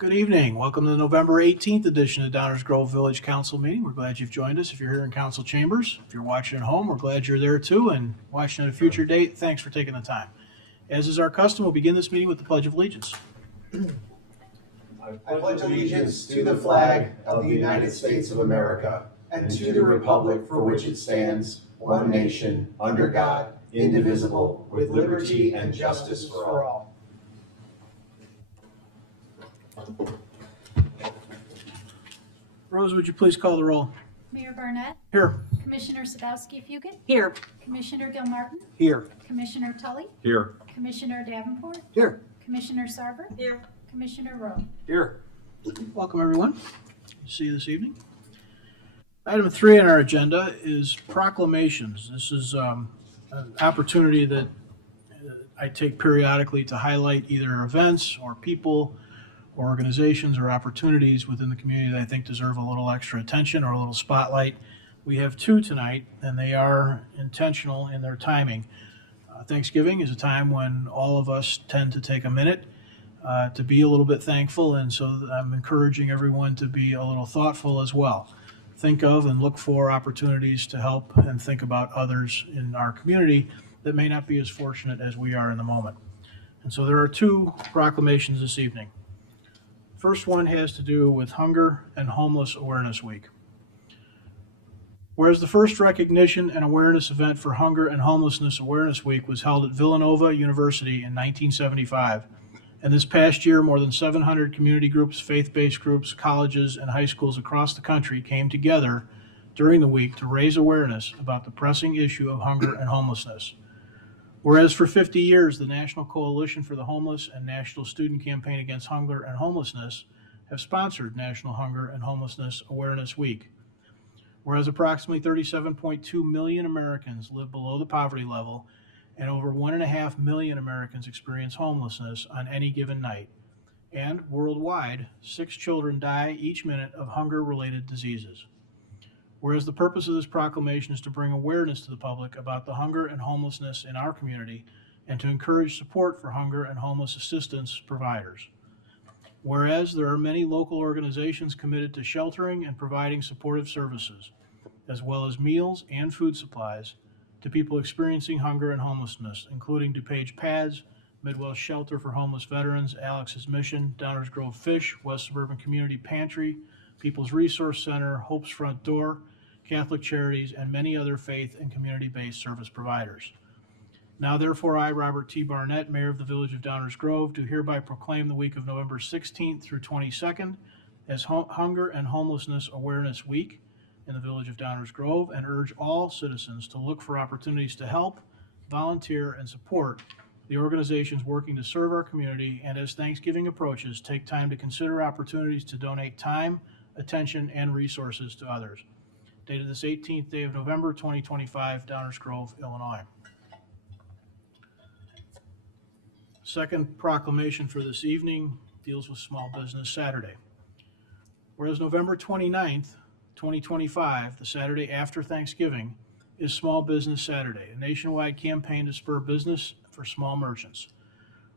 Good evening. Welcome to the November 18th edition of Downers Grove Village Council meeting. We're glad you've joined us. If you're here in council chambers, if you're watching at home, we're glad you're there too. And watching at a future date, thanks for taking the time. As is our custom, we'll begin this meeting with the Pledge of Allegiance. I pledge allegiance to the flag of the United States of America and to the republic for which it stands, one nation, under God, indivisible, with liberty and justice for all. Rose, would you please call the roll? Mayor Barnett, Here. Commissioner Sadowski-Fugit, Here. Commissioner Gilmartin, Here. Commissioner Tully, Here. Commissioner Davenport, Here. Commissioner Sarver, Here. Commissioner Rowe. Here. Welcome, everyone. Good to see you this evening. Item 3 on our agenda is proclamations. This is an opportunity that I take periodically to highlight either events or people or organizations or opportunities within the community that I think deserve a little extra attention or a little spotlight. We have 2 tonight, and they are intentional in their timing. Thanksgiving is a time when all of us tend to take a minute to be a little bit thankful, and so I'm encouraging everyone to be a little thoughtful as well. Think of and look for opportunities to help and think about others in our community that may not be as fortunate as we are in the moment. And so there are 2 proclamations this evening. First one has to do with Hunger and Homeless Awareness Week. Whereas the first recognition and awareness event for Hunger and Homelessness Awareness Week was held at Villanova University in 1975, and this past year more than 700 community groups, faith-based groups, colleges, and high schools across the country came together during the week to raise awareness about the pressing issue of hunger and homelessness. Whereas for 50 years, the National Coalition for the Homeless and National Student Campaign Against Hunger and Homelessness have sponsored National Hunger and Homelessness Awareness Week. Whereas approximately 37.2 million Americans live below the poverty level, and over 1.5 million Americans experience homelessness on any given night. And worldwide, 6 children die each minute of hunger-related diseases. Whereas the purpose of this proclamation is to bring awareness to the public about the hunger and homelessness in our community and to encourage support for hunger and homeless assistance providers. Whereas there are many local organizations committed to sheltering and providing supportive services, as well as meals and food supplies to people experiencing hunger and homelessness, including DuPage Pads, Midwest Shelter for Homeless Veterans, Alex's Mission, Downers Grove Fish, West Suburban Community Pantry, People's Resource Center, Hope's Front Door, Catholic Charities, and many other faith and community-based service providers. Now therefore I, Robert T. Barnett, Mayor of the Village of Downers Grove, do hereby proclaim the week of November 16th through 22nd as Hunger and Homelessness Awareness Week in the Village of Downers Grove, and urge all citizens to look for opportunities to help, volunteer, and support the organizations working to serve our community, and as Thanksgiving approaches, take time to consider opportunities to donate time, attention, and resources to others. Dated this 18th day of November 2025, Downers Grove, Illinois. Second proclamation for this evening deals with Small Business Saturday. Whereas November 29th, 2025, the Saturday after Thanksgiving, is Small Business Saturday, a nationwide campaign to spur business for small merchants.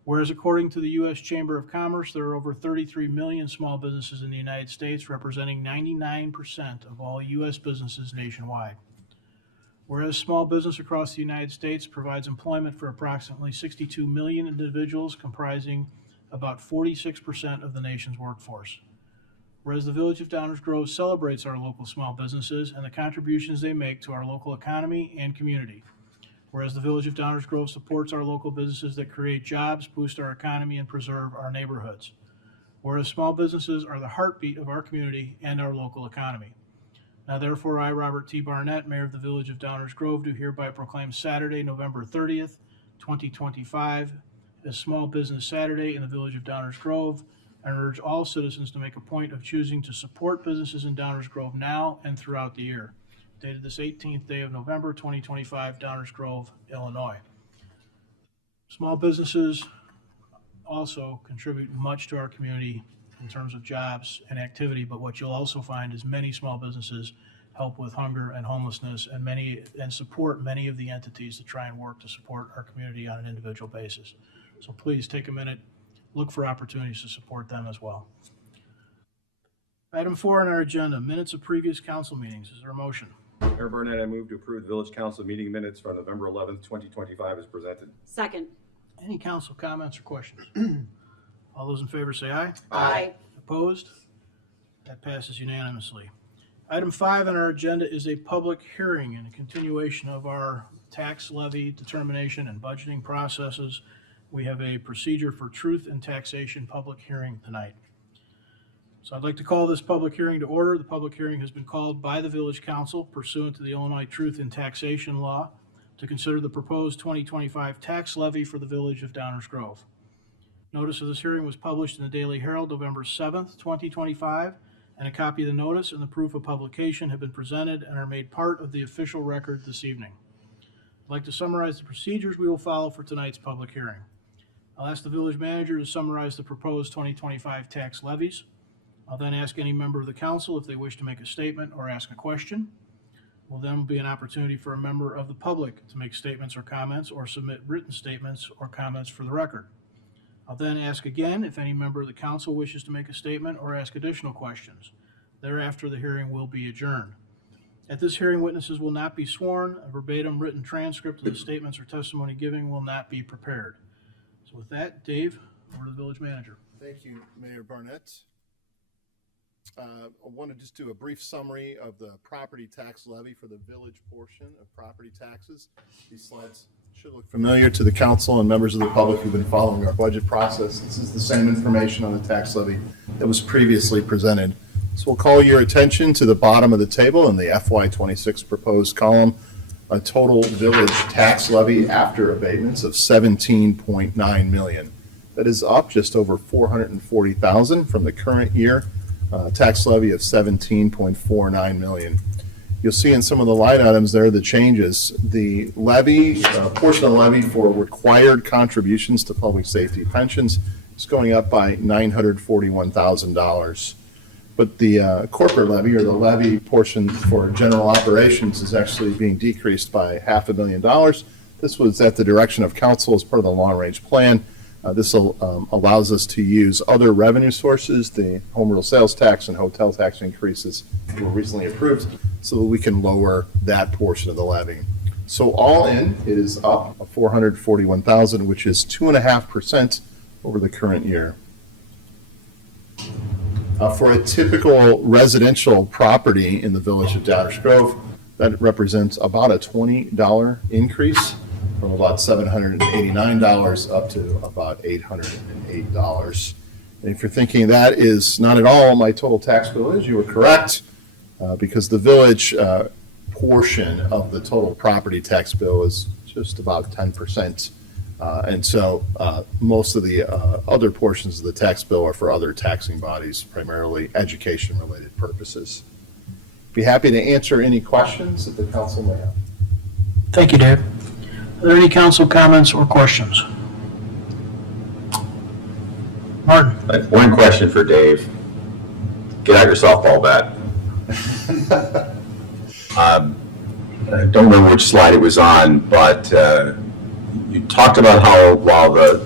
Whereas according to the U.S. Chamber of Commerce, there are over 33 million small businesses in the United States, representing 99% of all U.S. businesses nationwide. Whereas small business across the United States provides employment for approximately 62 million individuals, comprising about 46% of the nation's workforce. Whereas the Village of Downers Grove celebrates our local small businesses and the contributions they make to our local economy and community. Whereas the Village of Downers Grove supports our local businesses that create jobs, boost our economy, and preserve our neighborhoods. Whereas small businesses are the heartbeat of our community and our local economy. Now therefore I, Robert T. Barnett, Mayor of the Village of Downers Grove, do hereby proclaim Saturday, November 30th, 2025 as Small Business Saturday in the Village of Downers Grove, and urge all citizens to make a point of choosing to support businesses in Downers Grove now and throughout the year. Dated this 18th day of November 2025, Downers Grove, Illinois. Small businesses also contribute much to our community in terms of jobs and activity, but what you'll also find is many small businesses help with hunger and homelessness and support many of the entities that try and work to support our community on an individual basis. So please take a minute, look for opportunities to support them as well. Item 4 on our agenda, minutes of previous council meetings. Is there a motion? Mayor Burnett, I move to approve the village council meeting minutes from November 11th, 2025 as presented. Second. Any council comments or questions? All those in favor say aye. Aye. Opposed? That passes unanimously. Item 5 on our agenda is a public hearing and a continuation of our tax levy determination and budgeting processes. We have a procedure for truth and taxation public hearing tonight. So I'd like to call this public hearing to order. The public hearing has been called by the village council pursuant to the Illinois Truth in Taxation Law to consider the proposed 2025 tax levy for the village of Downers Grove. Notice of this hearing was published in the Daily Herald November 7th, 2025, and a copy of the notice and the proof of publication have been presented and are made part of the official record this evening. I'd like to summarize the procedures we will follow for tonight's public hearing. I'll ask the village manager to summarize the proposed 2025 tax levies. I'll then ask any member of the council if they wish to make a statement or ask a question. Will then be an opportunity for a member of the public to make statements or comments or submit written statements or comments for the record. I'll then ask again if any member of the council wishes to make a statement or ask additional questions. Thereafter, the hearing will be adjourned. At this hearing, witnesses will not be sworn. A verbatim written transcript of the statements or testimony given will not be prepared. So with that, Dave, over to the village manager. Thank you, Mayor Barnett. I want to just do a brief summary of the property tax levy for the village portion of property taxes. These slides should look familiar to the council and members of the public who've been following our budget process. This is the same information on the tax levy that was previously presented. So we'll call your attention to the bottom of the table in the FY26 proposed column, a total village tax levy after abatements of $17.9 million. That is up just over $440,000 from the current year tax levy of $17.49 million. You'll see in some of the line items there the changes. The levy, portion of the levy for required contributions to public safety pensions is going up by $941,000. But the corporate levy, or the levy portion for general operations, is actually being decreased by $500,000. This was at the direction of council as part of the long-range plan. This allows us to use other revenue sources. The home rule sales tax and hotel tax increases were recently approved so that we can lower that portion of the levy. So all in, it is up $441,000, which is 2.5% over the current year. For a typical residential property in the village of Downers Grove, that represents about a $20 increase from about $789 up to about $808. And if you're thinking that is not at all my total tax bill is, you are correct, because the village portion of the total property tax bill is just about 10%. And so most of the other portions of the tax bill are for other taxing bodies, primarily education-related purposes. Be happy to answer any questions that the council may have. Thank you, Dave. Are there any council comments or questions? Martin? I have one question for Dave. Get out your softball bat. I don't remember which slide it was on, but you talked about how while the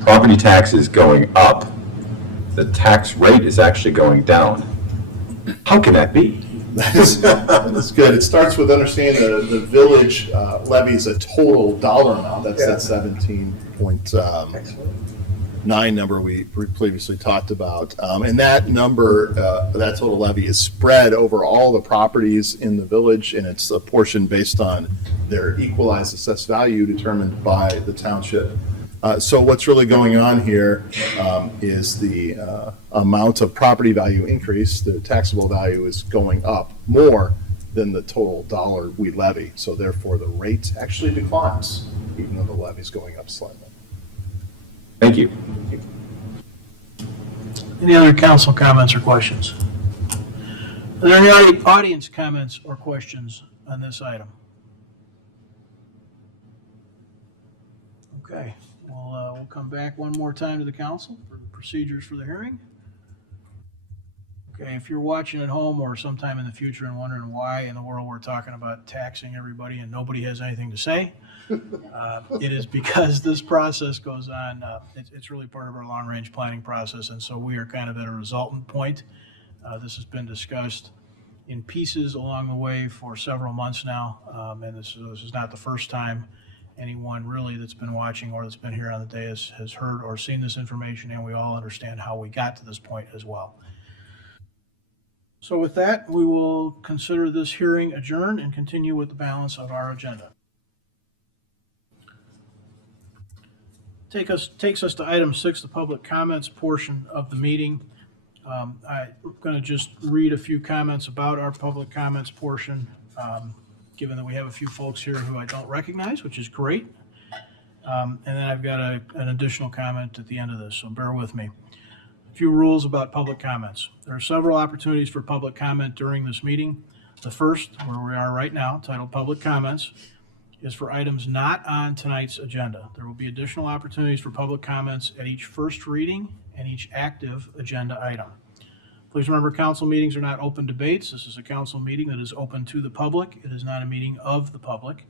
property tax is going up, the tax rate is actually going down. How can that be? That's good. It starts with understanding the village levies a total dollar amount. That's that 17.9 number we previously talked about. And that number, that total levy is spread over all the properties in the village, and it's a portion based on their equalized assessed value determined by the township. So what's really going on here is the amount of property value increase. The taxable value is going up more than the total dollar we levy. So therefore, the rate actually declines, even though the levy is going up slightly. Thank you. Any other council comments or questions? Are there any audience comments or questions on this item? Okay, we'll come back one more time to the council for the procedures for the hearing. Okay, if you're watching at home or sometime in the future and wondering why in the world we're talking about taxing everybody and nobody has anything to say, it is because this process goes on. It's really part of our long-range planning process, and so we are kind of at a resultant point. This has been discussed in pieces along the way for several months now, and this is not the first time anyone really that's been watching or that's been here on the dais has heard or seen this information, and we all understand how we got to this point as well. So with that, we will consider this hearing adjourned and continue with the balance of our agenda. Takes us to item 6, the public comments portion of the meeting. I'm going to just read a few comments about our public comments portion, given that we have a few folks here who I don't recognize, which is great. And then I've got an additional comment at the end of this, so bear with me. A few rules about public comments. There are several opportunities for public comment during this meeting. The first, where we are right now, titled Public Comments, is for items not on tonight's agenda. There will be additional opportunities for public comments at each first reading and each active agenda item. Please remember, council meetings are not open debates. This is a council meeting that is open to the public. It is not a meeting of the public.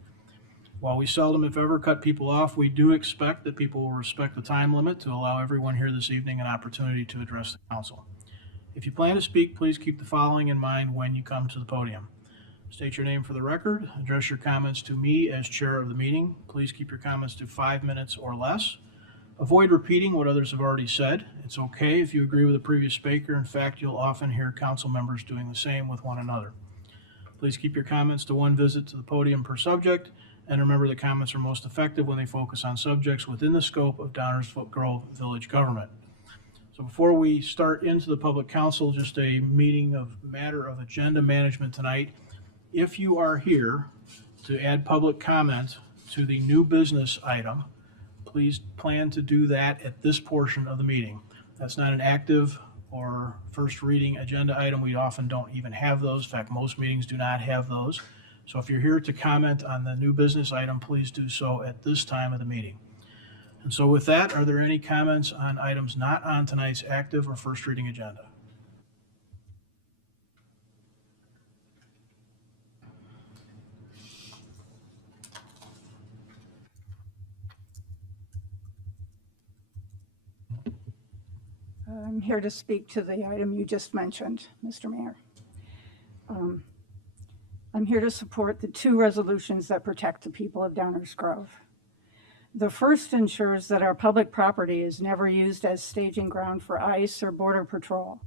While we seldom, if ever, cut people off, we do expect that people will respect the time limit to allow everyone here this evening an opportunity to address the council. If you plan to speak, please keep the following in mind when you come to the podium. State your name for the record. Address your comments to me as chair of the meeting. Please keep your comments to 5 minutes or less. Avoid repeating what others have already said. It's okay if you agree with the previous speaker. In fact, you'll often hear council members doing the same with one another. Please keep your comments to 1 visit to the podium per subject, and remember that comments are most effective when they focus on subjects within the scope of Downers Grove Village government. So before we start into the public council, just a matter of agenda management tonight. If you are here to add public comment to the new business item, please plan to do that at this portion of the meeting. That's not an active or first reading agenda item. We often don't even have those. In fact, most meetings do not have those. So if you're here to comment on the new business item, please do so at this time of the meeting. And so with that, are there any comments on items not on tonight's active or first reading agenda? I'm here to speak to the item you just mentioned, Mr. Mayor. I'm here to support the 2 resolutions that protect the people of Downers Grove. The first ensures that our public property is never used as staging ground for ICE or Border Patrol.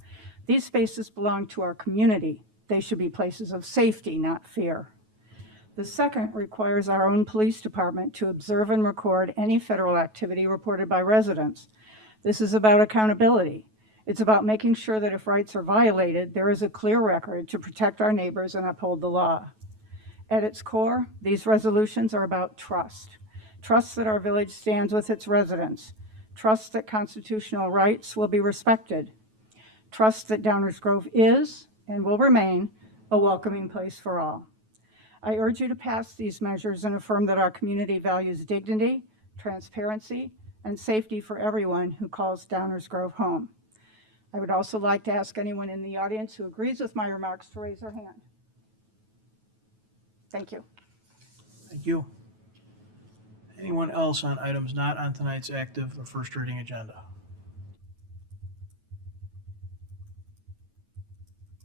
These spaces belong to our community. They should be places of safety, not fear. The second requires our own police department to observe and record any federal activity reported by residents. This is about accountability. It's about making sure that if rights are violated, there is a clear record to protect our neighbors and uphold the law. At its core, these resolutions are about trust. Trust that our village stands with its residents. Trust that constitutional rights will be respected. Trust that Downers Grove is and will remain a welcoming place for all. I urge you to pass these measures and affirm that our community values dignity, transparency, and safety for everyone who calls Downers Grove home. I would also like to ask anyone in the audience who agrees with my remarks to raise their hand. Thank you. Thank you. Anyone else on items not on tonight's active or first reading agenda?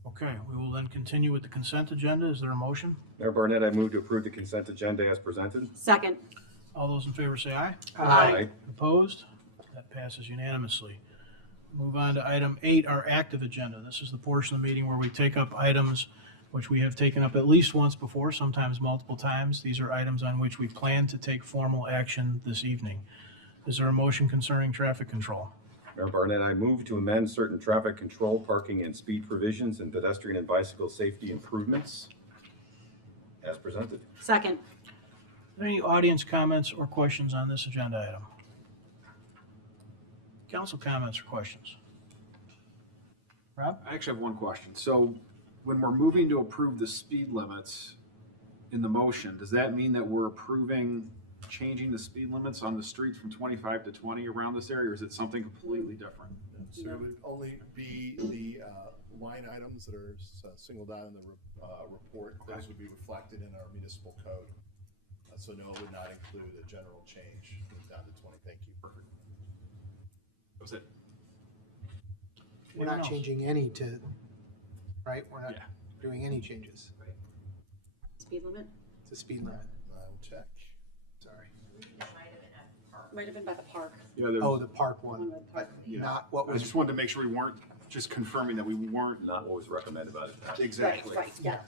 Okay, we will then continue with the consent agenda. Is there a motion? Mayor Barnett, I move to approve the consent agenda as presented. Second. All those in favor say aye. Aye. Opposed? That passes unanimously. Move on to item 8, our active agenda. This is the portion of the meeting where we take up items which we have taken up at least once before, sometimes multiple times. These are items on which we plan to take formal action this evening. Is there a motion concerning traffic control? Mayor Barnett, I move to amend certain traffic control, parking, and speed provisions and pedestrian and bicycle safety improvements as presented. Second. Are there any audience comments or questions on this agenda item? Council comments or questions? Rob? I actually have one question. So when we're moving to approve the speed limits in the motion, does that mean that we're approving changing the speed limits on the streets from 25 to 20 around this area, or is it something completely different? So it would only be the line items that are singled out in the report. Those would be reflected in our municipal code. So no, it would not include a general change down to 20. Thank you. Perfect. That was it. We're not changing any to right? We're not Yeah. doing any changes Speed limit? to speed limit. I will check. Sorry. Might have been by the park. Yeah, there- Oh, the park one, but not what I was, just wanted to make sure we weren't just confirming that we weren't. Not what was recommended by the tax. Exactly. Right, yeah.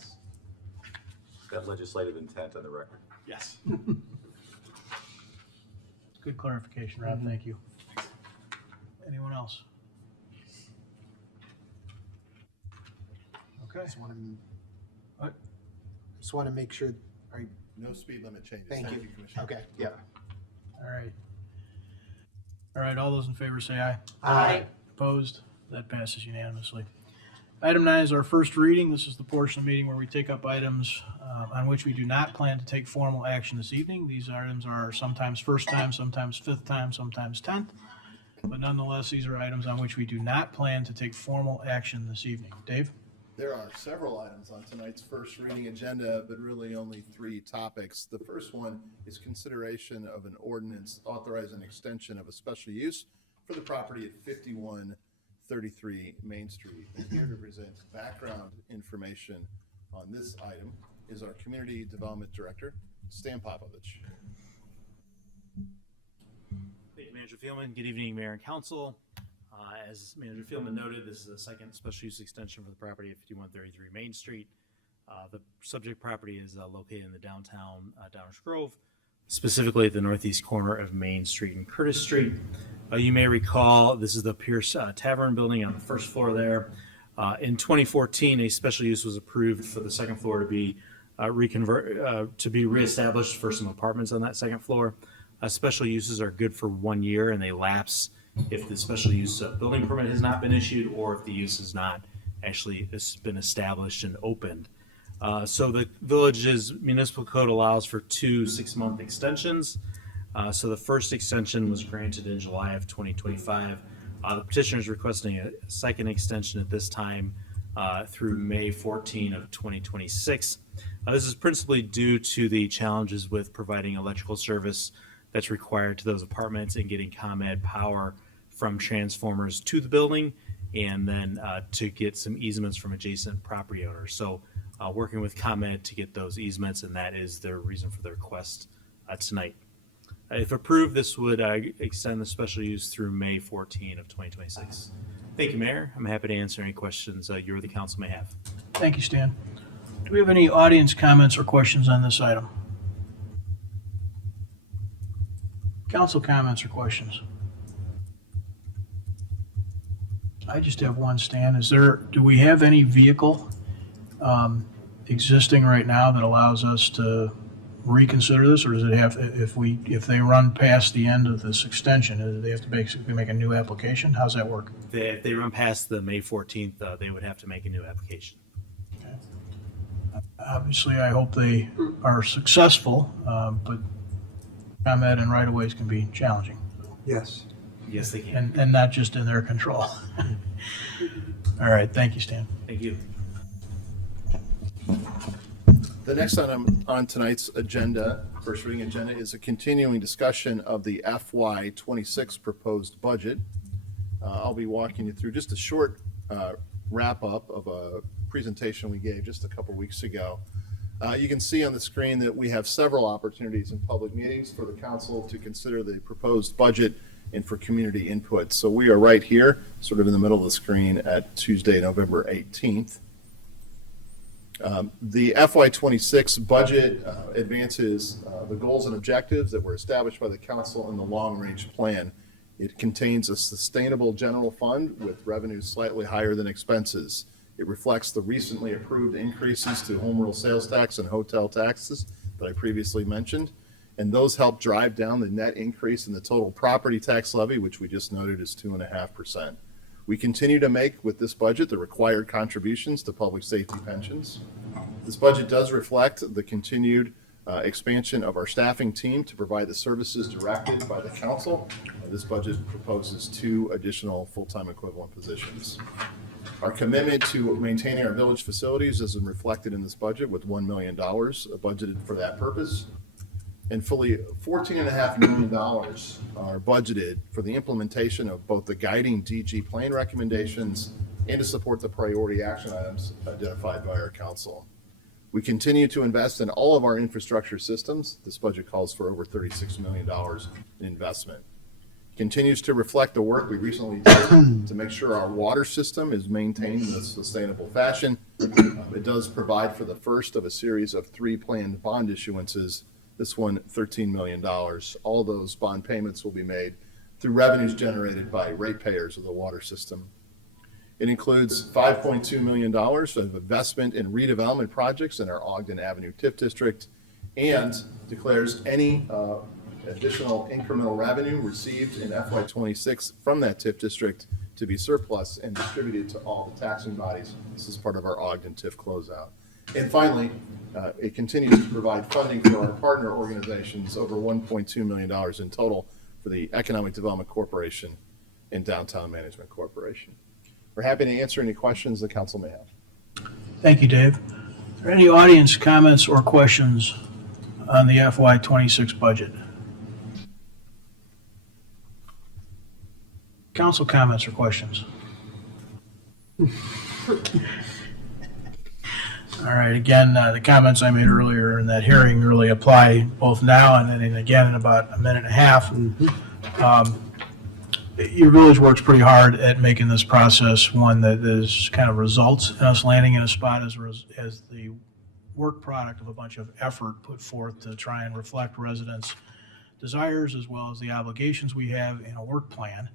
That legislative intent on the record. Yes. Good clarification, Rob, thank you. Anyone else? Okay. just want to, What? just want to make sure, are you, No speed limit changes. thank you. Commissioner. Okay, yeah. All right. All right, all those in favor say aye. Aye. Opposed? That passes unanimously. Item 9 is our first reading. This is the portion of the meeting where we take up items on which we do not plan to take formal action this evening. These items are sometimes first time, sometimes fifth time, sometimes 10th. But nonetheless, these are items on which we do not plan to take formal action this evening. Dave? There are several items on tonight's first reading agenda, but really only 3 topics. The first one is consideration of an ordinance authorizing extension of a special use for the property at 5133 Main Street. And here to present background information on this item is our Community Development Director, Stan Popovich. Thank you, Manager Fielman. Good evening, Mayor and Council. As Manager Fielman noted, this is the second special use extension for the property at 5133 Main Street. The subject property is located in the downtown Downers Grove, specifically at the northeast corner of Main Street and Curtis Street. You may recall this is the Pierce Tavern building on the first floor there. In 2014, a special use was approved for the second floor to be reestablished for some apartments on that second floor. Special uses are good for 1 year and they lapse if the special use building permit has not been issued or if the use has not actually been established and opened. So the village's municipal code allows for 2 6-month extensions. So the first extension was granted in July of 2025. The petitioner is requesting a second extension at this time through May 14 of 2026. This is principally due to the challenges with providing electrical service that's required to those apartments and getting ComEd power from transformers to the building and then to get some easements from adjacent property owners. So working with ComEd to get those easements, and that is their reason for the request tonight. If approved, this would extend the special use through May 14 of 2026. Thank you, Mayor. I'm happy to answer any questions you or the council may have. Thank you, Stan. Do we have any audience comments or questions on this item? Council comments or questions? I just have one, Stan. Do we have any vehicle existing right now that allows us to reconsider this, or does it have, if they run past the end of this extension, do they have to basically make a new application? How's that work? If they run past the May 14th, they would have to make a new application. Obviously, I hope they are successful, but ComEd and right-of-ways can be challenging, Yes. Yes, they can. and not just in their control. All right, thank you, Stan. Thank you. The next item on tonight's agenda, first reading agenda, is a continuing discussion of the FY26 proposed budget. I'll be walking you through just a short wrap-up of a presentation we gave just a couple weeks ago. You can see on the screen that we have several opportunities in public meetings for the council to consider the proposed budget and for community input. So we are right here, sort of in the middle of the screen at Tuesday, November 18th. The FY26 budget advances the goals and objectives that were established by the council in the long-range plan. It contains a sustainable general fund with revenues slightly higher than expenses. It reflects the recently approved increases to home rule sales tax and hotel taxes that I previously mentioned, and those help drive down the net increase in the total property tax levy, which we just noted is 2.5%. We continue to make with this budget the required contributions to public safety pensions. This budget does reflect the continued expansion of our staffing team to provide the services directed by the council. This budget proposes 2 additional full-time equivalent positions. Our commitment to maintaining our village facilities is reflected in this budget with $1 million budgeted for that purpose. And fully $14.5 million are budgeted for the implementation of both the guiding DG plan recommendations and to support the priority action items identified by our council. We continue to invest in all of our infrastructure systems. This budget calls for over $36 million in investment. Continues to reflect the work we recently did to make sure our water system is maintained in a sustainable fashion. It does provide for the first of a series of 3 planned bond issuances, this one $13 million. All those bond payments will be made through revenues generated by ratepayers of the water system. It includes $5.2 million of investment in redevelopment projects in our Ogden Avenue TIF district, and declares any additional incremental revenue received in FY26 from that TIF district to be surplus and distributed to all the taxing bodies. This is part of our Ogden TIF closeout. And finally, it continues to provide funding for our partner organizations, over $1.2 million in total for the Economic Development Corporation and Downtown Management Corporation. We're happy to answer any questions the council may have. Thank you, Dave. Are there any audience comments or questions on the FY26 budget? Council comments or questions? All right, again, the comments I made earlier in that hearing really apply both now and then again in about a minute and a half. Your village works pretty hard at making this process one that is kind of results in us landing in a spot as the work product of a bunch of effort put forth to try and reflect residents' desires as well as the obligations we have in a work plan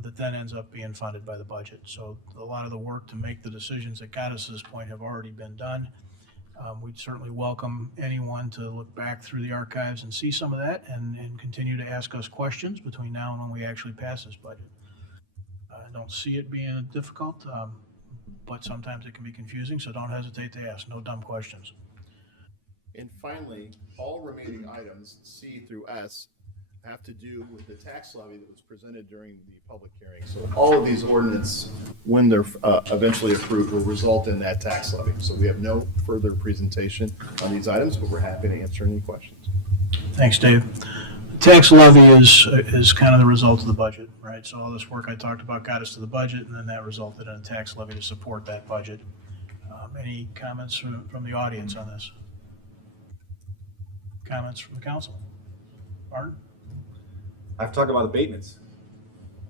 that then ends up being funded by the budget. So a lot of the work to make the decisions that got us to this point have already been done. We'd certainly welcome anyone to look back through the archives and see some of that and continue to ask us questions between now and when we actually pass this budget. I don't see it being difficult, but sometimes it can be confusing, so don't hesitate to ask. No dumb questions. And finally, all remaining items, C through S, have to do with the tax levy that was presented during the public hearing. So all of these ordinances, when they're eventually approved, will result in that tax levy. So we have no further presentation on these items, but we're happy to answer any questions. Thanks, Dave. The tax levy is kind of the result of the budget, right? So all this work I talked about got us to the budget, and then that resulted in a tax levy to support that budget. Any comments from the audience on this? Comments from the council? Martin? I've talked about abatements.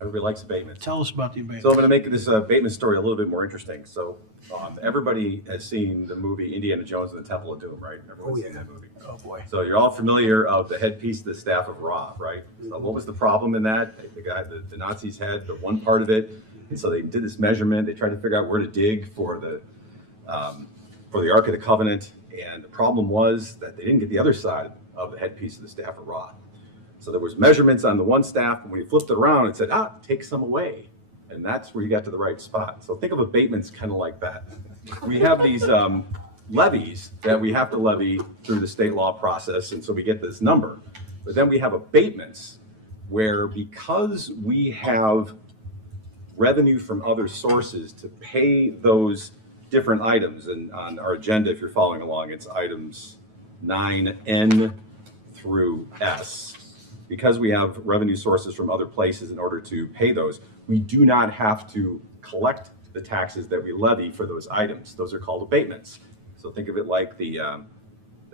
Everybody likes abatements. Tell us about the abatement. So I'm going to make this abatement story a little bit more interesting. So everybody has seen the movie Indiana Jones and the Temple of Doom, right? Everyone's seen that movie. Oh, boy. So you're all familiar of the headpiece of the Staff of Ra, right? So what was the problem in that? The Nazis had the one part of it, and so they did this measurement. They tried to figure out where to dig for the Ark of the Covenant, and the problem was that they didn't get the other side of the headpiece of the Staff of Ra. So there was measurements on the one staff, and we flipped it around and said, take some away. And that's where you got to the right spot. So think of abatements kind of like that. We have these levies that we have to levy through the state law process, and so we get this number. But then we have abatements where, because we have revenue from other sources to pay those different items, and on our agenda, if you're following along, it's items 9N through S. Because we have revenue sources from other places in order to pay those, we do not have to collect the taxes that we levy for those items. Those are called abatements. So think of it like the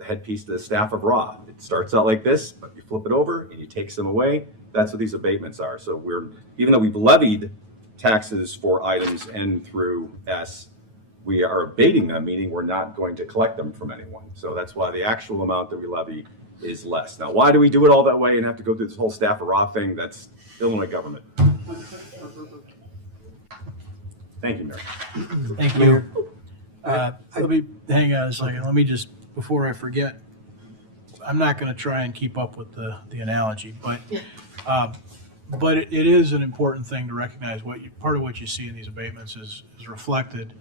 headpiece of the Staff of Ra. It starts out like this, but you flip it over and you take some away. That's what these abatements are. So even though we've levied taxes for items N through S, we are abating them, meaning we're not going to collect them from anyone. So that's why the actual amount that we levy is less. Now, why do we do it all that way and have to go through this whole Staff of Ra thing? That's Illinois government. Thank you, Mayor. Thank you. Let me, hang on a second. Let me just, before I forget, I'm not going to try and keep up with the analogy, but it is an important thing to recognize part of what you see in these abatements is a reflection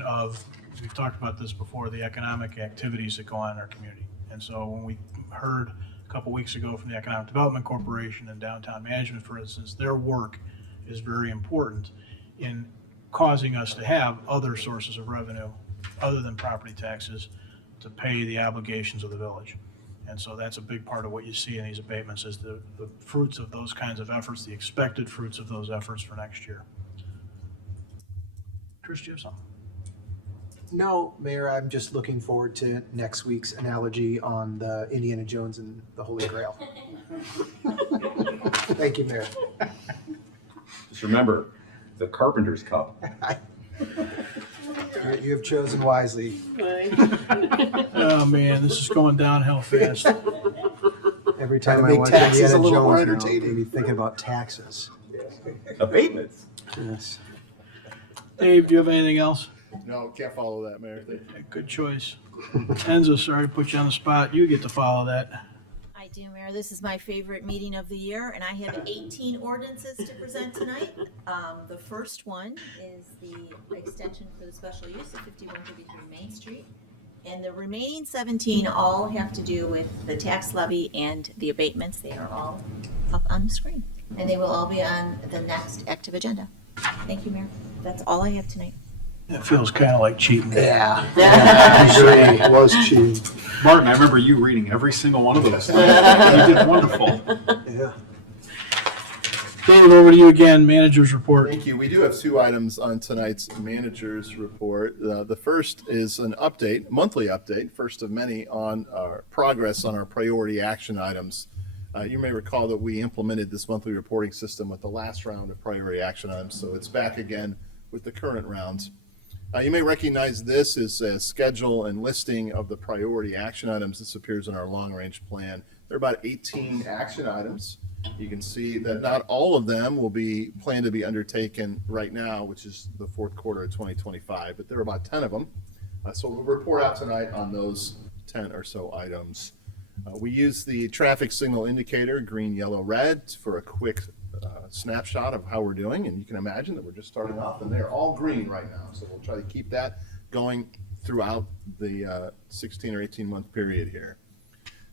of, we've talked about this before, the economic activities that go on in our community. And so when we heard a couple weeks ago from the Economic Development Corporation and Downtown Management, for instance, their work is very important in causing us to have other sources of revenue other than property taxes to pay the obligations of the village. And so that's a big part of what you see in these abatements is the fruits of those kinds of efforts, the expected fruits of those efforts for next year. Chris, do you have something? No, Mayor, I'm just looking forward to next week's analogy on the Indiana Jones and the Holy Grail. Thank you, Mayor. Just remember, the Carpenter's Cup. You have chosen wisely. Oh, man, this is going downhill fast. Every time I make watch taxes Indiana a little more Jones now, entertaining. maybe think about taxes. Abatements. Yes. Dave, do you have anything else? No, can't follow that, Mayor. Thank you. Good choice. Enzo, sorry to put you on the spot. You get to follow that. I do, Mayor. This is my favorite meeting of the year, and I have 18 ordinances to present tonight. The first one is the extension for the special use of 5133 Main Street. And the remaining 17 all have to do with the tax levy and the abatements. They are all up on the screen, and they will all be on the next active agenda. Thank you, Mayor. That's all I have tonight. It feels kind of like cheating. Yeah. I agree. It was cheating. Martin, I remember you reading every single one of those. You did wonderful. Yeah. Dave, over to you again, manager's report. Thank you. We do have two items on tonight's manager's report. The first is an update, monthly update, first of many, on our progress on our priority action items. You may recall that we implemented this monthly reporting system with the last round of priority action items, so it's back again with the current rounds. You may recognize this as a schedule and listing of the priority action items. This appears in our long-range plan. There are about 18 action items. You can see that not all of them will be planned to be undertaken right now, which is the fourth quarter of 2025, but there are about 10 of them. So we'll report out tonight on those 10 or so items. We use the traffic signal indicator, green, yellow, red, for a quick snapshot of how we're doing, and you can imagine that we're just starting off and they're all green right now, so we'll try to keep that going throughout the 16 or 18 month period here.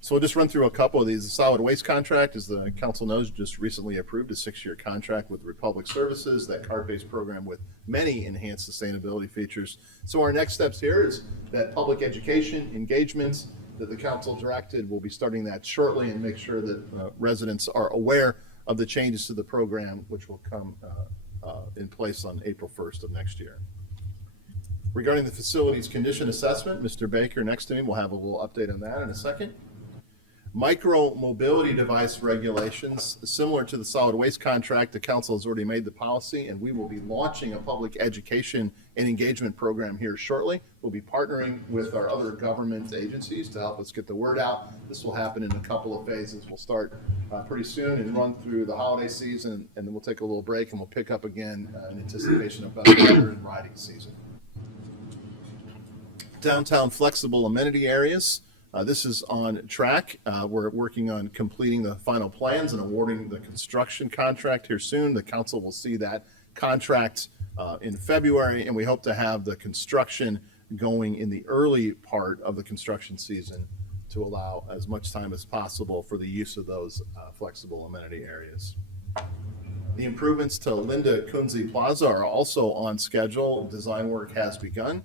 So we'll just run through a couple of these. The solid waste contract, as the council knows, just recently approved a 6-year contract with Republic Services, that CART-based program with many enhanced sustainability features. So our next steps here is that public education engagements that the council directed. We'll be starting that shortly and make sure that residents are aware of the changes to the program, which will come in place on April 1st of next year. Regarding the facilities condition assessment, Mr. Baker next to me will have a little update on that in a second. Micro mobility device regulations, similar to the solid waste contract, the council has already made the policy, and we will be launching a public education and engagement program here shortly. We'll be partnering with our other government agencies to help us get the word out. This will happen in a couple of phases. We'll start pretty soon and run through the holiday season, and then we'll take a little break and we'll pick up again in anticipation of better weather and riding season. Downtown flexible amenity areas. This is on track. We're working on completing the final plans and awarding the construction contract here soon. The council will see that contract in February, and we hope to have the construction going in the early part of the construction season to allow as much time as possible for the use of those flexible amenity areas. The improvements to Linda Kunze Plaza are also on schedule. Design work has begun.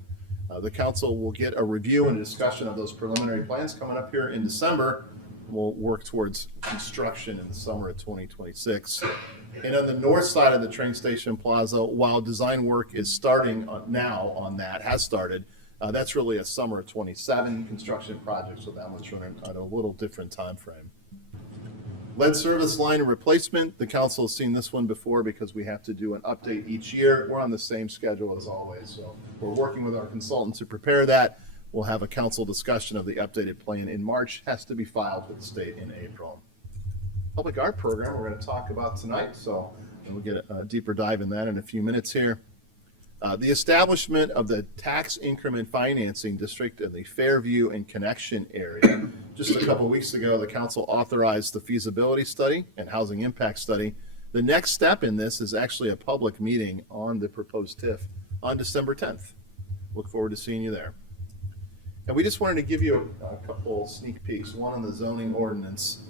The council will get a review and a discussion of those preliminary plans coming up here in December. We'll work towards construction in the summer of 2026. And on the north side of the train station plaza, while design work is starting now on that, has started, that's really a summer of 27 construction project, so that one's running at a little different time frame. Lead service line replacement, the council has seen this one before because we have to do an update each year. We're on the same schedule as always, so we're working with our consultant to prepare that. We'll have a council discussion of the updated plan in March, has to be filed with the state in April. Public art program we're going to talk about tonight, so we'll get a deeper dive in that in a few minutes here. The establishment of the tax increment financing district in the Fairview and Connection area. Just a couple weeks ago, the council authorized the feasibility study and housing impact study. The next step in this is actually a public meeting on the proposed TIF on December 10th. Look forward to seeing you there. And we just wanted to give you a couple sneak peeks, one on the zoning ordinance,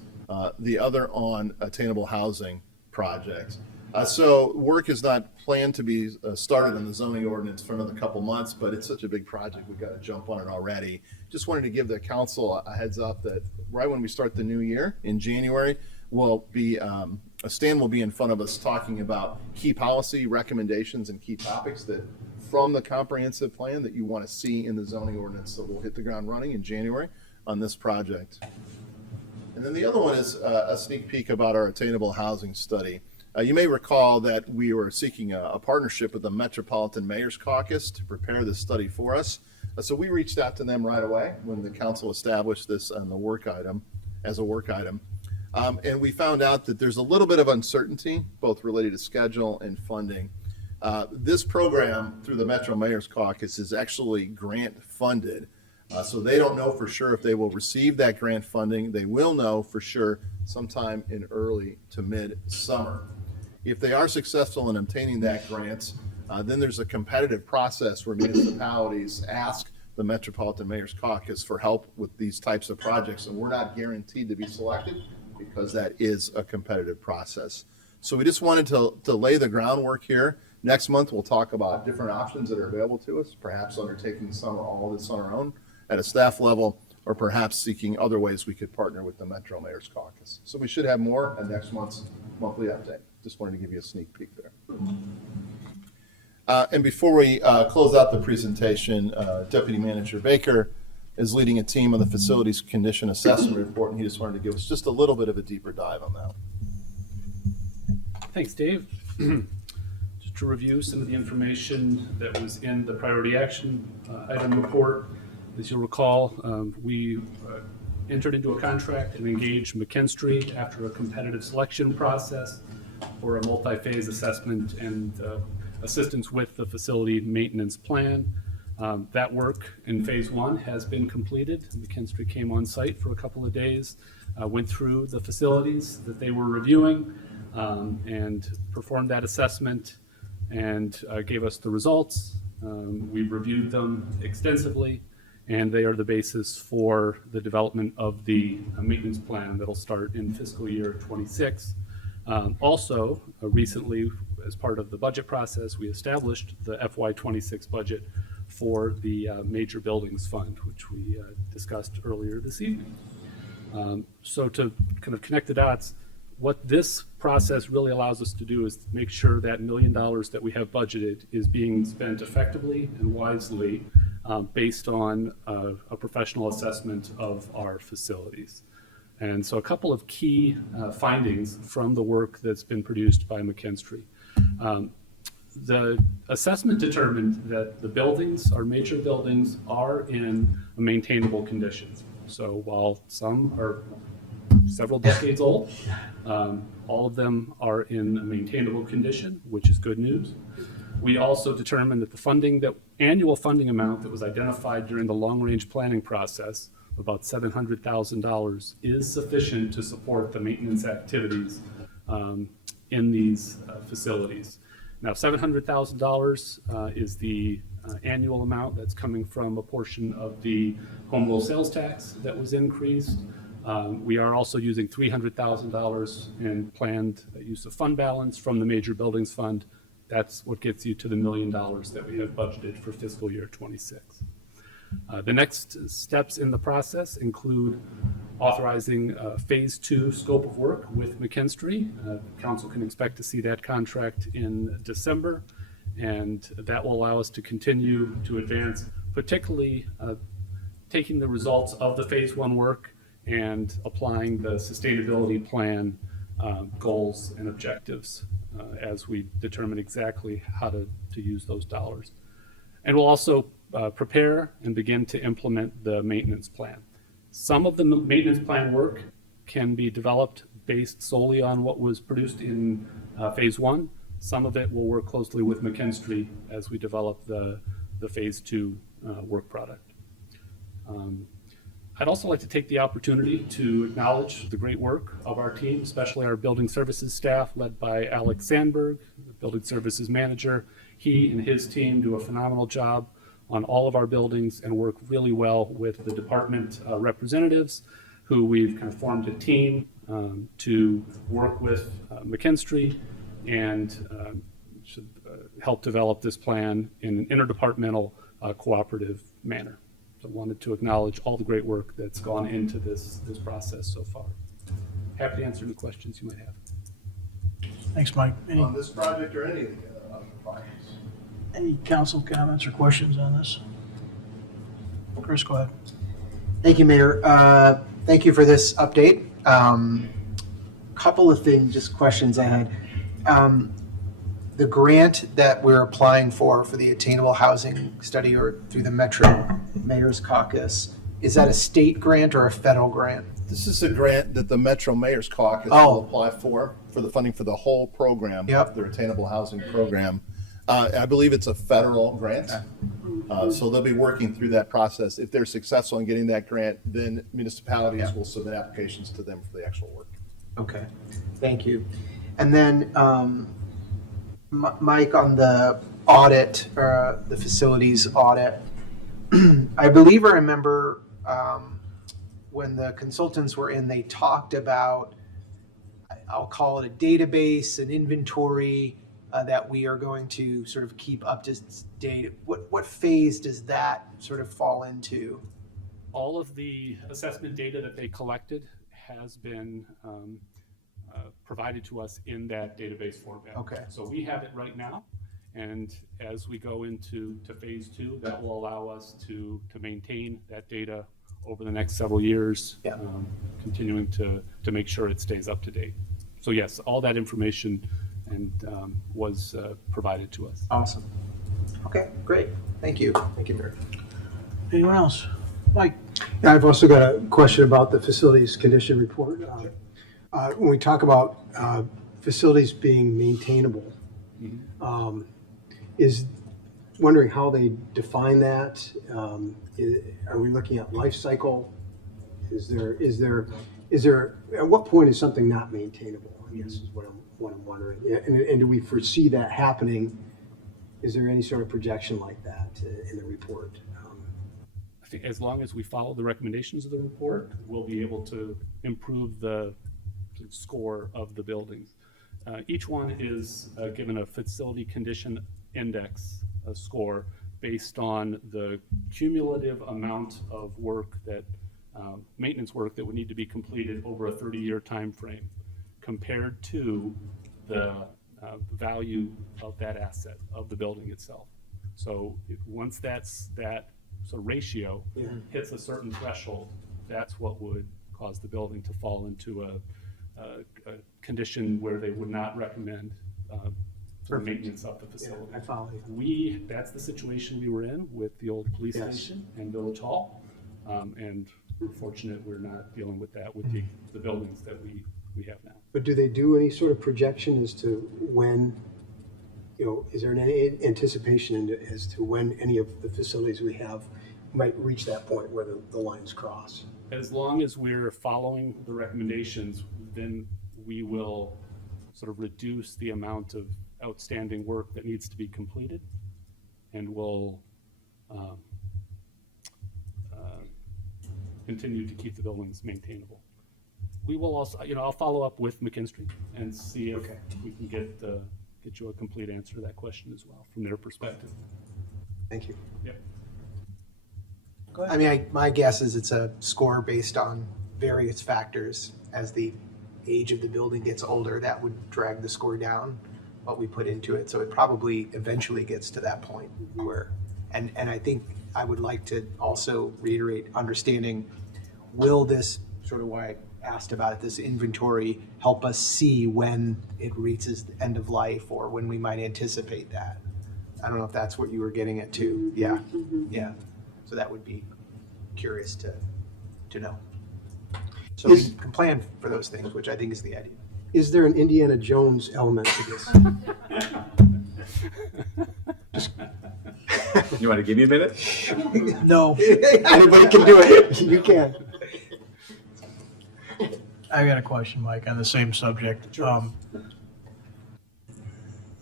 the other on attainable housing project. So work is not planned to be started on the zoning ordinance for another couple months, but it's such a big project, we've got to jump on it already. Just wanted to give the council a heads up that right when we start the new year in January, we'll be, Stan will be in front of us talking about key policy recommendations and key topics that from the comprehensive plan that you want to see in the zoning ordinance. So we'll hit the ground running in January on this project. And then the other one is a sneak peek about our attainable housing study. You may recall that we were seeking a partnership with the Metropolitan Mayor's Caucus to prepare this study for us. So we reached out to them right away when the council established this on the work item, as a work item. And we found out that there's a little bit of uncertainty, both related to schedule and funding. This program through the Metro Mayor's Caucus is actually grant funded. So they don't know for sure if they will receive that grant funding. They will know for sure sometime in early to mid-summer. If they are successful in obtaining that grant, then there's a competitive process where municipalities ask the Metropolitan Mayor's Caucus for help with these types of projects, and we're not guaranteed to be selected because that is a competitive process. So we just wanted to lay the groundwork here. Next month, we'll talk about different options that are available to us, perhaps undertaking some or all of this on our own at a staff level, or perhaps seeking other ways we could partner with the Metro Mayor's Caucus. So we should have more at next month's monthly update. Just wanted to give you a sneak peek there. And before we close out the presentation, Deputy Manager Baker is leading a team on the facilities condition assessment report, and he just wanted to give us just a little bit of a deeper dive on that. Thanks, Dave. Just to review some of the information that was in the priority action item report, as you'll recall, we entered into a contract and engaged McKinstry after a competitive selection process for a multi-phase assessment and assistance with the facility maintenance plan. That work in phase one has been completed. McKinstry came on site for a couple of days, went through the facilities that they were reviewing, and performed that assessment and gave us the results. We reviewed them extensively, and they are the basis for the development of the maintenance plan that'll start in fiscal year 26. Also, recently, as part of the budget process, we established the FY26 budget for the Major Buildings Fund, which we discussed earlier this evening. So to kind of connect the dots, what this process really allows us to do is make sure that $1 million that we have budgeted is being spent effectively and wisely based on a professional assessment of our facilities. And so a couple of key findings from the work that's been produced by McKinstry. The assessment determined that the buildings, our major buildings, are in a maintainable condition. So while some are several decades old, all of them are in a maintainable condition, which is good news. We also determined that the annual funding amount that was identified during the long-range planning process, about $700,000, is sufficient to support the maintenance activities in these facilities. Now, $700,000 is the annual amount that's coming from a portion of the home rule sales tax that was increased. We are also using $300,000 in planned use of fund balance from the Major Buildings Fund. That's what gets you to the $1 million that we have budgeted for fiscal year 26. The next steps in the process include authorizing phase 2 scope of work with McKinstry. Council can expect to see that contract in December, and that will allow us to continue to advance, particularly taking the results of the phase 1 work and applying the sustainability plan goals and objectives as we determine exactly how to use those dollars. And we'll also prepare and begin to implement the maintenance plan. Some of the maintenance plan work can be developed based solely on what was produced in phase 1. Some of it will work closely with McKinstry as we develop the phase 2 work product. I'd also like to take the opportunity to acknowledge the great work of our team, especially our building services staff led by Alex Sandberg, the building services manager. He and his team do a phenomenal job on all of our buildings and work really well with the department representatives, who we've kind of formed a team to work with McKinstry and should help develop this plan in an interdepartmental cooperative manner. So I wanted to acknowledge all the great work that's gone into this process so far. Happy to answer any questions you might have. Thanks, Mike. On this project or any of the other projects? Any council comments or questions on this? Chris, go ahead. Thank you, Mayor. Thank you for this update. Couple of things, just questions I had. The grant that we're applying for the attainable housing study or through the Metro Mayor's Caucus, is that a state grant or a federal grant? This is a grant that the Metro Mayor's Caucus Oh. will apply for the funding for the whole program. Yep. Their attainable housing program. I believe it's a federal grant. So they'll be working through that process. If they're successful in getting that grant, then municipalities will submit applications to them for the actual work. Okay, thank you. And then, Mike, on the audit, the facilities audit, I believe I remember when the consultants were in, they talked about, I'll call it a database, an inventory that we are going to sort of keep up to date. What phase does that sort of fall into? All of the assessment data that they collected has been provided to us in that database format. Okay. So we have it right now, and as we go into phase 2, that will allow us to maintain that data over the next several years, Yeah. continuing to make sure it stays up to date. So yes, all that information was provided to us. Awesome. Okay, great. Thank you. Thank you, Mayor. Anyone else? Mike? Yeah, I've also got a question about the facilities condition report. When we talk about facilities being maintainable, is wondering how they define that. Are we looking at life cycle? Is there at what point is something not maintainable? I guess is what I'm wondering. Yeah, and do we foresee that happening? Is there any sort of projection like that in the report? I think as long as we follow the recommendations of the report, we'll be able to improve the score of the buildings. Each one is given a facility condition index, a score, based on the cumulative amount of work that, maintenance work that would need to be completed over a 30-year time frame compared to the value of that asset, of the building itself. So once that ratio hits a certain threshold, that's what would cause the building to fall into a condition where they would not recommend for maintenance of the facility. Yeah, I follow you. That's the situation we were in with the old police station and Village Hall. And we're fortunate we're not dealing with that with the buildings that we have now. But do they do any sort of projection as to when, is there any anticipation as to when any of the facilities we have might reach that point where the lines cross? As long as we're following the recommendations, then we will sort of reduce the amount of outstanding work that needs to be completed, and we'll continue to keep the buildings maintainable. We will also, I'll follow up with McKinstry and see if we can get you a complete answer to that question as well from their perspective. Thank you. Yep. I mean, my guess is it's a score based on various factors. As the age of the building gets older, that would drag the score down, what we put into it. So it probably eventually gets to that point where, and I think I would like to also reiterate understanding, will this, sort of why I asked about it, this inventory help us see when it reaches the end of life or when we might anticipate that? I don't know if that's what you were getting at too. Yeah, yeah. So that would be curious to know. So we can plan for those things, which I think is the idea. Is there an Indiana Jones element to this? You want to give me a minute? No. Anybody can do it. You can. I got a question, Mike, on the same subject.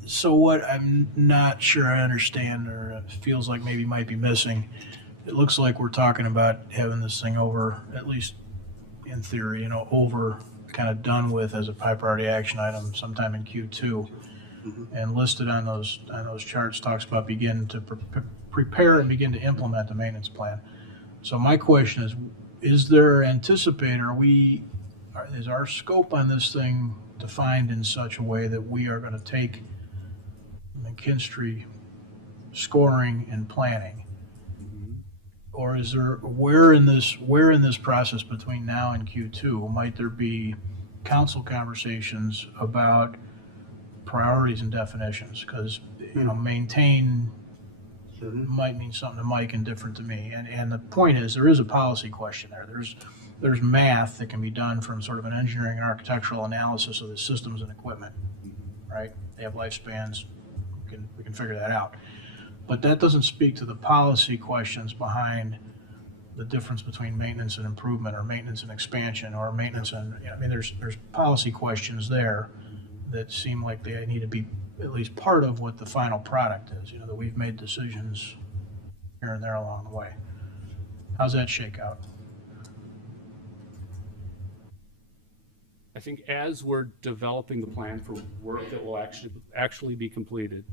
So what I'm not sure I understand, or it feels like maybe might be missing, it looks like we're talking about having this thing over, at least in theory, over, kind of done with as a high priority action item sometime in Q2. And listed on those charts talks about begin to prepare and begin to implement the maintenance plan. So my question is there anticipated, is our scope on this thing defined in such a way that we are going to take McKinstry scoring and planning? Or is there, where in this process between now and Q2, might there be council conversations about priorities and definitions? Because, maintain might mean something to Mike and different to me. And the point is, there is a policy question there. There's math that can be done from sort of an engineering and architectural analysis of the systems and equipment, right? They have lifespans, we can figure that out. But that doesn't speak to the policy questions behind the difference between maintenance and improvement, or maintenance and expansion, or maintenance and, there's policy questions there that seem like they need to be at least part of what the final product is, that we've made decisions here and there along the way. How's that shake out? I think as we're developing the plan for work that will actually be completed,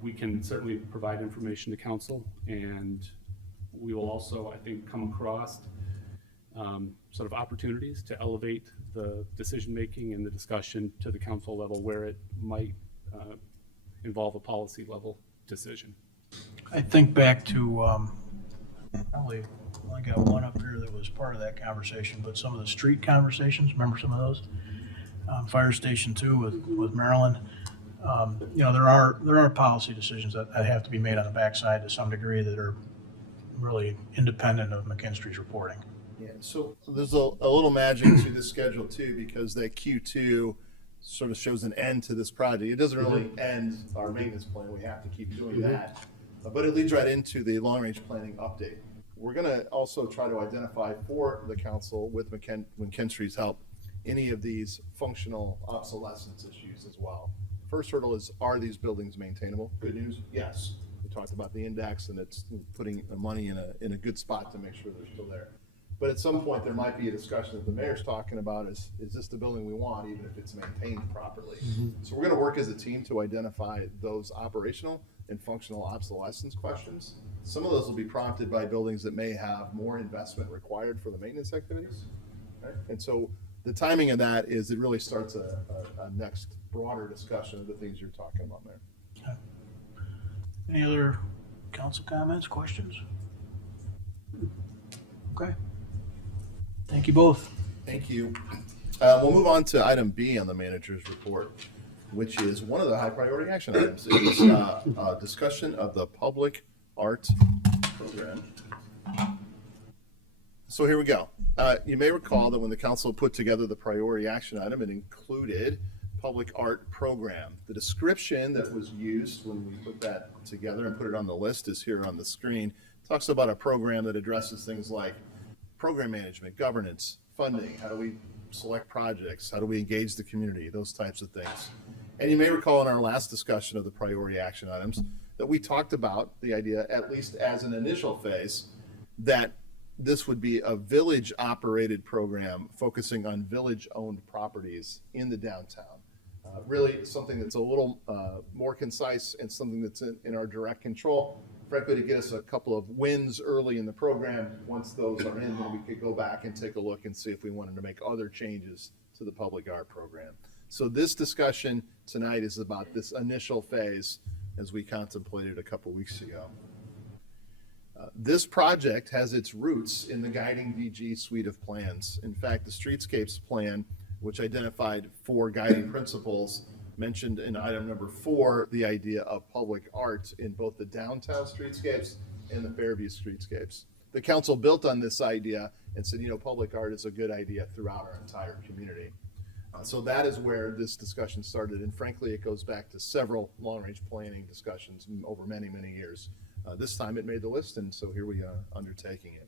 we can certainly provide information to council, and we will also, I think, come across sort of opportunities to elevate the decision-making and the discussion to the council level where it might involve a policy level decision. I think back to, probably only got one up here that was part of that conversation, but some of the street conversations, remember some of those? Fire Station 2 with Maryland. There are policy decisions that have to be made on the backside to some degree that are really independent of McKinstry's reporting. Yeah, so there's a little magic to this schedule too, because that Q2 sort of shows an end to this project. It doesn't really end our maintenance plan. We have to keep doing that. But it leads right into the long-range planning update. We're going to also try to identify for the council, with McKinstry's help, any of these functional obsolescence issues as well. First hurdle is, are these buildings maintainable? Good news, yes. We talked about the index, and it's putting the money in a good spot to make sure they're still there. But at some point, there might be a discussion that the mayor's talking about is this the building we want, even if it's maintained properly? So we're going to work as a team to identify those operational and functional obsolescence questions. Some of those will be prompted by buildings that may have more investment required for the maintenance activities. Okay? And so the timing of that is it really starts a next broader discussion of the things you're talking about, Mayor. Okay. Any other council comments, questions? Okay. Thank you both. Thank you. We'll move on to item B on the manager's report, which is one of the high priority action items. It is a discussion of the public art program. So here we go. You may recall that when the council put together the priority action item, it included public art program. The description that was used when we put that together and put it on the list is here on the screen. It talks about a program that addresses things like program management, governance, funding, how do we select projects, how do we engage the community, those types of things. And you may recall in our last discussion of the priority action items that we talked about the idea, at least as an initial phase, that this would be a village-operated program focusing on village-owned properties in the downtown. Really something that's a little more concise and something that's in our direct control. Frankly, to get us a couple of wins early in the program. Once those are in, then we could go back and take a look and see if we wanted to make other changes to the public art program. So this discussion tonight is about this initial phase as we contemplated a couple weeks ago. This project has its roots in the Guiding DG suite of plans. In fact, the Streetscapes plan, which identified 4 guiding principles, mentioned in item number 4 the idea of public art in both the downtown streetscapes and the Fairview streetscapes. The council built on this idea and said, public art is a good idea throughout our entire community. So that is where this discussion started, and frankly, it goes back to several long-range planning discussions over many, many years. This time it made the list, and so here we are undertaking it.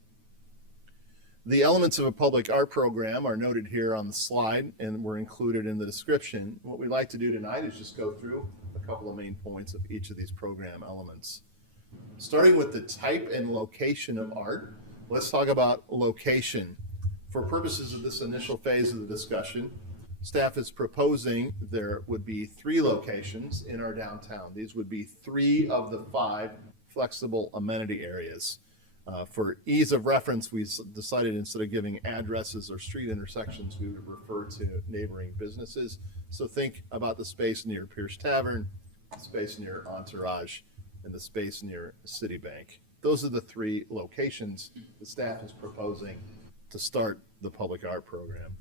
The elements of a public art program are noted here on the slide and were included in the description. What we'd like to do tonight is just go through a couple of main points of each of these program elements. Starting with the type and location of art, let's talk about location. For purposes of this initial phase of the discussion, staff is proposing there would be 3 locations in our downtown. These would be 3 of the 5 flexible amenity areas. For ease of reference, we decided instead of giving addresses or street intersections, we would refer to neighboring businesses. So think about the space near Pierce Tavern, the space near Entourage, and the space near Citibank. Those are the three locations the staff is proposing to start the public art program.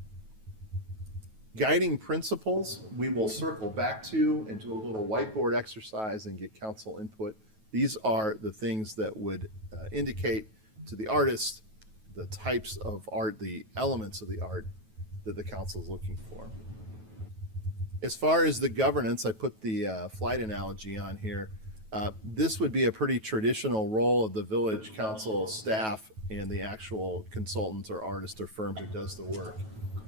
Guiding principles, we will circle back to and do a little whiteboard exercise and get council input. These are the things that would indicate to the artist the types of art, the elements of the art that the council is looking for. As far as the governance, I put the flight analogy on here. This would be a pretty traditional role of the village council staff and the actual consultant or artist or firm who does the work.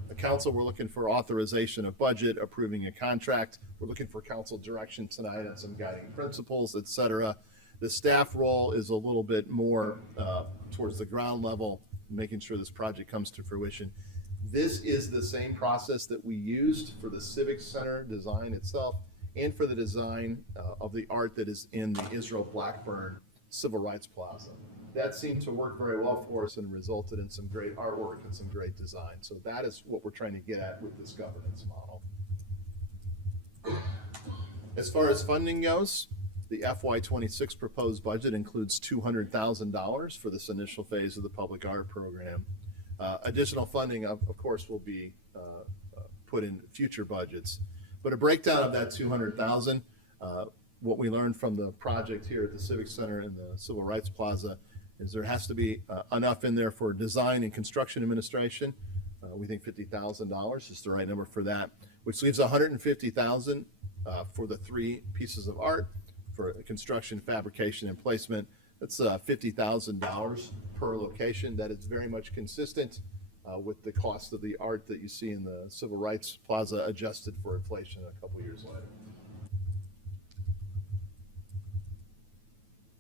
The council, we're looking for authorization of budget, approving a contract. We're looking for council direction tonight on some guiding principles, et cetera. The staff role is a little bit more towards the ground level, making sure this project comes to fruition. This is the same process that we used for the Civic Center design itself and for the design of the art that is in the Israel Blackburn Civil Rights Plaza. That seemed to work very well for us and resulted in some great artwork and some great design. So that is what we're trying to get at with this governance model. As far as funding goes, the FY26 proposed budget includes $200,000 for this initial phase of the public art program. Additional funding, of course, will be put in future budgets. But a breakdown of that $200,000, what we learned from the project here at the Civic Center and the Civil Rights Plaza is there has to be enough in there for design and construction administration. We think $50,000 is the right number for that, which leaves $150,000 for the three pieces of art for construction, fabrication, and placement. That's $50,000 per location. That is very much consistent with the cost of the art that you see in the Civil Rights Plaza, adjusted for inflation a couple years later.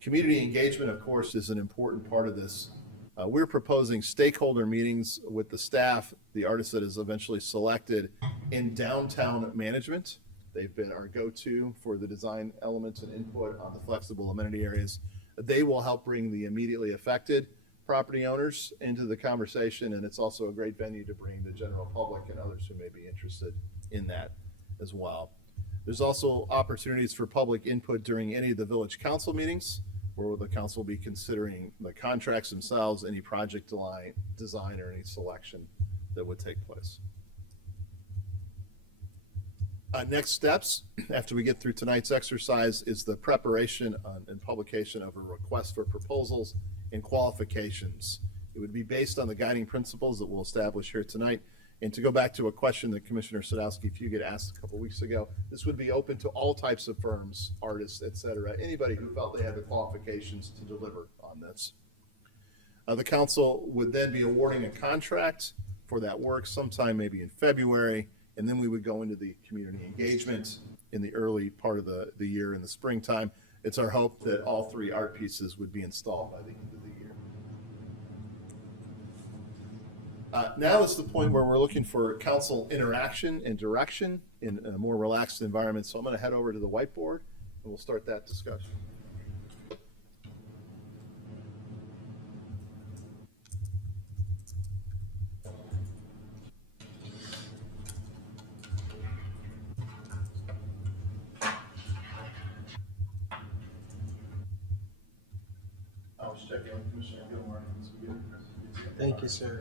Community engagement, of course, is an important part of this. We're proposing stakeholder meetings with the staff, the artist that is eventually selected, in downtown management. They've been our go-to for the design elements and input on the flexible amenity areas. They will help bring the immediately affected property owners into the conversation, and it's also a great venue to bring the general public and others who may be interested in that as well. There's also opportunities for public input during any of the village council meetings, where the council will be considering the contracts themselves, any project design, or any selection that would take place. Next steps, after we get through tonight's exercise, is the preparation and publication of a request for proposals and qualifications. It would be based on the guiding principles that we'll establish here tonight. And to go back to a question that Commissioner Sadowski Fugit asked a couple weeks ago, this would be open to all types of firms, artists, et cetera, anybody who felt they had the qualifications to deliver on this. The council would then be awarding a contract for that work sometime maybe in February, and then we would go into the community engagement in the early part of the year in the springtime. It's our hope that all three art pieces would be installed by the end of the year. Now is the point where we're looking for council interaction and direction in a more relaxed environment. So I'm going to head over to the whiteboard and we'll start that discussion. I was checking with Commissioner Gilmore. Thank you, sir.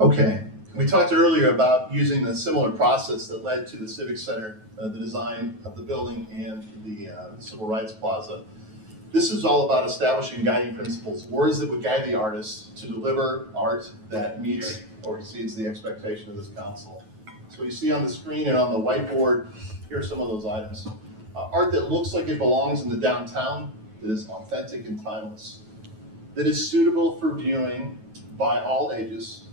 Okay, we talked earlier about using the similar process that led to the Civic Center, the design of the building and the Civil Rights Plaza. This is all about establishing guiding principles, words that would guide the artist to deliver art that meets or exceeds the expectation of this council. So you see on the screen and on the whiteboard, here are some of those items. Art that looks like it belongs in the downtown, that is authentic and timeless, that is suitable for viewing by all ages.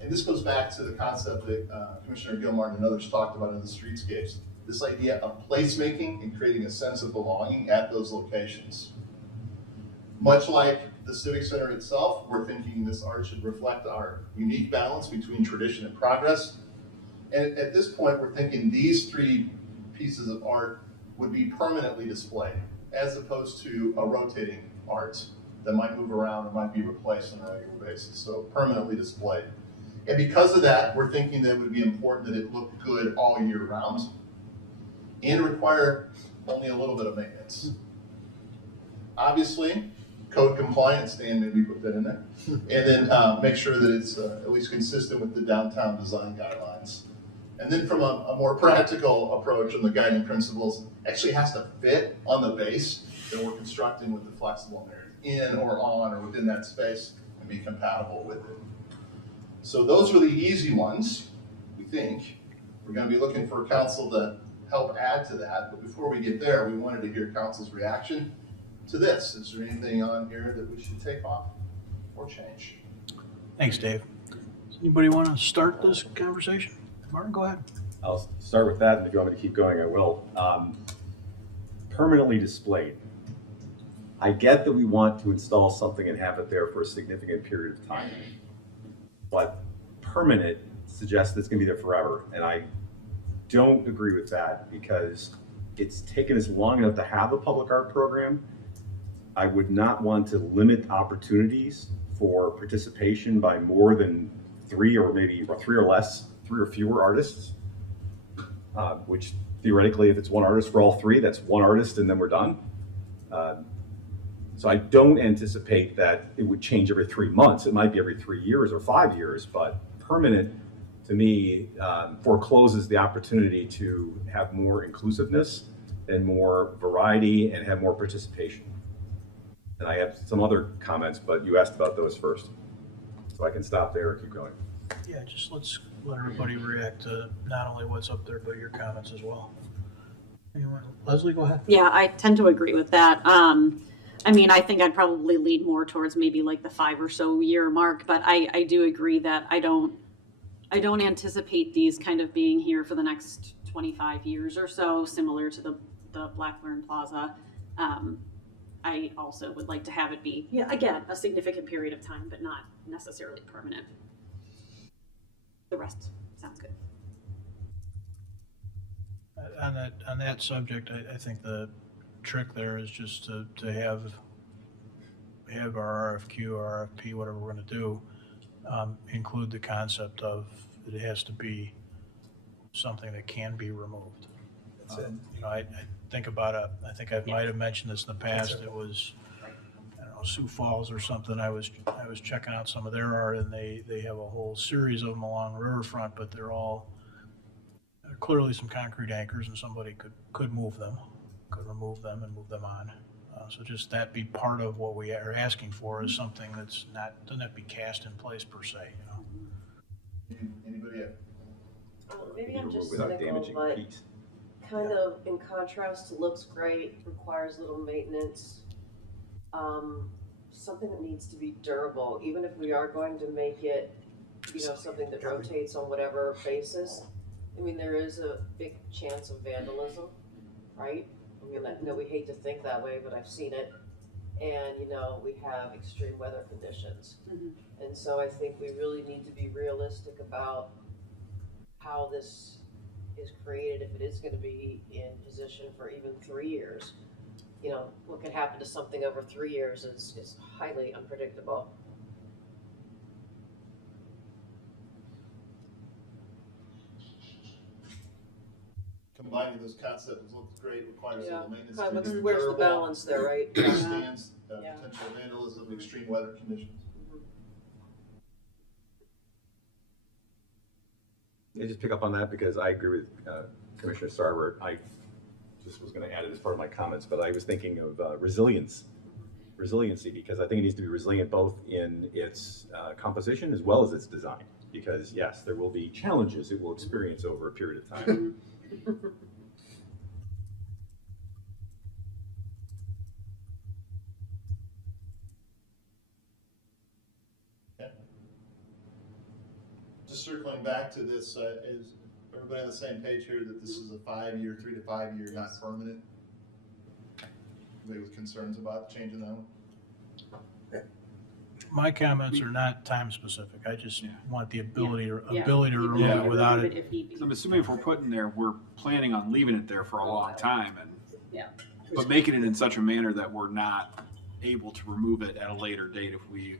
And this goes back to the concept that Commissioner Gilmore and others talked about in the streetscapes, this idea of placemaking and creating a sense of belonging at those locations. Much like the Civic Center itself, we're thinking this art should reflect our unique balance between tradition and progress. And at this point, we're thinking these three pieces of art would be permanently displayed, as opposed to a rotating art that might move around or might be replaced on a regular basis, so permanently displayed. And because of that, we're thinking that it would be important that it look good all year round and require only a little bit of maintenance. Obviously, code compliance, Dan, maybe put that in there. And then make sure that it's at least consistent with the downtown design guidelines. And then from a more practical approach on the guiding principles, actually has to fit on the base that we're constructing with the flexible areas, in or on or within that space, and be compatible with it. So those were the easy ones, we think. We're gonna be looking for council to help add to that, but before we get there, we wanted to hear council's reaction to this. Is there anything on here that we should take off or change? Thanks, Dave. Does anybody want to start this conversation? Martin, go ahead. I'll start with that, and if you want me to keep going, I will. Permanently displayed. I get that we want to install something and have it there for a significant period of time. But permanent suggests it's gonna be there forever, and I don't agree with that because it's taken us long enough to have a public art program. I would not want to limit opportunities for participation by more than three or fewer artists, which theoretically, if it's one artist for all three, that's one artist and then we're done. So I don't anticipate that it would change every 3 months. It might be every 3 years or 5 years, but permanent to me forecloses the opportunity to have more inclusiveness and more variety and have more participation. And I have some other comments, but you asked about those first. So I can stop there or keep going. Yeah, just let's let everybody react to not only what's up there, but your comments as well. Anyone? Leslie, go ahead. Yeah, I tend to agree with that. I mean, I think I'd probably lead more towards maybe like the 5 or so year mark, but I do agree that I don't anticipate these kind of being here for the next 25 years or so, similar to the Blackburn Plaza. I also would like to have it be, yeah, again, a significant period of time, but not necessarily permanent. The rest sounds good. On that subject, I think the trick there is just to have our RFQ or RFP, whatever we're going to do, include the concept of it has to be something that can be removed. That's it. You know, I think about I think I might have mentioned this in the past. It was, I don't know, Sioux Falls or something. I was checking out some of their art, and they have a whole series of them along the riverfront, but they're all clearly some concrete anchors, and somebody could move them, could remove them and move them on. So just that be part of what we are asking for is something that's doesn't have to be cast in place per se, you know. Anybody else? Maybe I'm just Without cynical, damaging but peace. kind of in contrast to looks great, requires little maintenance. Something that needs to be durable, even if we are going to make it, something that rotates on whatever basis. I mean, there is a big chance of vandalism, right? I mean, I know we hate to think that way, but I've seen it. And, we have extreme weather conditions. Mm-hmm. And so I think we really need to be realistic about how this is created, if it is going to be in position for even 3 years. What could happen to something over 3 years is highly unpredictable. Combining those concepts looks great, requires a little maintenance. Kind of to be where's the durable, balance there, right? withstands Yeah. potential vandalism, extreme weather conditions. I just pick up on that because I agree with Commissioner Sarver. I just was going to add it as part of my comments, but I was thinking of resiliency, because I think it needs to be resilient both in its composition as well as its design. Because yes, there will be challenges it will experience over a period of time. Just circling back to this, is everybody on the same page here that this is a 5-year, 3 to 5 year, not permanent? Anybody with concerns about changing that one? My comments are not time specific. I just want the ability to Yeah. remove Yeah. it without it. If need be. So I'm assuming if we're putting there, we're planning on leaving it there for a long time Yeah. but making it in such a manner that we're not able to remove it at a later date if we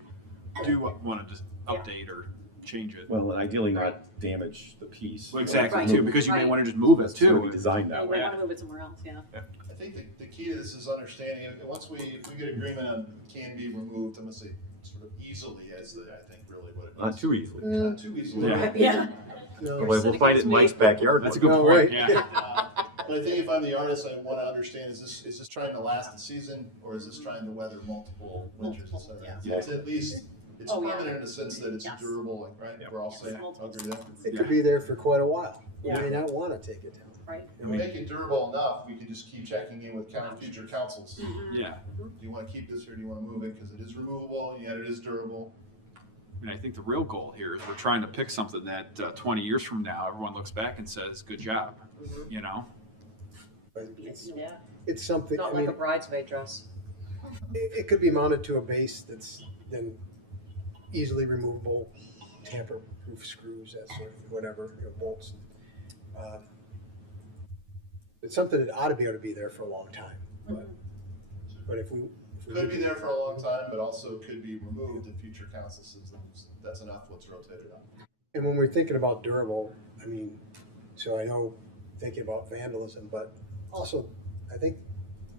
do want to just update or change it. Well, ideally not damage the piece. Well, exactly, Right. too, because you may Right. want to just move it It's sort too. of designed You that might way. want to move it somewhere else, yeah. I think the key to this is understanding, and once if we get agreement on can be removed, I'm gonna say sort of easily I think really what it Not is. too easily. Not too easily. Yeah. Yeah. Well, we'll find it in Mike's backyard. That's a one good day. point, yeah. But I think if I'm the artist, I want to understand, is this trying to last the season, or is this trying to weather multiple winters, et cetera? Yeah. It's at least, it's Oh, yeah. permanent in the sense that it's Yes. durable, right? Yeah. We're all saying, Multiple. agree there. It could be there for quite a while. You Yeah. may not want to take it down. Right. If we make it durable enough, we can just keep checking in with future councils. Yeah. Do you want to keep this or do you want to move it? Because it is removable, yet it is durable. And I think the real goal here is we're trying to pick something that 20 years from now, everyone looks back and says, good job, you know? But it's, Yeah, it's something, I not mean, like a bridesmaid dress. it could be mounted to a base that's then easily removable, tamper-proof screws, that sort of, whatever, bolts. It's something that ought to be able to be there for a long time, but if we. Could be there for a long time, but also could be removed if future council says that's enough, let's rotate it out. And when we're thinking about durable, I mean, so I know, thinking about vandalism, but also, I think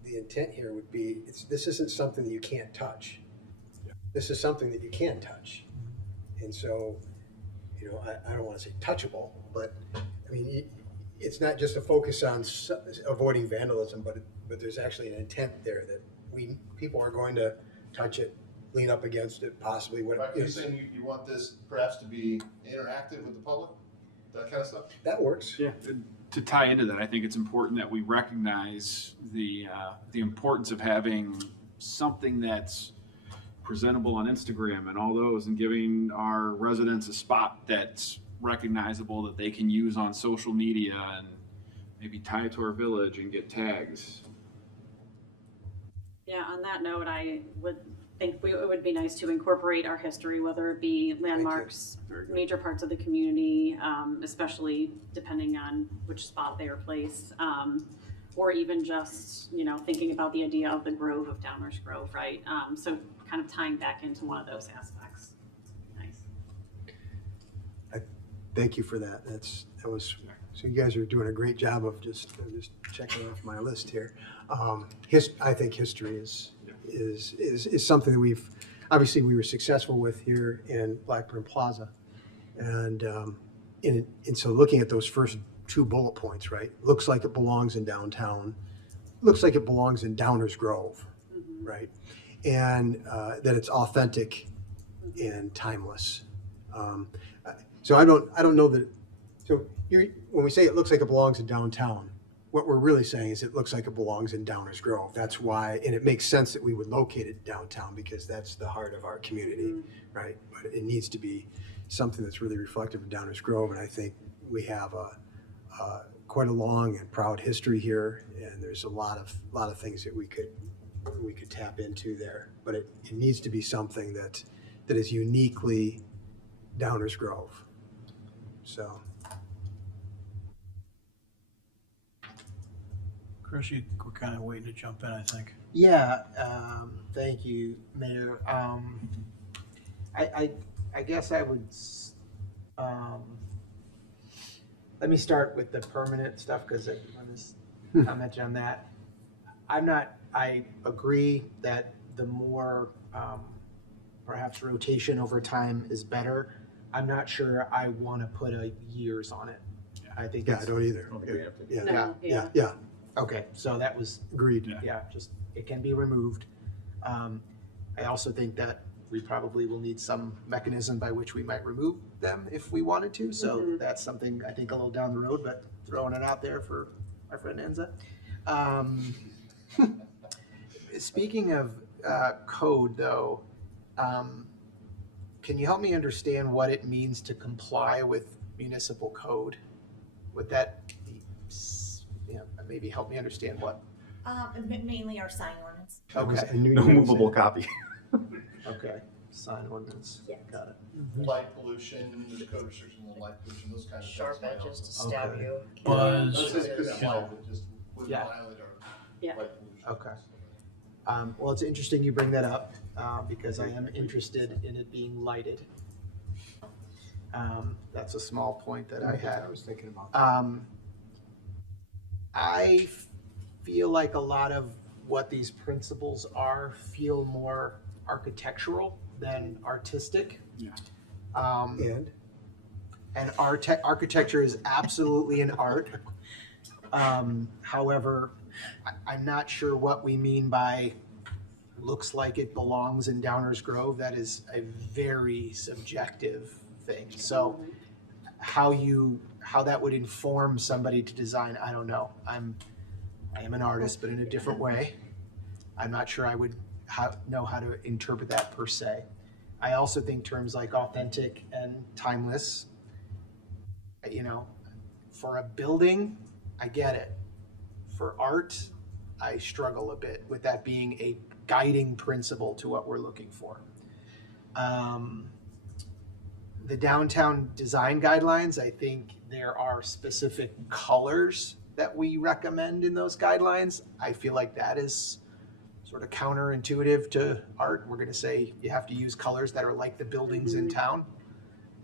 the intent here would be, this isn't something that you can't touch. This is something that you can touch. And so, you know, I don't want to say touchable, but, I mean, it's not just a focus on avoiding vandalism, but there's actually an intent there that people are going to touch it, lean up against it, possibly. Right, you're saying you want this perhaps to be interactive with the public, that kind of stuff? That works. Yeah. To tie into that, I think it's important that we recognize the importance of having something that's presentable on Instagram and all those, and giving our residents a spot that's recognizable that they can use on social media and maybe tie it to our village and get tags. Yeah, on that note, I would think it would be nice to incorporate our history, whether it be landmarks, major parts of the community, especially depending on which spot they are placed, or even just, you know, thinking about the idea of the Grove of Downers Grove, right? So kind of tying back into one of those aspects. Nice. Thank you for that. So you guys are doing a great job of just checking off my list here. I think history is something that we were successful with here in Blackburn Plaza. And so looking at those first two bullet points, right? Looks like it belongs in downtown, looks like it belongs in Downers Grove, right? And that it's authentic and timeless. So I don't know that. So when we say it looks like it belongs in downtown, what we're really saying is it looks like it belongs in Downers Grove. That's why, and it makes sense that we would locate it downtown because that's the heart of our community, right? But it needs to be something that's really reflective of Downers Grove, and I think we have quite a long and proud history here, and there's a lot of things that we could tap into there. But it needs to be something that is uniquely Downers Grove. So. Chris, you were kind of waiting to jump in, I think. Yeah, thank you, Mayor. I guess I would, let me start with the permanent stuff, because I'm just comment on that. I agree that the more perhaps rotation over time is better. I'm not sure I want to put a years on it. I think Yeah, I don't either. Yeah. Okay, so that was Agreed. yeah, just, it can be removed. I also think that we probably will need some mechanism by which we might remove them if we wanted to, so that's something I think a little down the road, but throwing it out there for our friend Enza. Speaking of code though, can you help me understand what it means to comply with municipal code? Would that be, maybe help me understand what? Mainly our sign ordinance. Okay. No movable copy. Okay, sign ordinance. Yeah. Got it. Light pollution, there's code restrictions on light pollution, those kinds of things. Sharp edges to stab Okay. you. Buzz. Those could apply, but just wouldn't Yeah. violate our Yeah. light pollution. Okay. Well, it's interesting you bring that up because I am interested in it being lighted. That's a small point that I had. I was thinking about. I feel like a lot of what these principles are feel more architectural than artistic. Yeah. And architecture is absolutely an art. However, I'm not sure what we mean by looks like it belongs in Downers Grove. That is a very subjective thing. So how that would inform somebody to design, I don't know. I am an artist, but in a different way. I'm not sure I would know how to interpret that per se. I also think terms like authentic and timeless, you know, for a building, I get it. For art, I struggle a bit with that being a guiding principle to what we're looking for. The downtown design guidelines, I think there are specific colors that we recommend in those guidelines. I feel like that is sort of counterintuitive to art. We're going to say you have to use colors that are like the buildings in town.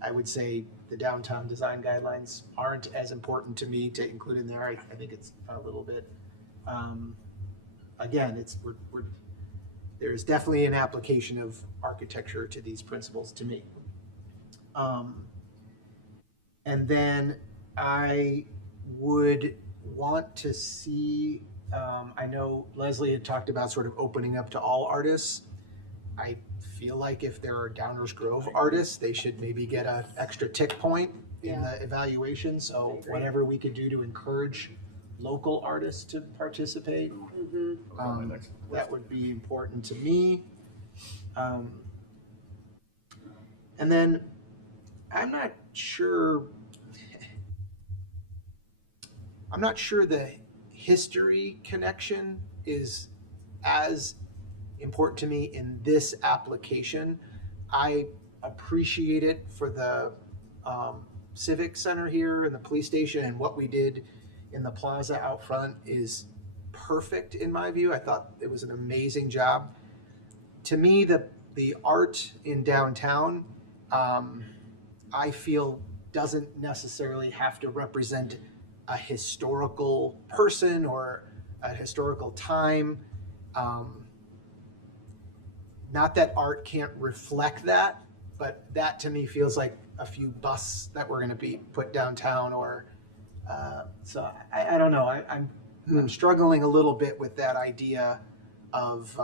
I would say the downtown design guidelines aren't as important to me to include in there. I think it's a little bit, again, there's definitely an application of architecture to these principles to me. And then I would want to see, I know Leslie had talked about sort of opening up to all artists. I feel like if there are Downers Grove artists, they should maybe get an extra tick point in the evaluation. So whatever we could do to encourage local artists to participate, that would be important to me. And then I'm not sure the history connection is as important to me in this application. I appreciate it for the Civic Center here and the police station, and what we did in the plaza out front is perfect in my view. I thought it was an amazing job. To me, the art in downtown, I feel doesn't necessarily have to represent a historical person or a historical time. Not that art can't reflect that, but that to me feels like a few busts that were going to be put downtown, or so I don't know. I'm struggling a little bit with that idea of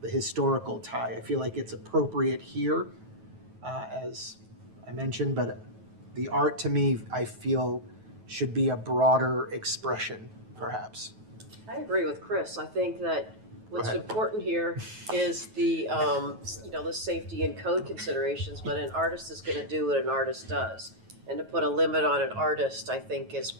the historical tie. I feel like it's appropriate here, as I mentioned, but the art to me, I feel, should be a broader expression, perhaps. I agree with Chris. I think that what's important here is the, the safety and code considerations, but an artist is gonna do what an artist does. And to put a limit on an artist, I think is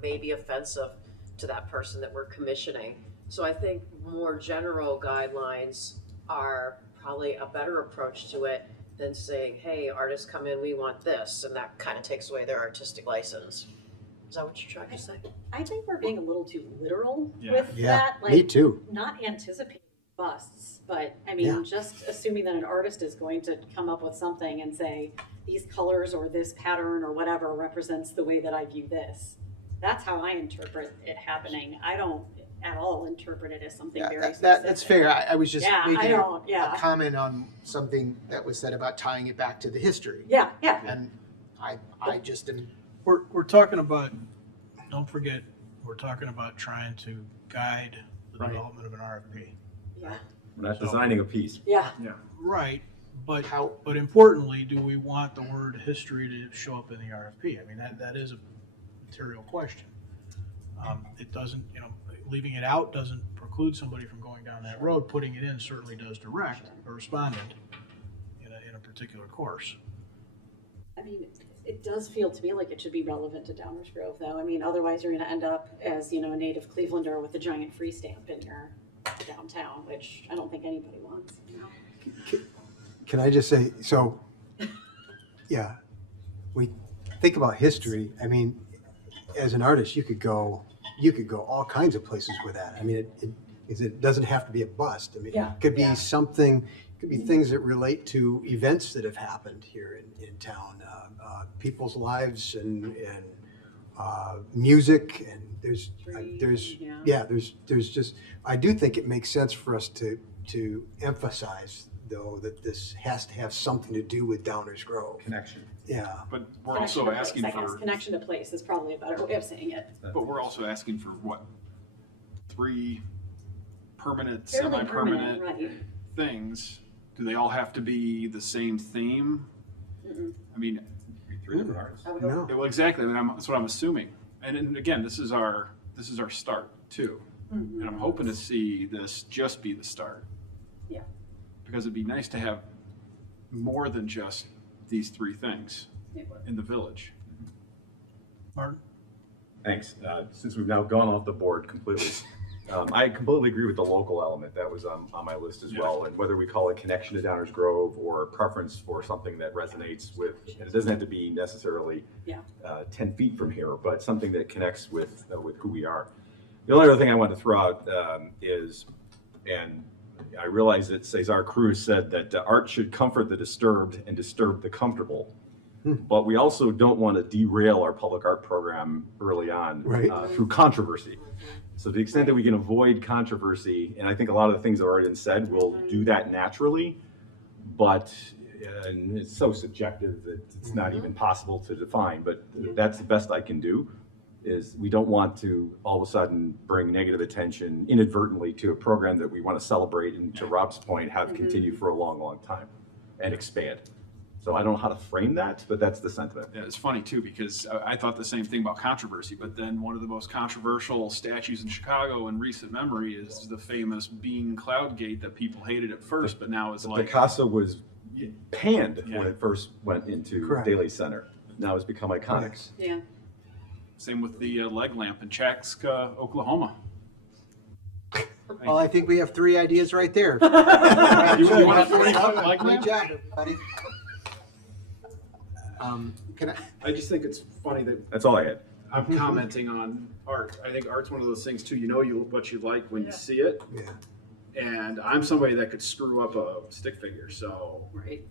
maybe offensive to that person that we're commissioning. So I think more general guidelines are probably a better approach to it than saying, hey, artists come in, we want this, and that kind of takes away their artistic license. Is that what you're trying to say? I think we're being a little too literal Yeah. with Yeah, that. Like, me too. Not anticipating busts, but I mean, just assuming that an artist is going to come up with something and say, these colors or this pattern or whatever represents the way that I view this. That's how I interpret it happening. I don't at all interpret it as something very specific. That's fair. I was just making a a comment on something that was said about tying it back to the history. Yeah. And I just am. We're talking about, don't forget, we're talking about trying to guide the development of an RFP. Yeah. We're not designing a piece. Yeah. Right, but importantly, do we want the word history to show up in the RFP? I mean, that is a material question. It doesn't, leaving it out doesn't preclude somebody from going down that road. Putting it in certainly does direct a respondent in a particular course. I mean, it does feel to me like it should be relevant to Downers Grove, though. I mean, otherwise you're going to end up as, a native Clevelander with a giant free stamp in your downtown, which I don't think anybody wants. Can I just say, so, yeah, we think about history. I mean, as an artist, you could go all kinds of places with that. I mean, it doesn't have to be a bust. I mean, it could be something, could be things that relate to events that have happened here in town, people's lives and music, and there's just, I do think it makes sense for us to emphasize, though, that this has to have something to do with Downers Grove. Connection. Yeah. But we're also asking for, Connection to place is probably a better way of saying it. but we're also asking for what? 3 permanent, Fairly semi-permanent right. things. Do they all have to be the same theme? Mm-mm. I mean, 3 different artists. I would No. well, exactly. I mean, that's what I'm assuming. And again, this is our start too. Mhm. And I'm hoping to see this just be the start. Yeah. Because it'd be nice to have more than just these 3 things It would. in the village. Martin? Thanks. Since we've now gone off the board completely, I completely agree with the local element. That was on my list as well. And whether we call it connection to Downers Grove or preference for something that resonates with, and it doesn't have to be necessarily 10 feet from here, but something that connects with who we are. The only other thing I want to throw out is, and I realize that Cesar Cruz said that art should comfort the disturbed and disturb the comfortable. But we also don't want to derail our public art program early on through controversy. So to the extent that we can avoid controversy, and I think a lot of the things that have already been said will do that naturally, but and it's so subjective that it's not even possible to define, but that's the best I can do, is we don't want to all of a sudden bring negative attention inadvertently to a program that we want to celebrate and, to Rob's point, have continue for a long, long time and expand. So I don't know how to frame that, but that's the sentiment. Yeah, it's funny too, because I thought the same thing about controversy, but then one of the most controversial statues in Chicago in recent memory is the famous Bean Cloud Gate that people hated at first, but now is like. Picasso was panned when it first went into Correct. Daly Center. Now it's become iconic. Yeah. Same with the leg lamp in Chaska, Oklahoma. Well, I think we have 3 ideas right there. You want a 40-foot leg Great lamp? job, everybody. Can I? I just think it's funny that That's all I had. I'm commenting on art. I think art's one of those things too. You know what you like when you see it. Yeah. And I'm somebody that could screw up a stick figure. So, Right.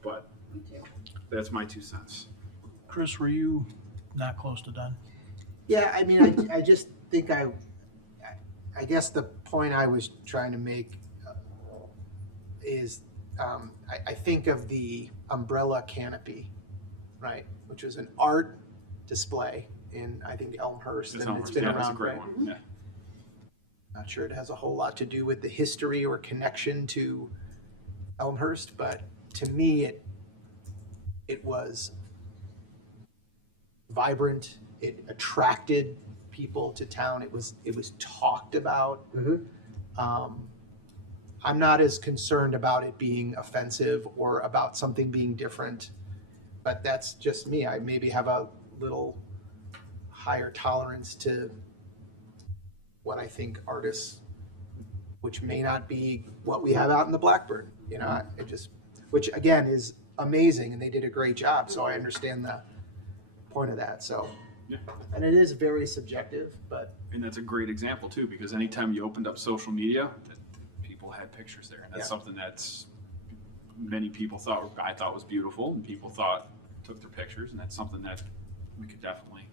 but Me too. that's my 2 cents. Chris, were you not close to done? Yeah, I mean, I just think I guess the point I was trying to make is I think of the umbrella canopy, right, which was an art display in, I think, Elmhurst, and it's been That's a around, great right? one. Yeah. Not sure it has a whole lot to do with the history or connection to Elmhurst, but to me, it was vibrant. It attracted people to town. It was talked about. I'm not as concerned about it being offensive or about something being different, but that's just me. I maybe have a little higher tolerance to what I think artists, which may not be what we have out in the Blackbird, you know, it just, which again is amazing, and they did a great job. So I understand the point of that. So, Yeah. and it is very subjective, but And that's a great example too, because anytime you opened up social media, people had pictures there. And that's something that's many people I thought was beautiful, and people took their pictures, and that's something that we could definitely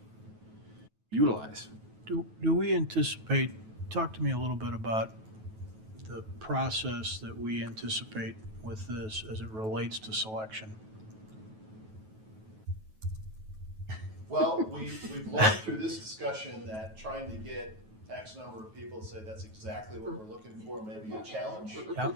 utilize. Do we anticipate, talk to me a little bit about the process that we anticipate with this as it relates to selection? Well, we've learned through this discussion that trying to get X number of people to say that's exactly what we're looking for may be a challenge. Yeah.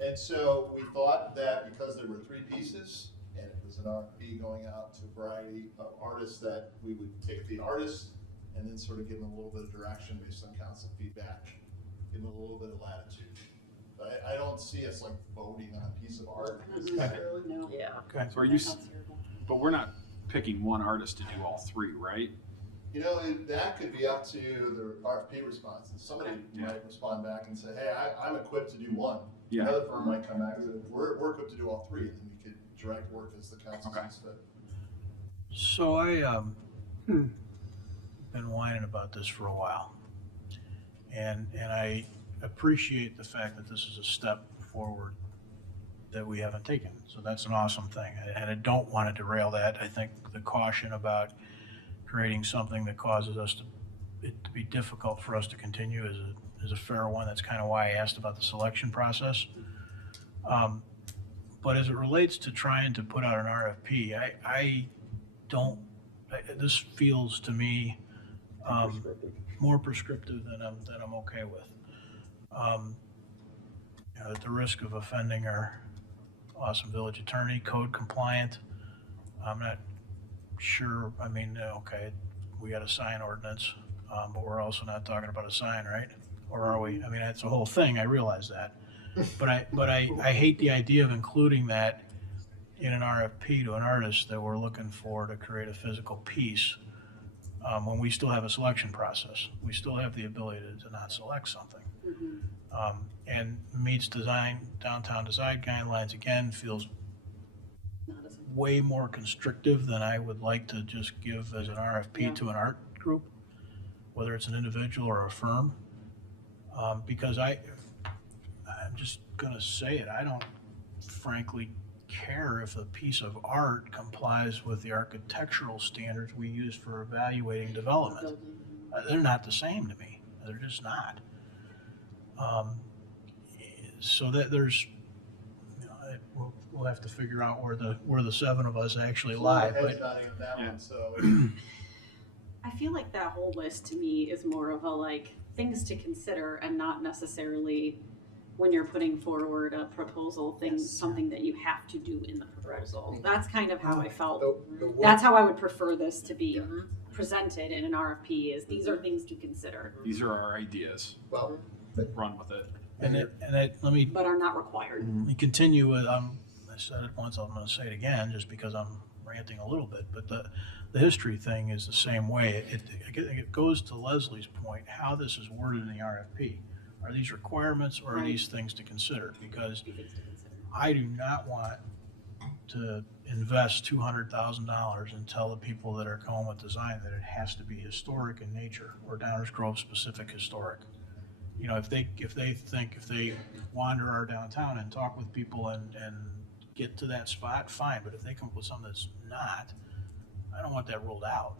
And so we thought that because there were 3 pieces, and it was an RFP going out to a variety of artists, that we would take the artist and then sort of give them a little bit of direction based on council feedback, give them a little bit of latitude. But I don't see us like voting on a piece of art necessarily. No. Yeah. Okay. So but we're not picking one artist to do all 3, right? You know, that could be up to the RFP response. Somebody might respond back and say, hey, I'm equipped to do 1. Yeah. Another firm might come back and say, we're equipped to do all 3, and then we could direct work as the council sees fit. So I been whining about this for a while, and I appreciate the fact that this is a step forward that we haven't taken. So that's an awesome thing. And I don't want to derail that. I think the caution about creating something that causes it to be difficult for us to continue is a fair one. That's kind of why I asked about the selection process. But as it relates to trying to put out an RFP, this feels to me more prescriptive than I'm okay with. At the risk of offending our awesome village attorney, code compliant, I'm not sure. I mean, okay, we got a sign ordinance, but we're also not talking about a sign, right? Or are we? I mean, that's a whole thing. I realize that. But I hate the idea of including that in an RFP to an artist that we're looking for to create a physical piece, when we still have a selection process. We still have the ability to not select something. And meets downtown design guidelines, again, feels way more constrictive than I would like to just give as an RFP to an art group, whether it's an individual or a firm. Because I'm just gonna say it, I don't frankly care if a piece of art complies with the architectural standards we use for evaluating development. They're not the same to me. They're just not. So that there's, we'll have to figure out where the seven of us actually lie. Head's nodding on that one, so. I feel like that whole list to me is more of a like things to consider and not necessarily when you're putting forward a proposal something that you have to do in the proposal. That's kind of how I felt. That's how I would prefer this to be presented in an RFP is these are things to consider. These are our ideas. Well, run with it. But are not required. Let me continue with, I said it once, I'm gonna say it again, just because I'm ranting a little bit, but the history thing is the same way. It goes to Leslie's point, how this is worded in the RFP. Are these requirements or are these things to consider? Because I do not want to invest $200,000 and tell the people that are going with design that it has to be historic in nature or Downers Grove specific historic. You know, if they wander our downtown and talk with people and get to that spot, fine. But if they come up with something that's not, I don't want that ruled out.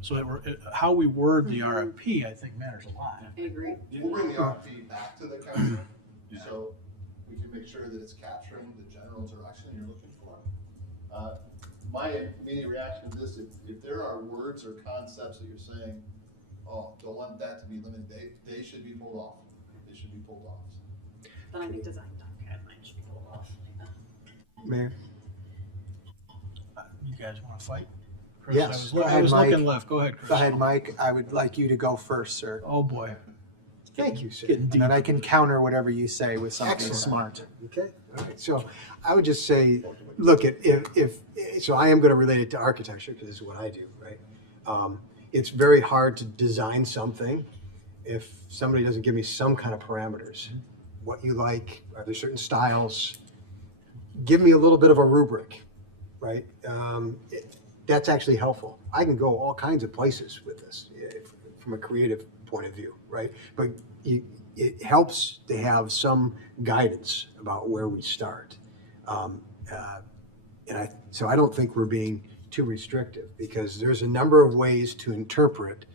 So how we word the RFP, I think, matters a lot. I agree. We'll bring the RFP back to the council, so we can make sure that it's capturing the general direction you're looking for. My immediate reaction to this, if there are words or concepts that you're saying, oh, don't want that to be limited, they should be pulled off. They should be pulled off. But I think design guidelines should be pulled off. Mayor? You guys want to fight? Chris, Yes. I was looking left. Go ahead, Chris. Go ahead, Mike. I would like you to go first, sir. Oh, boy. Thank you, sir. Getting And deep. then I can counter whatever you say with something Excellent. smart. Okay, all right. So I would just say, look, so I am going to relate it to architecture because this is what I do, right? It's very hard to design something if somebody doesn't give me some kind of parameters. What you like, are there certain styles? Give me a little bit of a rubric, right? That's actually helpful. I can go all kinds of places with this from a creative point of view, right? But it helps to have some guidance about where we start. So I don't think we're being too restrictive because there's a number of ways to interpret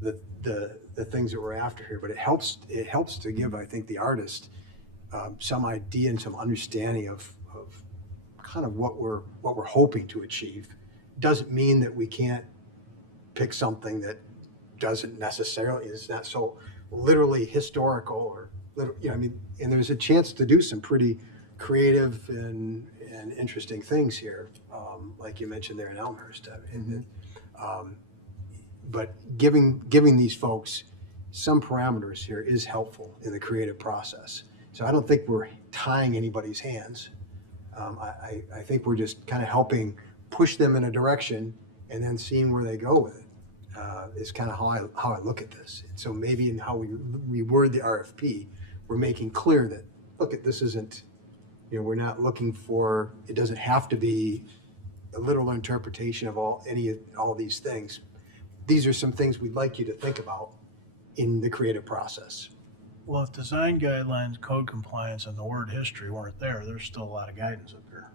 the things that we're after here. But it helps to give, I think, the artist some idea and some understanding of kind of what we're hoping to achieve. Doesn't mean that we can't pick something that doesn't necessarily is not so literally historical or and there's a chance to do some pretty creative and interesting things here, like you mentioned there in Elmhurst. But giving these folks some parameters here is helpful in the creative process. So I don't think we're tying anybody's hands. I think we're just kind of helping push them in a direction and then seeing where they go with it. Is kind of how I look at this. So maybe in how we word the RFP, we're making clear that, look, this isn't, we're not looking for, it doesn't have to be a literal interpretation of all these things. These are some things we'd like you to think about in the creative process. Well, if design guidelines, code compliance, and the word history weren't there, there's still a lot of guidance up there.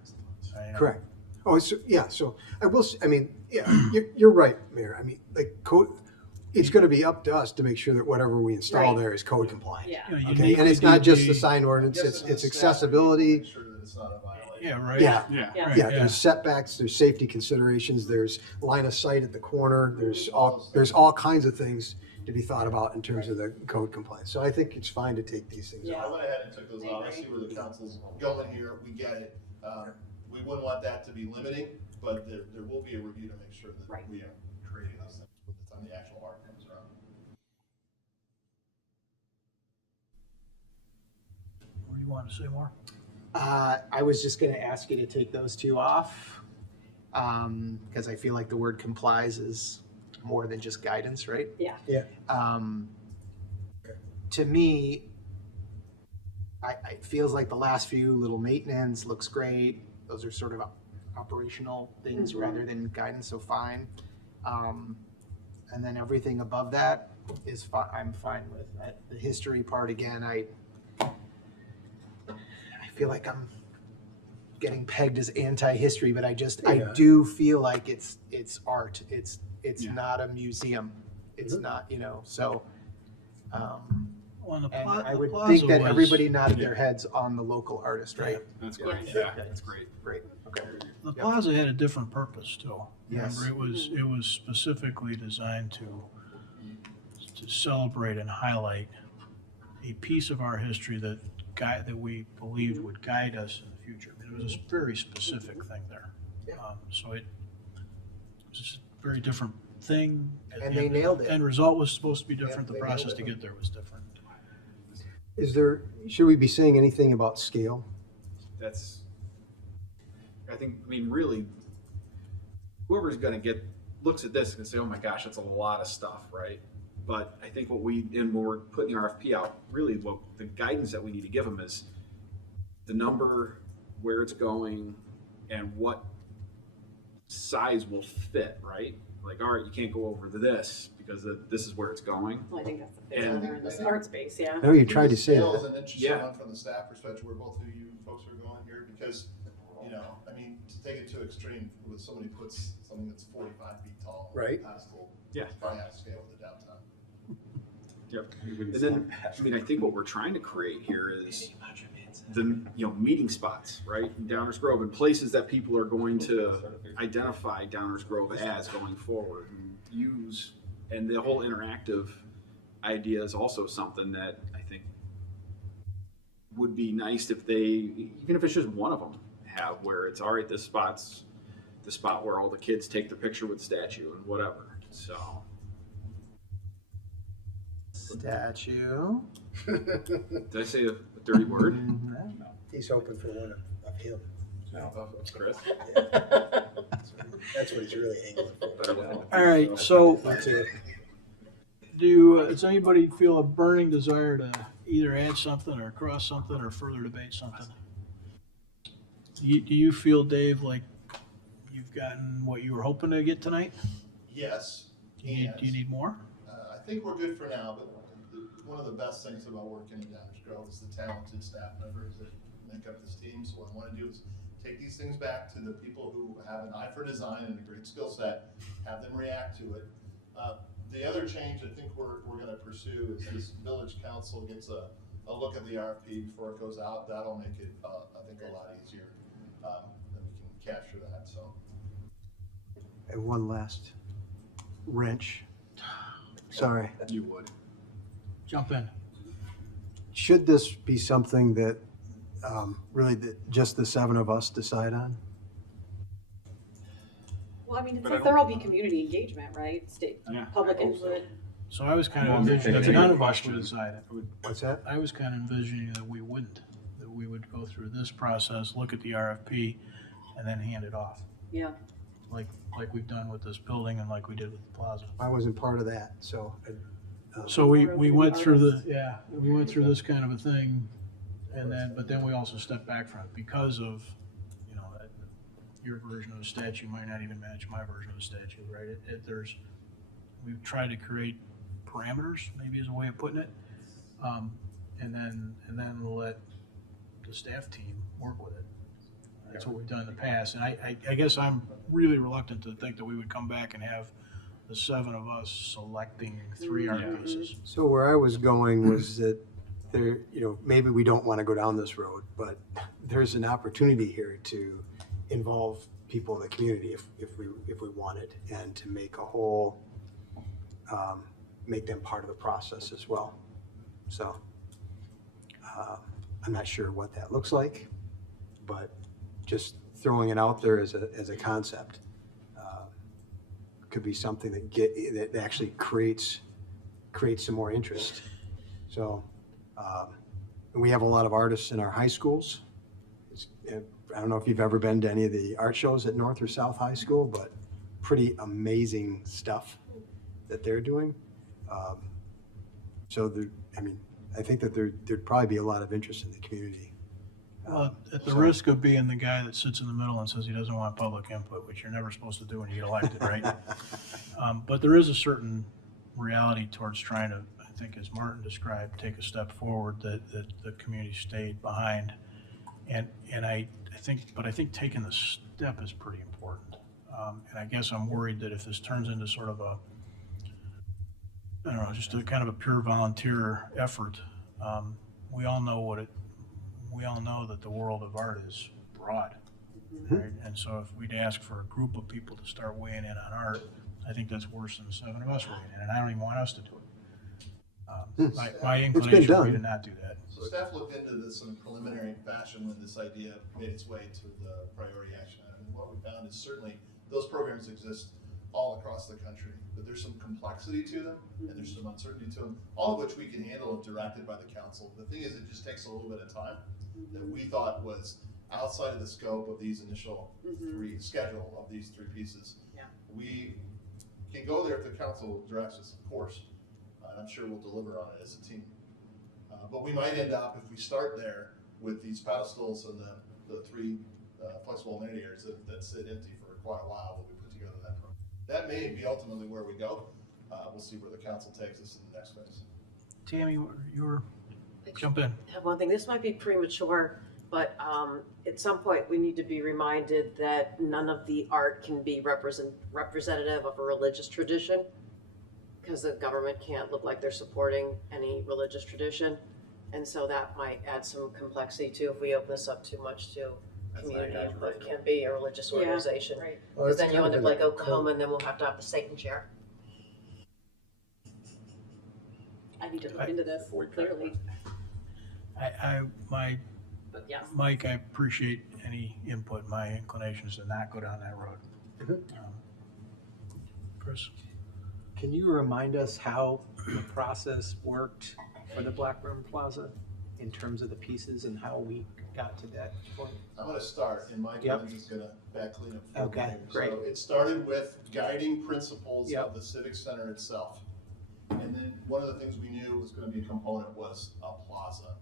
I know. Correct. Oh, so, yeah, so I will, I mean, yeah, you're right, Mayor. I mean, like, code, it's gonna be up to us to make sure that whatever we install Right. there is code compliant. Yeah. You know, Okay, uniquely and it's not just the DB sign ordinance, Yes, it's and the staff accessibility. Make sure that it's not a violation. Yeah, right. Yeah, Yeah. Yeah. Right, yeah, there's setbacks, there's safety considerations, there's line of sight at the corner, there's all kinds of things to be thought about in terms of the code compliance. So I think it's fine to take these things So out. I went ahead and took those out. I see where the council's going here. We get it. We wouldn't want that to be limiting, but there will be a review to make sure that Right. we are creating those things when the time the actual art comes around. What do you want to say more? I was just gonna ask you to take those two off, because I feel like the word complies is more than just guidance, right? Yeah. Yeah. To me, it feels like the last few, little maintenance, looks great. Those are sort of operational things rather than guidance, so fine. And then everything above that is I'm fine with. The history part, again, I feel like I'm getting pegged as anti-history, but I Yeah. do feel like it's art. It's Yeah. not a museum. It's not, so. Well, and the And pla- I the would plaza think that was- everybody nodded their heads on the local artist, right? That's great. Yeah. Yeah, that's great. Great, okay. The plaza had a different purpose too. Yes. Remember, it was specifically designed to celebrate and highlight a piece of our history that we believed would guide us in the future. I mean, it was a very specific thing there. So it was just a very different thing. At And the they end- nailed it. End result was supposed to be different. Yeah, The they process nailed to it. get there was different. Should we be saying anything about scale? That's, I mean, really, whoever's gonna looks at this and say, oh my gosh, that's a lot of stuff, right? But I think when we're putting the RFP out, really what the guidance that we need to give them is the number, where it's going, and what size will fit, right? Like, all right, you can't go over to this because this is where it's going. Well, I think that's the thing And- over in this art space, yeah. I know you tried to say Scale is that. an interesting Yeah. one from the staff perspective, where both of you folks are going here, because, I mean, to take it to extreme, when somebody puts something that's 45 feet tall. on a Right. pedestal, Yeah. it's probably out of scale with the downtown. Yep. And then, I mean, I think what we're trying to create here is the, meeting spots, right? In Downers Grove, and places that people are going to identify Downers Grove as going forward and use. And the whole interactive idea is also something that I think would be nice if they, even if it's just one of them, have where it's, all right, this spot's the spot where all the kids take their picture with the statue and whatever. So. Statue. Did I say a dirty word? He's hoping for one of him. Chris? That's what he's really angling for. All right, so does anybody feel a burning desire to either add something or cross something or further debate something? Do you feel, Dave, like you've gotten what you were hoping to get tonight? Yes. Do you need more? I think we're good for now, but one of the best things about working in Downers Grove is the talented staff members that make up this team. So what I want to do is take these things back to the people who have an eye for design and a great skill set, have them react to it. The other change I think we're going to pursue is this village council gets a look at the RFP before it goes out. That'll make it, I think, a lot easier. Then we can capture that, so. And one last wrench. Sorry. You would. Jump in. Should this be something that really just the seven of us decide on? Well, I mean, it's But like I there'll don't- be community engagement, right? Yeah. Public I hope so. input. So I was kind of Well, envisioning that's that a good none of us question. would decide it. What's that? I was kind of envisioning that we wouldn't, that we would go through this process, look at the RFP, and then hand it off, Yeah. like we've done with this building and like we did with the plaza. I wasn't part of that, so. So we went through we went through this kind of a thing, and but then we also stepped back from it because of, that your version of the statute might not even match my version of the statute, right? We've tried to create parameters, maybe is a way of putting it. and then let the staff team work with it. That's what we've done in the past, and I guess I'm really reluctant to think that we would come back and have the 7 of us selecting 3 art pieces. So where I was going was that there, maybe we don't want to go down this road, but there's an opportunity here to involve people in the community if we want it, and to make a whole, make them part of the process as well. So I'm not sure what that looks like, but just throwing it out there as a concept could be something that actually creates some more interest. So we have a lot of artists in our high schools. I don't know if you've ever been to any of the art shows at North or South High School, but pretty amazing stuff that they're doing. So I think that there'd probably be a lot of interest in the community. Well, at the risk of being the guy that sits in the middle and says he doesn't want public input, which you're never supposed to do when you get elected, right? But there is a certain reality towards trying to, I think, as Martin described, take a step forward that the community stayed behind. And I think taking the step is pretty important. And I guess I'm worried that if this turns into sort of a, I don't know, just a kind of a pure volunteer effort, we all know that the world of art is broad, right? And so if we'd ask for a group of people to start weighing in on art, I think that's worse than 7 of us weighing in, and I don't even want us to do it. My inclination would be to not do that. So staff looked into this in a preliminary fashion when this idea made its way to the priority action item. And what we found is certainly those programs exist all across the country, but there's some complexity to them and there's some uncertainty to them, all of which we can handle if directed by the council. The thing is, it just takes a little bit of time that we thought was outside of the scope of these initial 3 schedule of these 3 pieces. Yeah. We can go there if the council directs us, of course, and I'm sure we'll deliver on it as a team. But we might end up, if we start there, with these pedestals and the 3 flexible amenity areas that sit empty for quite a while while we put together that program. That may be ultimately where we go. We'll see where the council takes us in the next phase. Tammy, jump in. I have one thing, this might be premature, but at some point we need to be reminded that none of the art can be representative of a religious tradition, because the government can't look like they're supporting any religious tradition. And so that might add some complexity too if we open this up too much to community input. It can be a religious organization. Right. Because then you end up like Oklahoma, and then we'll have to have the Satan chair. I need to look into this clearly. But yes. Mike, I appreciate any input. My inclination is to not go down that road. Chris? Can you remind us how the process worked for the Blackburn Plaza in terms of the pieces and how we got to that point? I'm going to start, and Mike is going to back clean up. For Okay, me. great. So it started with guiding principles of the Civic Center itself. And then one of the things we knew was going to be a component was a plaza.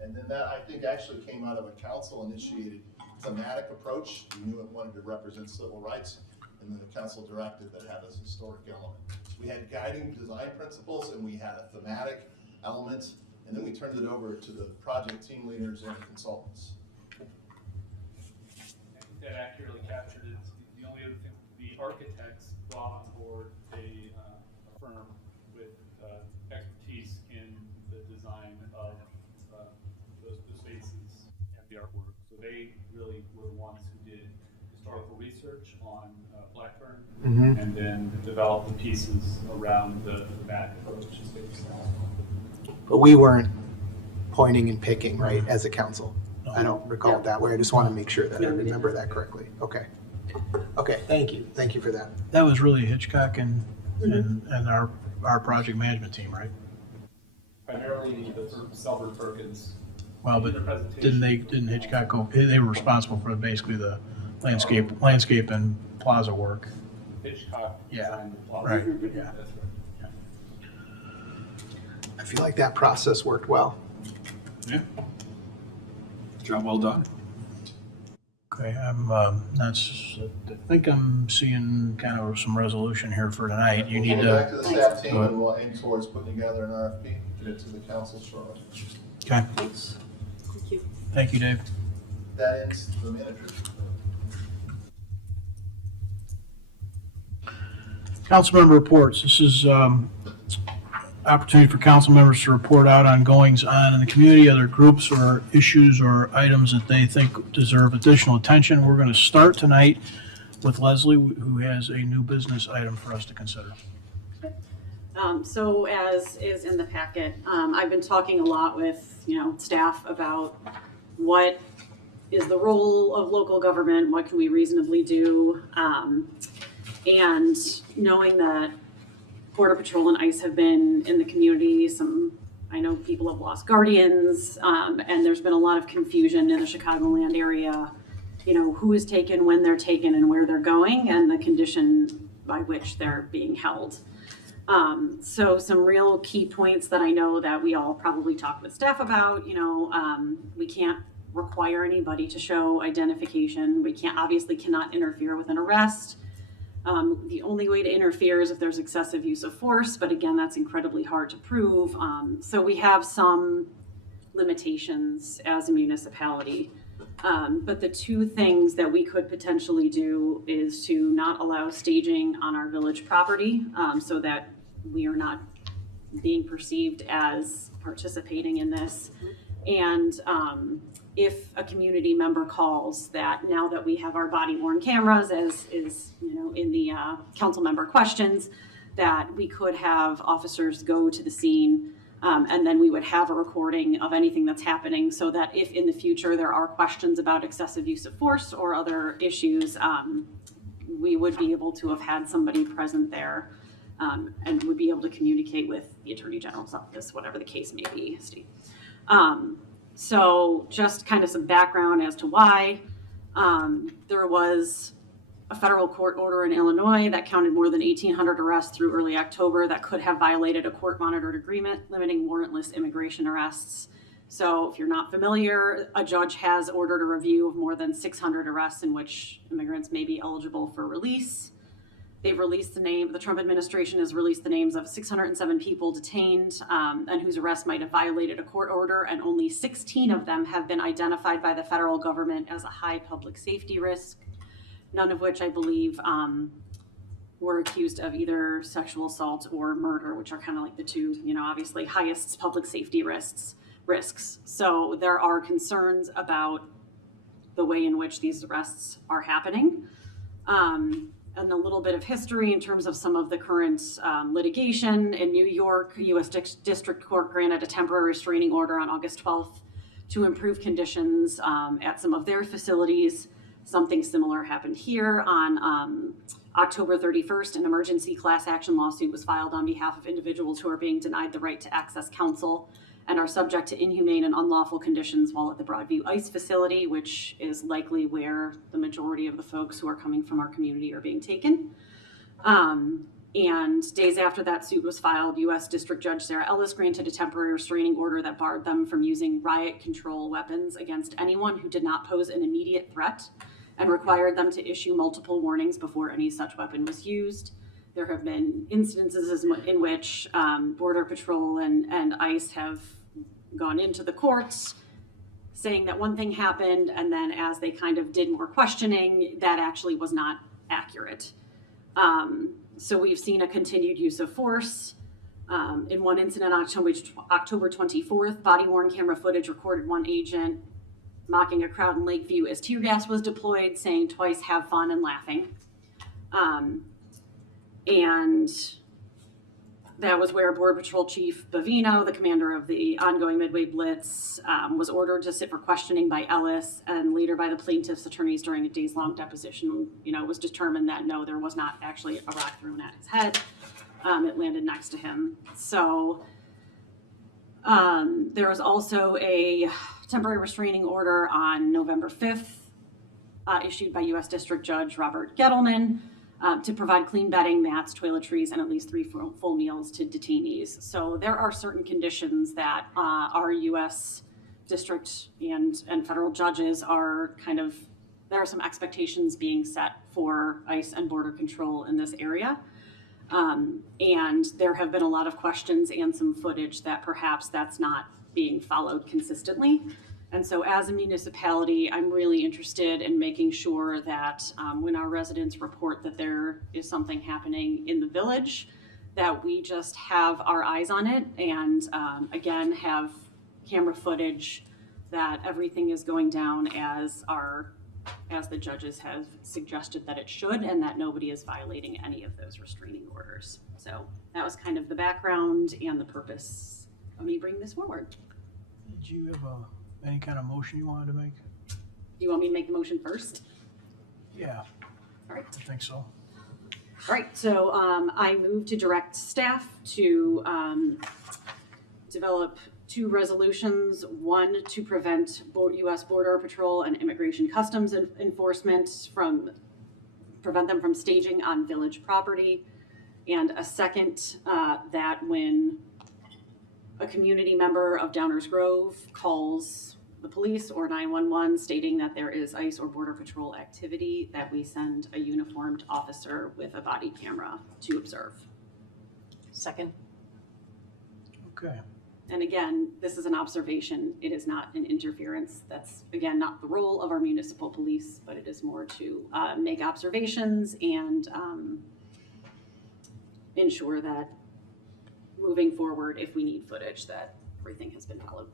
And then that, I think, actually came out of a council-initiated thematic approach. We knew it wanted to represent civil rights, and the council directed that had a historic element. We had guiding design principles, and we had a thematic element, and then we turned it over to the project team leaders and consultants. I think that accurately captured it. The only other thing, the architects brought on board a firm with expertise in the design of the spaces and the artwork. So they really were the ones who did historical research on Blackburn, and then developed the pieces around the thematic approach to space. But we weren't pointing and picking, right, as a council? I don't recall it that way. I just want to make sure that I remember that correctly. Okay. Okay, thank you. Thank you for that. That was really Hitchcock and our project management team, right? Primarily the Selbert Perkins. Well, but didn't Hitchcock go, they were responsible for basically the landscape and plaza work. Hitchcock Yeah, designed the plaza. right, Yeah, that's right. I feel like that process worked well. Yeah. Job well done. Okay, I think I'm seeing kind of some resolution here for tonight. You need We'll go back to to, the staff team and we'll aim towards putting together an RFP, get it to the council shortly. okay, Thanks. Thank you. thank you, Dave. That ends the manager. Council member reports. This is opportunity for council members to report out on goings on in the community, other groups or issues or items that they think deserve additional attention. We're going to start tonight with Leslie, who has a new business item for us to consider. So as is in the packet, I've been talking a lot with, staff about what is the role of local government, what can we reasonably do, and knowing that Border Patrol and ICE have been in the community, I know people have lost guardians, and there's been a lot of confusion in the Chicagoland area, who is taken, when they're taken, and where they're going, and the condition by which they're being held. So some real key points that I know that we all probably talk with staff about, we can't require anybody to show identification. We obviously cannot interfere with an arrest. The only way to interfere is if there's excessive use of force, but again, that's incredibly hard to prove. So we have some limitations as a municipality. But the two things that we could potentially do is to not allow staging on our village property, so that we are not being perceived as participating in this. And if a community member calls that, now that we have our body worn cameras, as is in the council member questions, that we could have officers go to the scene, and then we would have a recording of anything that's happening, so that if in the future there are questions about excessive use of force or other issues, we would be able to have had somebody present there, and would be able to communicate with the Attorney General's office, whatever the case may be, Steve. So just kind of some background as to why. There was a federal court order in Illinois that counted more than 1,800 arrests through early October that could have violated a court-monitored agreement limiting warrantless immigration arrests. So if you're not familiar, a judge has ordered a review of more than 600 arrests in which immigrants may be eligible for release. They've released the Trump administration has released the names of 607 people detained and whose arrests might have violated a court order, and only 16 of them have been identified by the federal government as a high public safety risk, none of which I believe were accused of either sexual assault or murder, which are kind of like the two, obviously highest public safety risks. So there are concerns about the way in which these arrests are happening. And a little bit of history in terms of some of the current litigation. In New York, U.S. District Court granted a temporary restraining order on August 12th to improve conditions at some of their facilities. Something similar happened here on October 31st. An emergency class action lawsuit was filed on behalf of individuals who are being denied the right to access counsel and are subject to inhumane and unlawful conditions while at the Broadview ICE facility, which is likely where the majority of the folks who are coming from our community are being taken. And days after that suit was filed, U.S. District Judge Sarah Ellis granted a temporary restraining order that barred them from using riot control weapons against anyone who did not pose an immediate threat, and required them to issue multiple warnings before any such weapon was used. There have been incidences in which Border Patrol and ICE have gone into the courts saying that one thing happened, and then as they kind of did more questioning, that actually was not accurate. So we've seen a continued use of force. In one incident on October 24th, body-worn camera footage recorded one agent mocking a crowd in Lakeview as tear gas was deployed, saying twice, "Have fun," and laughing. And that was where Border Patrol Chief Bavino, the commander of the ongoing Midway Blitz, was ordered to sit for questioning by Ellis and later by the plaintiff's attorneys during a days-long deposition. It was determined that no, there was not actually a rock thrown at his head. It landed next to him. So there was also a temporary restraining order on November 5th issued by U.S. District Judge Robert Gettleman to provide clean bedding, mats, toiletries, and at least 3 full meals to detainees. So there are certain conditions that our U.S. district and federal judges are kind of there are some expectations being set for ICE and border control in this area. And there have been a lot of questions and some footage that perhaps that's not being followed consistently. And so as a municipality, I'm really interested in making sure that when our residents report that there is something happening in the village, that we just have our eyes on it and again, have camera footage that everything is going down as the judges have suggested that it should, and that nobody is violating any of those restraining orders. So that was kind of the background and the purpose of me bringing this forward. Did you have any kind of motion you wanted to make? Do you want me to make the motion first? Yeah. All right. I think so. All right, so I move to direct staff to develop 2 resolutions. One, to prevent U.S. Border Patrol and Immigration Customs enforcement prevent them from staging on village property. And a second, that when a community member of Downers Grove calls the police or 911 stating that there is ICE or Border Patrol activity, that we send a uniformed officer with a body camera to observe. Second. Okay. And again, this is an observation. It is not an interference. That's, again, not the role of our municipal police, but it is more to make observations and ensure that moving forward, if we need footage, that everything has been followed.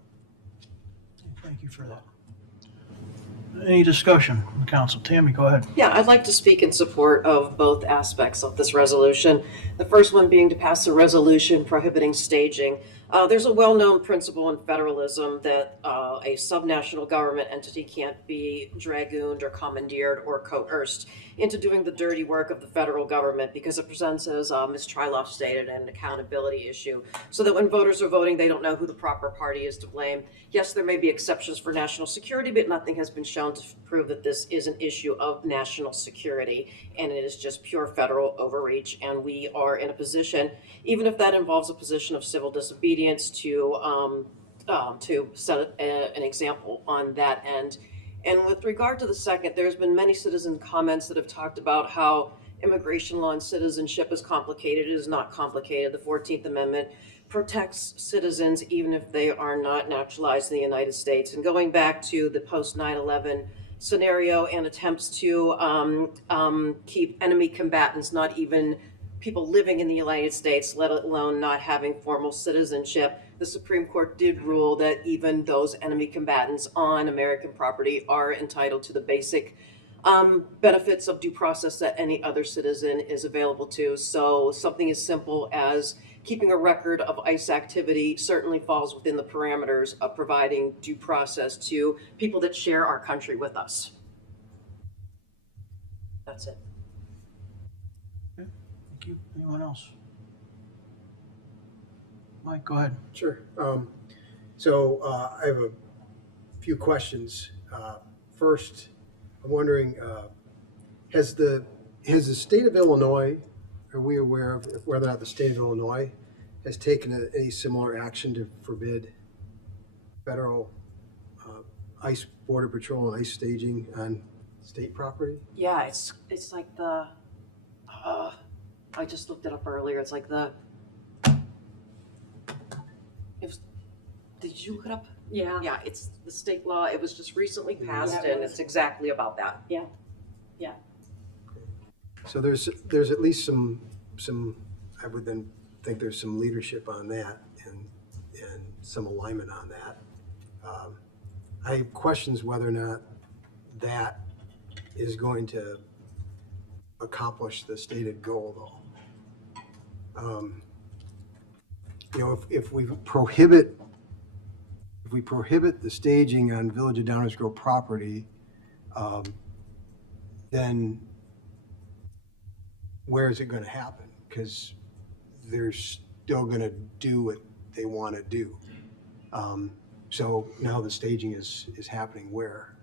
Thank you for that. Any discussion from the council? Tammy, go ahead. Yeah, I'd like to speak in support of both aspects of this resolution. The first one being to pass a resolution prohibiting staging. There's a well-known principle in federalism that a subnational government entity can't be dragooned or commandeered or coerced into doing the dirty work of the federal government, because it presents, as Ms. Tryloff stated, an accountability issue, so that when voters are voting, they don't know who the proper party is to blame. Yes, there may be exceptions for national security, but nothing has been shown to prove that this is an issue of national security, and it is just pure federal overreach. And we are in a position, even if that involves a position of civil disobedience, to set an example on that end. And with regard to the second, there's been many citizen comments that have talked about how immigration law and citizenship is complicated. It is not complicated. The 14th Amendment protects citizens even if they are not naturalized in the United States. And going back to the post 9/11 scenario and attempts to keep enemy combatants, not even people living in the United States, let alone not having formal citizenship, the Supreme Court did rule that even those enemy combatants on American property are entitled to the basic benefits of due process that any other citizen is available to. So something as simple as keeping a record of ICE activity certainly falls within the parameters of providing due process to people that share our country with us. That's it. Thank you. Anyone else? Mike, go ahead. Sure. So I have a few questions. First, I'm wondering, has the state of Illinois, are we aware of whether or not the state of Illinois has taken any similar action to forbid federal ICE Border Patrol and ICE staging on state property? Yeah, it's like the, I just looked it up earlier. It's like the, did you look it up? Yeah. Yeah, it's the state law. It was just recently passed, Yeah. and it's exactly about that. Yeah. Yeah. So there's at least some I would then think there's some leadership on that and some alignment on that. I have questions whether or not that is going to accomplish the stated goal, though. If we prohibit the staging on Village of Downers Grove property, then where is it going to happen? Because they're still going to do what they want to do. So now the staging is happening where?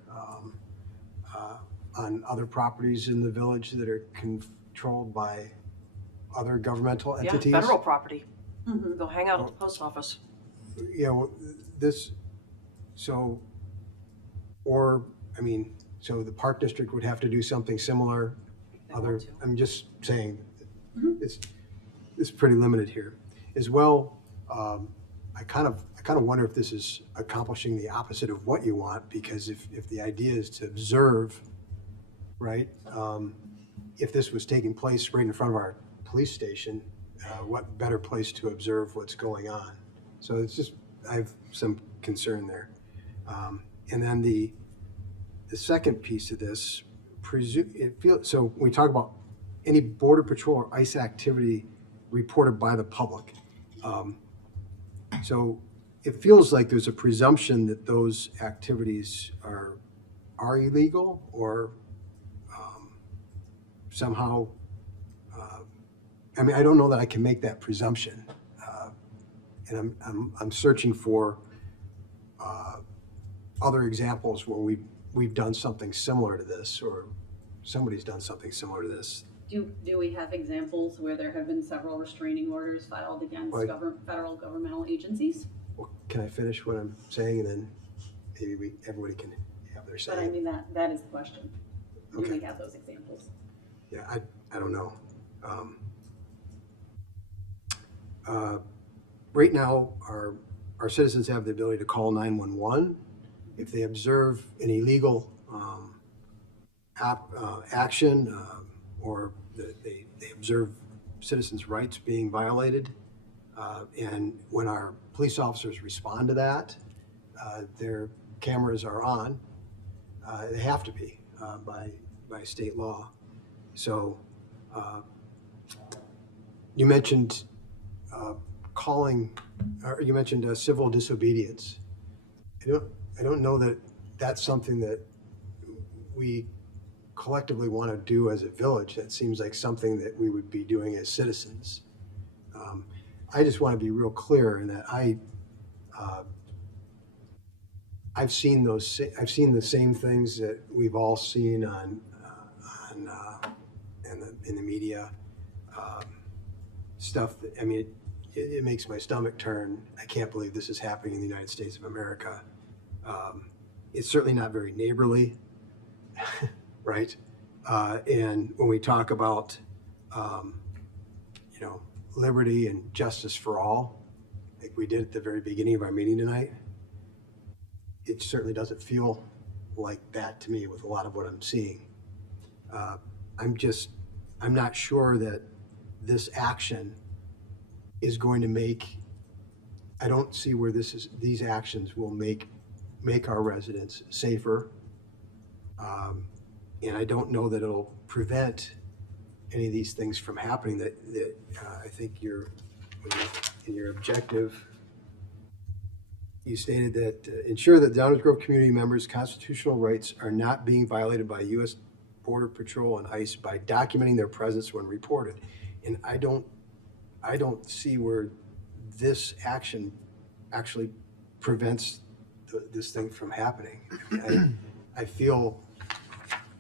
On other properties in the village that are controlled by other governmental entities? Yeah, federal property. Mm-hmm. Go hang out at the post office. Yeah, well, So the Park District would have to do something similar. I'm just saying, it's pretty limited here. As well, I kind of wonder if this is accomplishing the opposite of what you want, because if the idea is to observe, right? If this was taking place right in front of our police station, what better place to observe what's going on? So it's just, I have some concern there. And then the second piece of this, so we talk about any Border Patrol or ICE activity reported by the public. So it feels like there's a presumption that those activities are illegal or somehow, I mean, I don't know that I can make that presumption. And I'm searching for other examples where we've done something similar to this, or somebody's done something similar to this. Do we have examples where there have been several restraining orders filed against Right. federal governmental agencies? Well, can I finish what I'm saying, and then maybe everybody can have their say? But I mean, that is the question. Do Okay. we have those examples? Yeah, I don't know. Right now, our citizens have the ability to call 911 if they observe an illegal action, or they observe citizens' rights being violated. And when our police officers respond to that, their cameras are on. They have to be by state law. So you mentioned you mentioned civil disobedience. I don't know that that's something that we collectively want to do as a village. That seems like something that we would be doing as citizens. I just want to be real clear in that I've seen the same things that we've all seen in the media, stuff that, I mean, it makes my stomach turn. I can't believe this is happening in the United States of America. It's certainly not very neighborly, right? And when we talk about, liberty and justice for all, like we did at the very beginning of our meeting tonight, it certainly doesn't feel like that to me with a lot of what I'm seeing. I'm not sure that this action is going to make, I don't see where these actions will make our residents safer. And I don't know that it'll prevent any of these things from happening that I think in your objective, you stated that ensure that Downers Grove community members' constitutional rights are not being violated by U.S. Border Patrol and ICE by documenting their presence when reported. And I don't see where this action actually prevents this thing from happening. I feel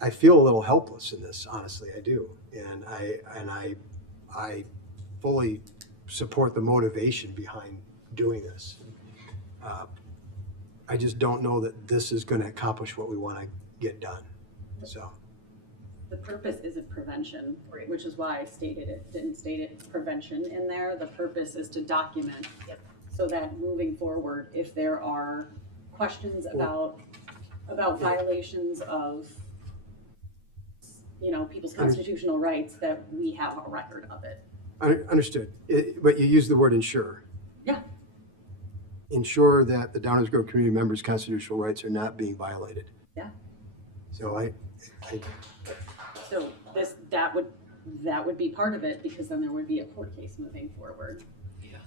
a little helpless in this, honestly, I do. And I fully support the motivation behind doing this. I just don't know that this is going to accomplish what we want to get done. So The purpose isn't prevention, which is why I didn't state it prevention in there. The purpose is to document, so that moving forward, if there are questions about violations of, people's constitutional rights, that we have a record of it. Understood. But you use the word ensure. Yeah. Ensure that the Downers Grove community members' constitutional rights are not being violated. Yeah. So So that would be part of it, because then there would be a court case moving forward. Yeah.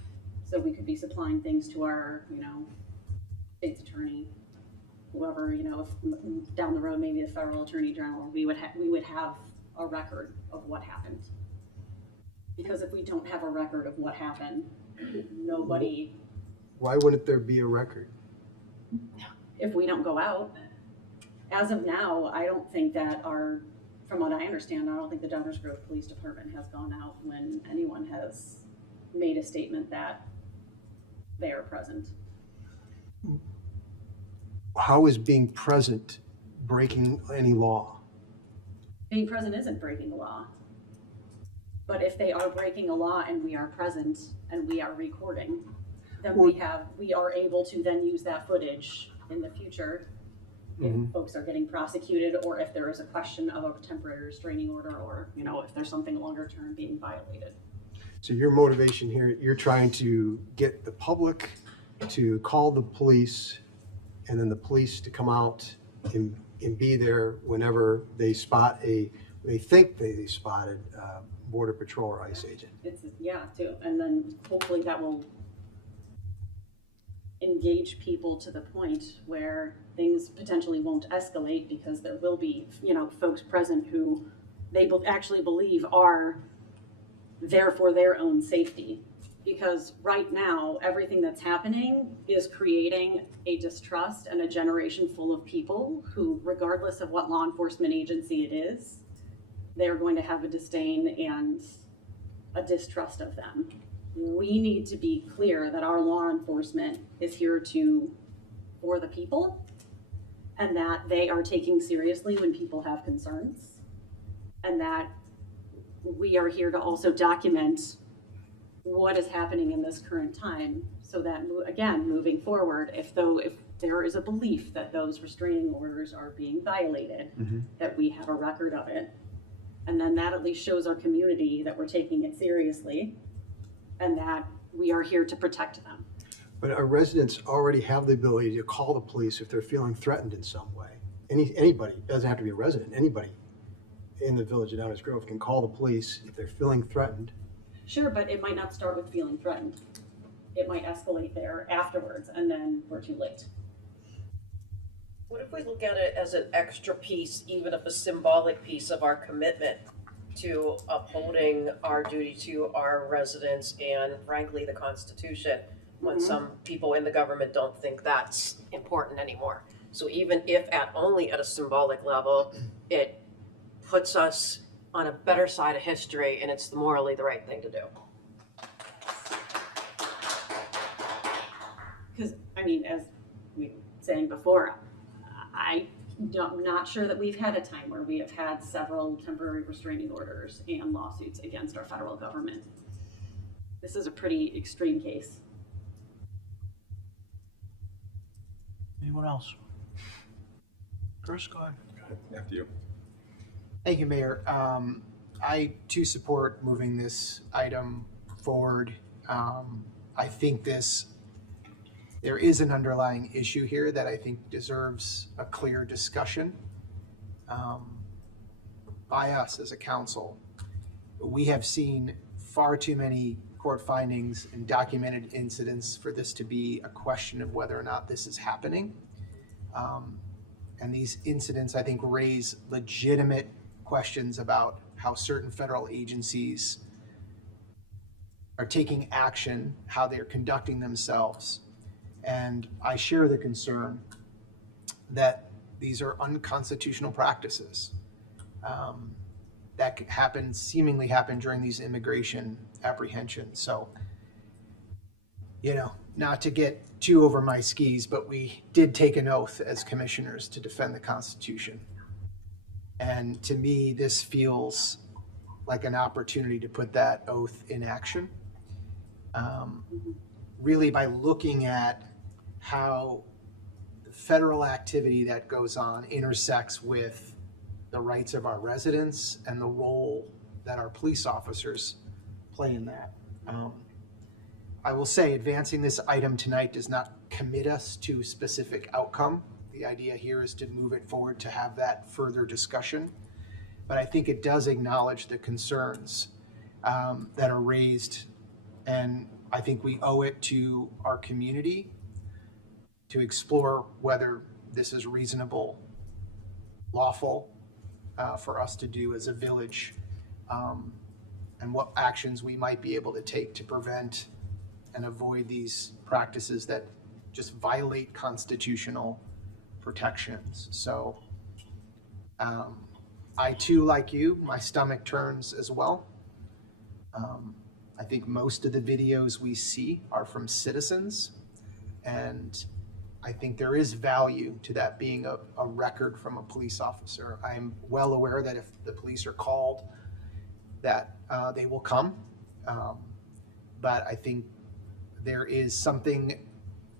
So we could be supplying things to our, state's attorney, whoever, if down the road, maybe the federal attorney general, we would have a record of what happened. Because if we don't have a record of what happened, nobody, why wouldn't there be a record? if we don't go out, as of now, I don't think that from what I understand, I don't think the Downers Grove Police Department has gone out when anyone has made a statement that they are present. How is being present breaking any law? Being present isn't breaking the law. But if they are breaking a law and we are present and we are recording, then we are able to then use that footage in the future if folks are getting prosecuted, or if there is a question of a temporary restraining order, or, you know, if there's something longer term being violated. So your motivation here, you're trying to get the public to call the police and then the police to come out and be there whenever they they think they spotted a Border Patrol or ICE agent. Too. And then hopefully that will engage people to the point where things potentially won't escalate, because there will be, you know, folks present who they actually believe are there for their own safety. Because right now, everything that's happening is creating a distrust and a generation full of people who, regardless of what law enforcement agency it is, they're going to have a disdain and a distrust of them. We need to be clear that our law enforcement is here for the people, and that they are taking seriously when people have concerns, and that we are here to also document what is happening in this current time, so that, again, moving forward, if there is a belief that those restraining orders are being violated, that we have a record of it. And then that at least shows our community that we're taking it seriously and that we are here to protect them. But our residents already have the ability to call the police if they're feeling threatened in some way. Anybody, doesn't have to be a resident, anybody in the village of Downers Grove can call the police if they're feeling threatened. Sure, but it might not start with feeling threatened. It might escalate there afterwards, and then we're too late. What if we look at it as an extra piece, even if a symbolic piece of our commitment to upholding our duty to our residents and frankly the Constitution, when some people in the government don't think that's important anymore. So even if only at a symbolic level, it puts us on a better side of history, and it's morally the right thing to do. Because, I mean, as we were saying before, I'm not sure that we've had a time where we have had several temporary restraining orders and lawsuits against our federal government. This is a pretty extreme case. Anyone else? Chris, go ahead. After you. Thank you, Mayor. I too support moving this item forward. I think there is an underlying issue here that I think deserves a clear discussion by us as a council. We have seen far too many court findings and documented incidents for this to be a question of whether or not this is happening. And these incidents, I think, raise legitimate questions about how certain federal agencies are taking action, how they're conducting themselves. And I share the concern that these are unconstitutional practices that seemingly happen during these immigration apprehensions. So, you know, not to get too over my skis, but we did take an oath as commissioners to defend the Constitution. And to me, this feels like an opportunity to put that oath in action. Really by looking at how the federal activity that goes on intersects with the rights of our residents and the role that our police officers play in that. I will say advancing this item tonight does not commit us to a specific outcome. The idea here is to move it forward to have that further discussion. But I think it does acknowledge the concerns that are raised, and I think we owe it to our community to explore whether this is reasonable, lawful for us to do as a village, and what actions we might be able to take to prevent and avoid these practices that just violate constitutional protections. So I too, like you, my stomach turns as well. I think most of the videos we see are from citizens, and I think there is value to that being a record from a police officer. I'm well aware that if the police are called, that they will come. But I think there is something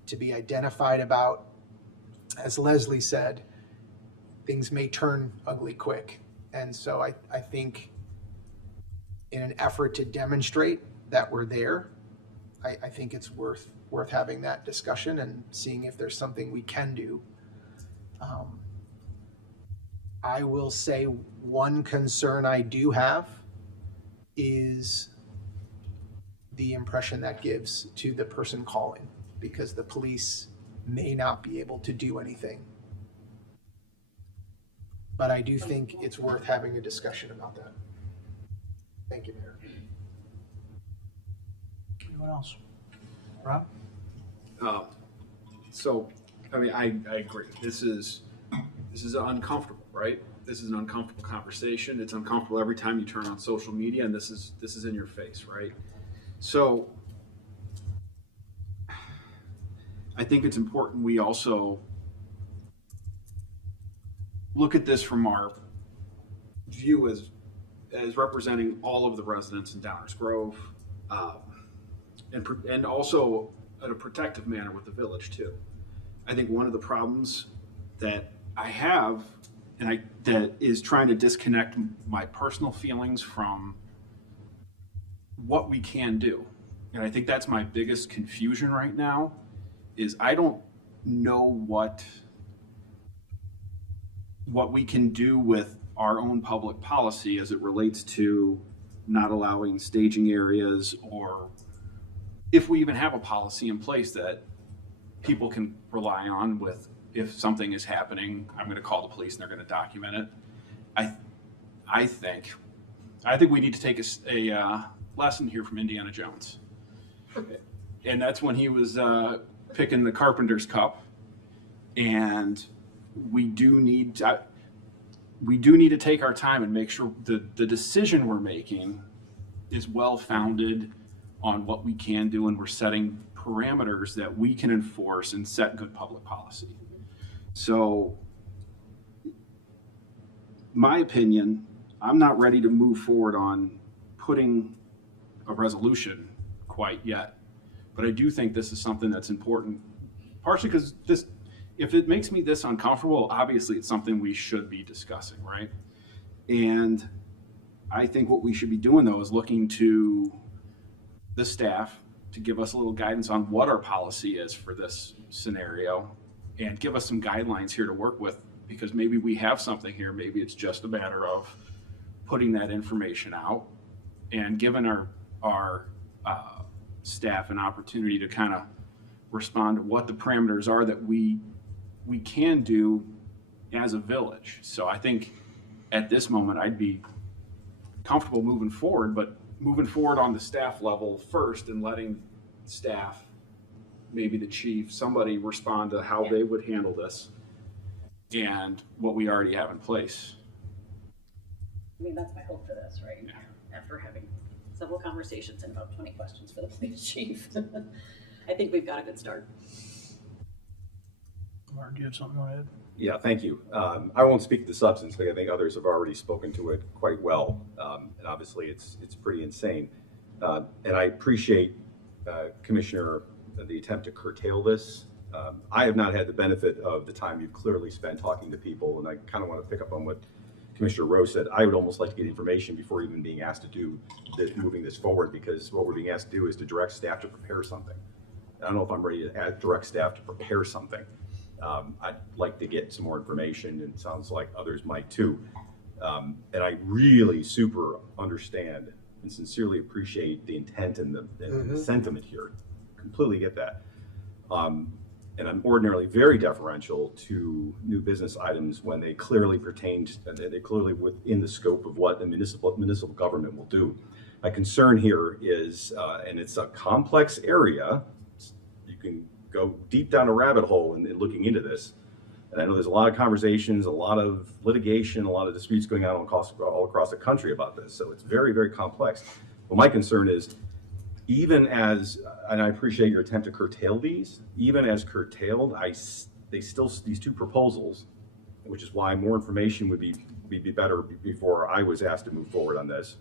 to be identified about. As Leslie said, things may turn ugly quick. And so I think in an effort to demonstrate that we're there, I think it's worth having that discussion and seeing if there's something we can do. I will say one concern I do have is the impression that gives to the person calling, because the police may not be able to do anything. But I do think it's worth having a discussion about that. Thank you, Mayor. Anyone else? Rob? So, I mean, I agree. This is uncomfortable, right? This is an uncomfortable conversation. It's uncomfortable every time you turn on social media, and this is in your face, right? So, I think it's important we also look at this from our view as representing all of the residents in Downers Grove, and also in a protective manner with the village too. I think one of the problems that I have, that is trying to disconnect my personal feelings from what we can do, and I think that's my biggest confusion right now, is I don't know what we can do with our own public policy as it relates to not allowing staging areas, or if we even have a policy in place that people can rely on with, if something is happening, I'm going to call the police and they're going to document it. I think we need to take a lesson here from Indiana Jones. And that's when he was picking the Carpenter's Cup. And we do need to take our time and make sure the decision we're making is well-founded on what we can do, and we're setting parameters that we can enforce and set good public policy. So, my opinion, I'm not ready to move forward on putting a resolution quite yet, but I do think this is something that's important, partially because if it makes me this uncomfortable, obviously it's something we should be discussing, right? And I think what we should be doing, though, is looking to the staff to give us a little guidance on what our policy is for this scenario, and give us some guidelines here to work with, because maybe we have something here. Maybe it's just a matter of putting that information out and giving our staff an opportunity to kind of respond to what the parameters are that we can do as a village. So I think at this moment I'd be comfortable moving forward, but moving forward on the staff level first, and letting staff, maybe the chief, somebody respond to how they would handle this and what we already have in place. I mean, that's my hope for this, right? Yeah. After having several conversations and about 20 questions for the police chief, I think we've got a good start. Martin, do you have something you want to add? Yeah, thank you. I won't speak to the substance, because I think others have already spoken to it quite well. And obviously it's pretty insane. And I appreciate, Commissioner, the attempt to curtail this. I have not had the benefit of the time you've clearly spent talking to people, and I kind of want to pick up on what Commissioner Rowe said. I would almost like to get information before even being asked to do this, moving this forward, because what we're being asked to do is to direct staff to prepare something. I don't know if I'm ready to direct staff to prepare something. I'd like to get some more information, and it sounds like others might too. And I really super understand and sincerely appreciate the intent and the sentiment here. Completely get that. And I'm ordinarily very deferential to new business items when they clearly they're clearly within the scope of what the municipal government will do. My concern here is, and it's a complex area, you can go deep down a rabbit hole in looking into this. And I know there's a lot of conversations, a lot of litigation, a lot of disputes going on all across the country about this. So it's very, very complex. But my concern is, even as, and I appreciate your attempt to curtail these, even as curtailed, these two proposals, which is why more information would be better before I was asked to move forward on this.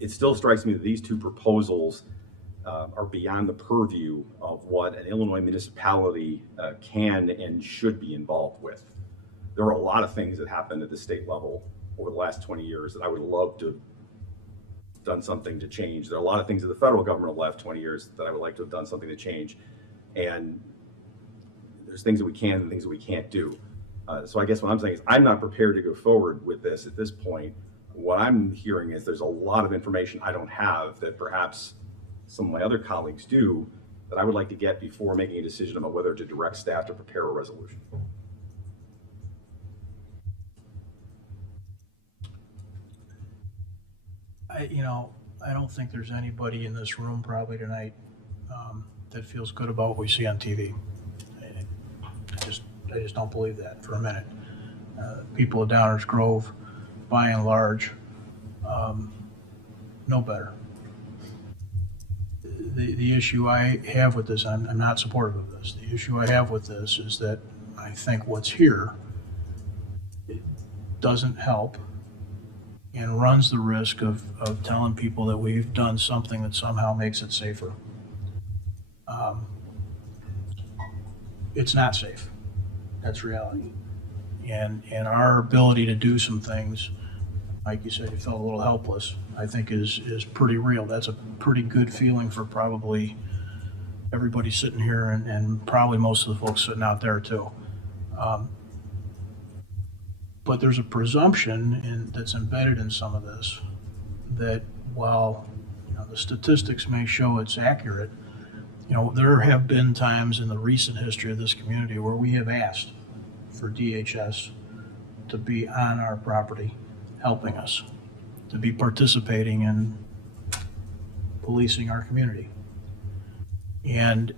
It still strikes me that these two proposals are beyond the purview of what an Illinois municipality can and should be involved with. There are a lot of things that happened at the state level over the last 20 years that I would love to have done something to change. There are a lot of things that the federal government of the last 20 years that I would like to have done something to change. And there's things that we can and things that we can't do. So I guess what I'm saying is I'm not prepared to go forward with this at this point. What I'm hearing is there's a lot of information I don't have that perhaps some of my other colleagues do that I would like to get before making a decision about whether to direct staff to prepare a resolution. I don't think there's anybody in this room probably tonight that feels good about what we see on TV. I just don't believe that for a minute. People of Downers Grove, by and large, know better. The issue I have with this, I'm not supportive of this. The issue I have with this is that I think what's here doesn't help and runs the risk of telling people that we've done something that somehow makes it safer. It's not safe. That's reality. And our ability to do some things, like you said, you felt a little helpless, I think is pretty real. That's a pretty good feeling for probably everybody sitting here and probably most of the folks sitting out there too. But there's a presumption that's embedded in some of this that while the statistics may show it's accurate, there have been times in the recent history of this community where we have asked for DHS to be on our property helping us, to be participating in policing our community. And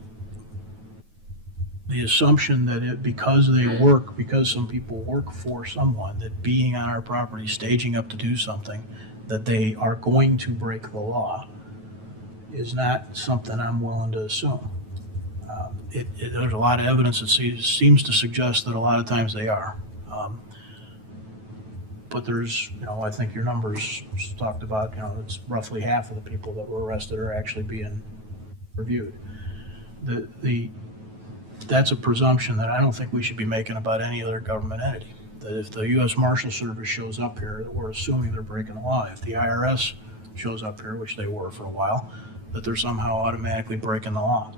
the assumption that because some people work for someone, that being on our property, staging up to do something, that they are going to break the law is not something I'm willing to assume. There's a lot of evidence that seems to suggest that a lot of times they are. But there's, I think your numbers talked about, it's roughly half of the people that were arrested are actually being reviewed. That's a presumption that I don't think we should be making about any other government entity. That if the U.S. Marshal Service shows up here, that we're assuming they're breaking the law. If the IRS shows up here, which they were for a while, that they're somehow automatically breaking the law.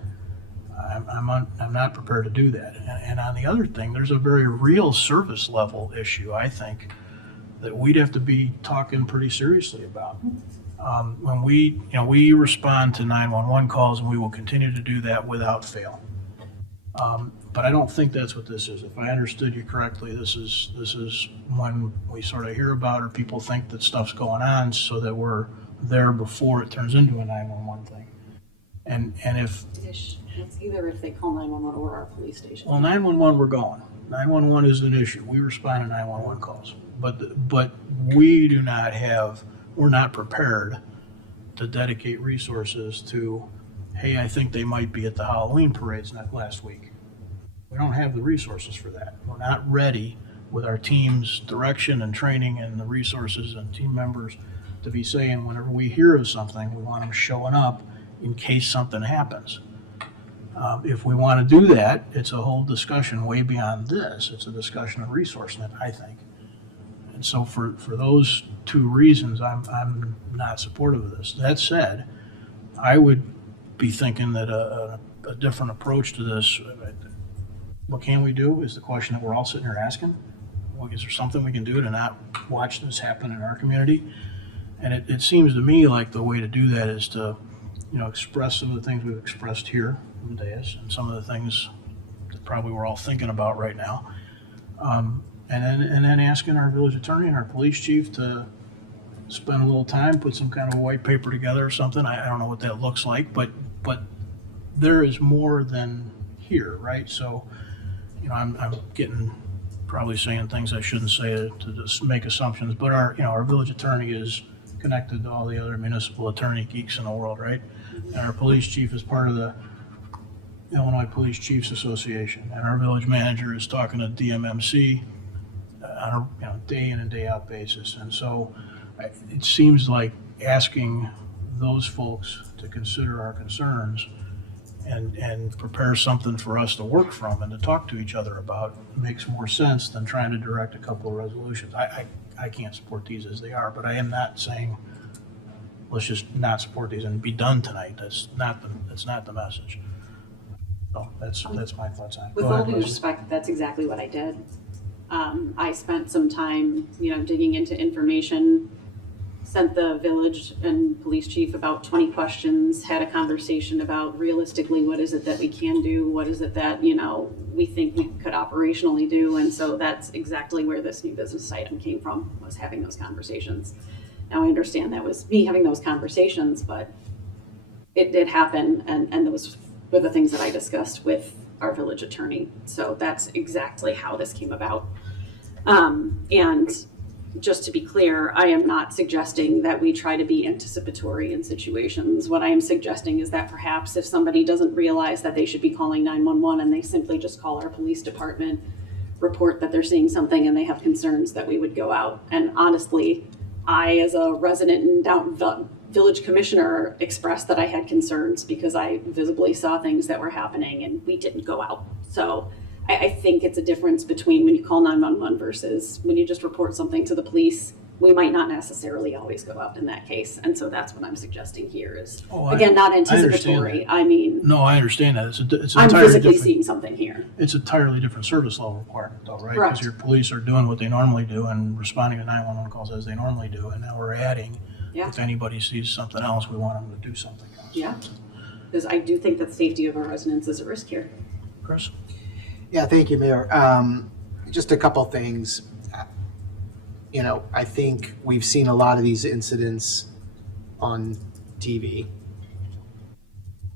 I'm not prepared to do that. And on the other thing, there's a very real service level issue, I think, that we'd have to be talking pretty seriously about. When we respond to 911 calls, and we will continue to do that without fail. But I don't think that's what this is. If I understood you correctly, this is when we sort of hear about or people think that stuff's going on so that we're there before it turns into a 911 thing. And if... It's either if they call 911 or our police station. Well, 911, we're going. 911 is an issue. We respond to 911 calls. But we're not prepared to dedicate resources to, hey, I think they might be at the Halloween parades last week. We don't have the resources for that. We're not ready with our team's direction and training and the resources and team members to be saying whenever we hear of something, we want them showing up in case something happens. If we want to do that, it's a whole discussion way beyond this. It's a discussion of resourcement, I think. And so for those two reasons, I'm not supportive of this. That said, I would be thinking that a different approach to this, what can we do, is the question that we're all sitting here asking. Well, is there something we can do to not watch this happen in our community? And it seems to me like the way to do that is to, express some of the things we've expressed here from the dais and some of the things that probably we're all thinking about right now. And then asking our village attorney and our police chief to spend a little time, put some kind of a white paper together or something. I don't know what that looks like, but there is more than here, right? So, I'm getting probably saying things I shouldn't say to just make assumptions, but our village attorney is connected to all the other municipal attorney geeks in the world, right? And our police chief is part of the Illinois Police Chiefs Association, and our village manager is talking to DMMC on a day in and day out basis. And so it seems like asking those folks to consider our concerns and prepare something for us to work from and to talk to each other about makes more sense than trying to direct a couple of resolutions. I can't support these as they are, but I am not saying let's just not support these and be done tonight. That's not the message. So that's my thoughts on it. With Go all ahead, due Leslie. respect, that's exactly what I did. I spent some time, digging into information, sent the village and police chief about 20 questions, had a conversation about realistically what is it that we can do, what is it that, we think we could operationally do. And so that's exactly where this new business item came from, was having those conversations. Now I understand that was me having those conversations, but it did happen, and those were the things that I discussed with our village attorney. So that's exactly how this came about. And just to be clear, I am not suggesting that we try to be anticipatory in situations. What I am suggesting is that perhaps if somebody doesn't realize that they should be calling 911 and they simply just call our police department, report that they're seeing something and they have concerns, that we would go out. And honestly, I, as a resident and Downton Village Commissioner, expressed that I had concerns because I visibly saw things that were happening and we didn't go out. So I think it's a difference between when you call 911 versus when you just report something to the police. We might not necessarily always go out in that case. And so that's what I'm suggesting here is, again, not anticipatory. I mean, No, I understand that. It's I'm entirely physically different. seeing something here. It's an entirely different service level requirement though, right? Correct. Because your police are doing what they normally do and responding to 911 calls as they normally do. And now we're adding, Yeah. if anybody sees something else, we want them to do something else. Yeah. Because I do think that the safety of our residents is a risk here. Chris? Yeah, thank you, Mayor. Just a couple things. I think we've seen a lot of these incidents on TV.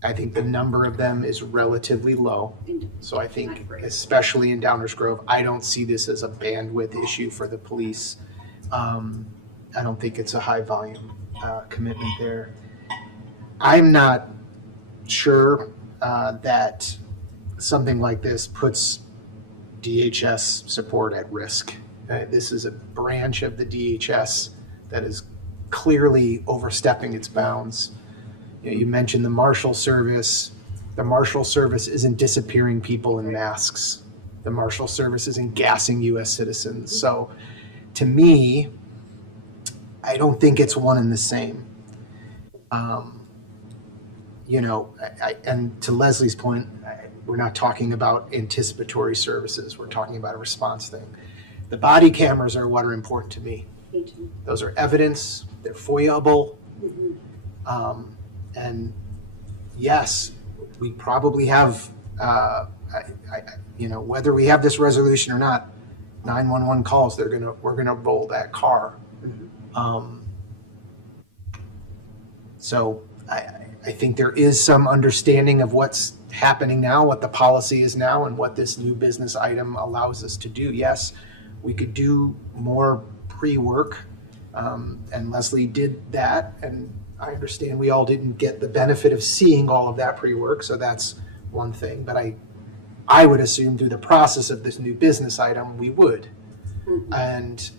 I think the number of them is relatively low. So I think, especially in Downers Grove, I don't see this as a bandwidth issue for the police. I don't think it's a high volume commitment there. I'm not sure that something like this puts DHS support at risk. This is a branch of the DHS that is clearly overstepping its bounds. You mentioned the Marshal Service. The Marshal Service isn't disappearing people in masks. The Marshal Service isn't gassing U.S. citizens. So to me, I don't think it's one and the same. And to Leslie's point, we're not talking about anticipatory services. We're talking about a response thing. The body cameras are what are important to me. Me too. Those are evidence. They're FOIA-able. And yes, we probably have, whether we have this resolution or not, 911 calls, we're gonna roll that car. So I think there is some understanding of what's happening now, what the policy is now, and what this new business item allows us to do. Yes, we could do more pre-work, and Leslie did that, and I understand we all didn't get the benefit of seeing all of that pre-work, so that's one thing. But I would assume through the process of this new business item, we would. And